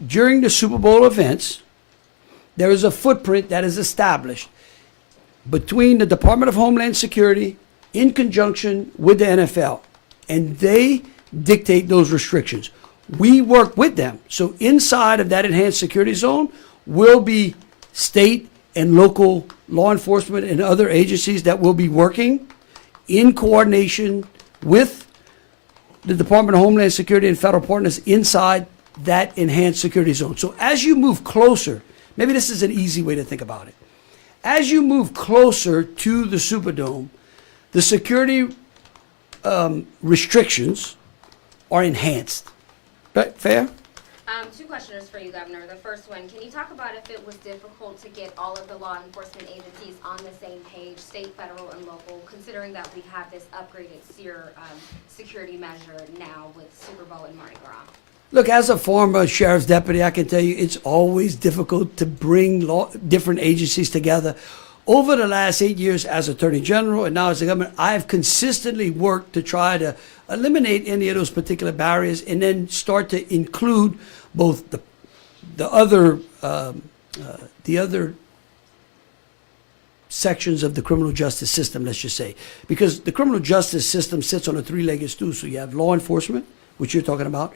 During the Super Bowl events, there is a footprint that is established between the Department of Homeland Security in conjunction with the NFL, and they dictate those restrictions. We work with them. So inside of that enhanced security zone will be state and local law enforcement and other agencies that will be working in coordination with the Department of Homeland Security and federal partners inside that enhanced security zone. So as you move closer, maybe this is an easy way to think about it. As you move closer to the Superdome, the security restrictions are enhanced. Right? Fair? 2 questions for you, Governor. The first one, can you talk about if it was difficult to get all of the law enforcement agencies on the same page, state, federal, and local, considering that we have this upgraded security measure now with Super Bowl and Mardi Gras? Look, as a former sheriff's deputy, I can tell you it's always difficult to bring different agencies together. Over the last 8 years as Attorney General and now as the governor, I have consistently worked to try to eliminate any of those particular barriers and then start to include both the other sections of the criminal justice system, let's just say. Because the criminal justice system sits on a 3-legged stool. So you have law enforcement, which you're talking about.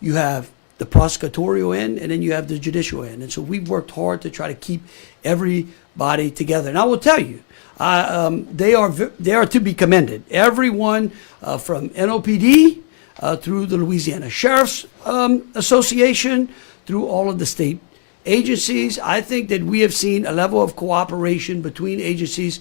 You have the prosecutorial end, and then you have the judicial end. And so we've worked hard to try to keep everybody together. And I will tell you, they are to be commended. Everyone from NOPD through the Louisiana Sheriff's Association, through all of the state agencies. I think that we have seen a level of cooperation between agencies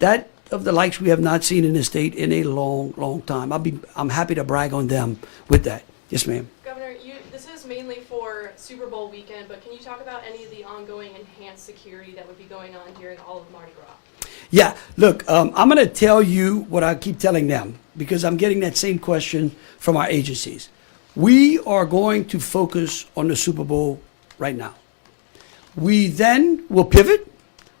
that of the likes we have not seen in this state in a long, long time. I'm happy to brag on them with that. Yes, ma'am. Governor, this is mainly for Super Bowl weekend, but can you talk about any of the ongoing enhanced security that would be going on during all of Mardi Gras? Yeah, look, I'm going to tell you what I keep telling them because I'm getting that same question from our agencies. We are going to focus on the Super Bowl right now. We then will pivot.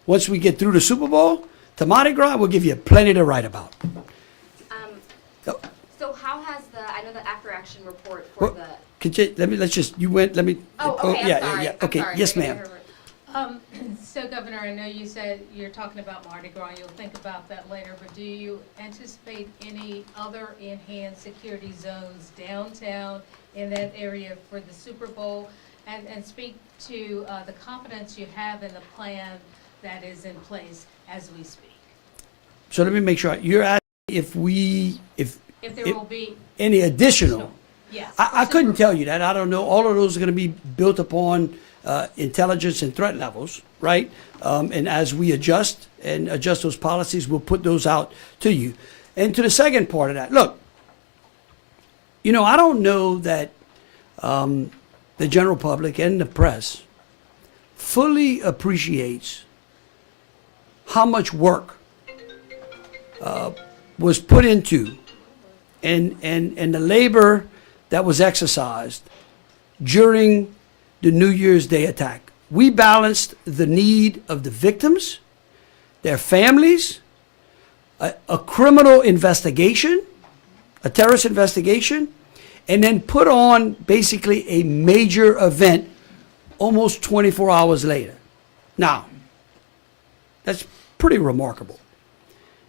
Once we get through the Super Bowl to Mardi Gras, we'll give you plenty to write about. So how has I know the after action report for Okay, yes, ma'am. So Governor, I know you said you're talking about Mardi Gras, and you'll think about that later, but do you anticipate any other enhanced security zones downtown in that area for the Super Bowl? And speak to the confidence you have in the plan that is in place as we speak. So let me make sure, you're asking if There will be any additional. Yes. I couldn't tell you that. I don't know. All of those are going to be built upon intelligence and threat levels, right? And as we adjust those policies, we'll put those out to you. And to the second part of that, look, I don't know that the general public and the press fully appreciates how much work was put into and the labor that was exercised during the New Year's Day attack. We balanced the need of the victims, their families, a criminal investigation, a terrorist investigation, and then put on basically a major event almost 24 hours later. Now, that's pretty remarkable.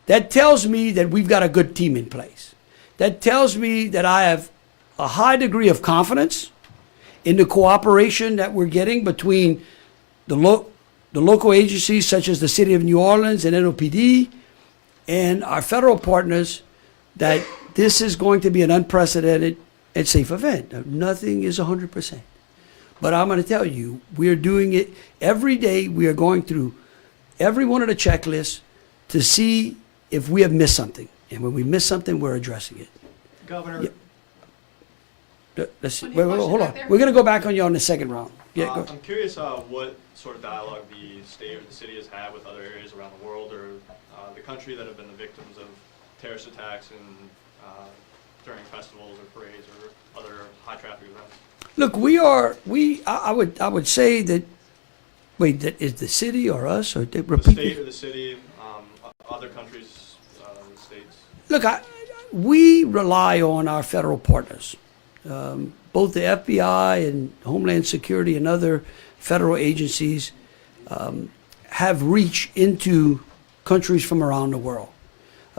That tells me that we've got a good team in place. That tells me that I have a high degree of confidence in the cooperation that we're getting between the local agencies such as the City of New Orleans and NOPD and our federal partners, that this is going to be an unprecedented and safe event. Now, nothing is 100%. But I'm going to tell you, we're doing it every day. We are going through every one of the checklists to see if we have missed something. And when we miss something, we're addressing it. Governor. Yeah. Wait, hold on. We're going to go back on you on the second round. Yeah, go. I'm curious what sort of dialogue the state or the city has had with other areas around the world or the country that have been the victims of terrorist attacks and during festivals or parades or other high traffic events. Look, I would say that, wait, that is the city or us or The state or the city, other countries, states. Look, we rely on our federal partners. Both the FBI and Homeland Security and other federal agencies have reach into countries from around the world.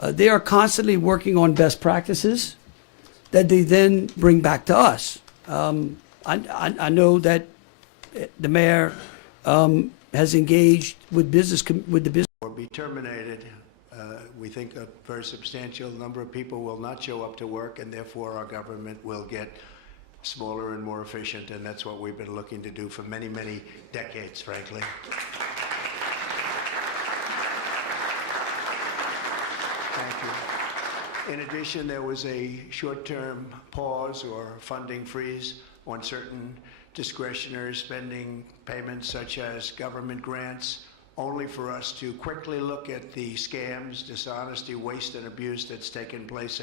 They are constantly working on best practices that they then bring back to us. I know that the mayor has engaged with the business. Or be terminated. We think a very substantial number of people will not show up to work, and therefore our government will get smaller and more efficient, and that's what we've been looking to do for many, many decades, frankly. Thank you. In addition, there was a short-term pause or funding freeze on certain discretionary spending payments, such as government grants, only for us to quickly look at the scams, dishonesty, waste, and abuse that's taken place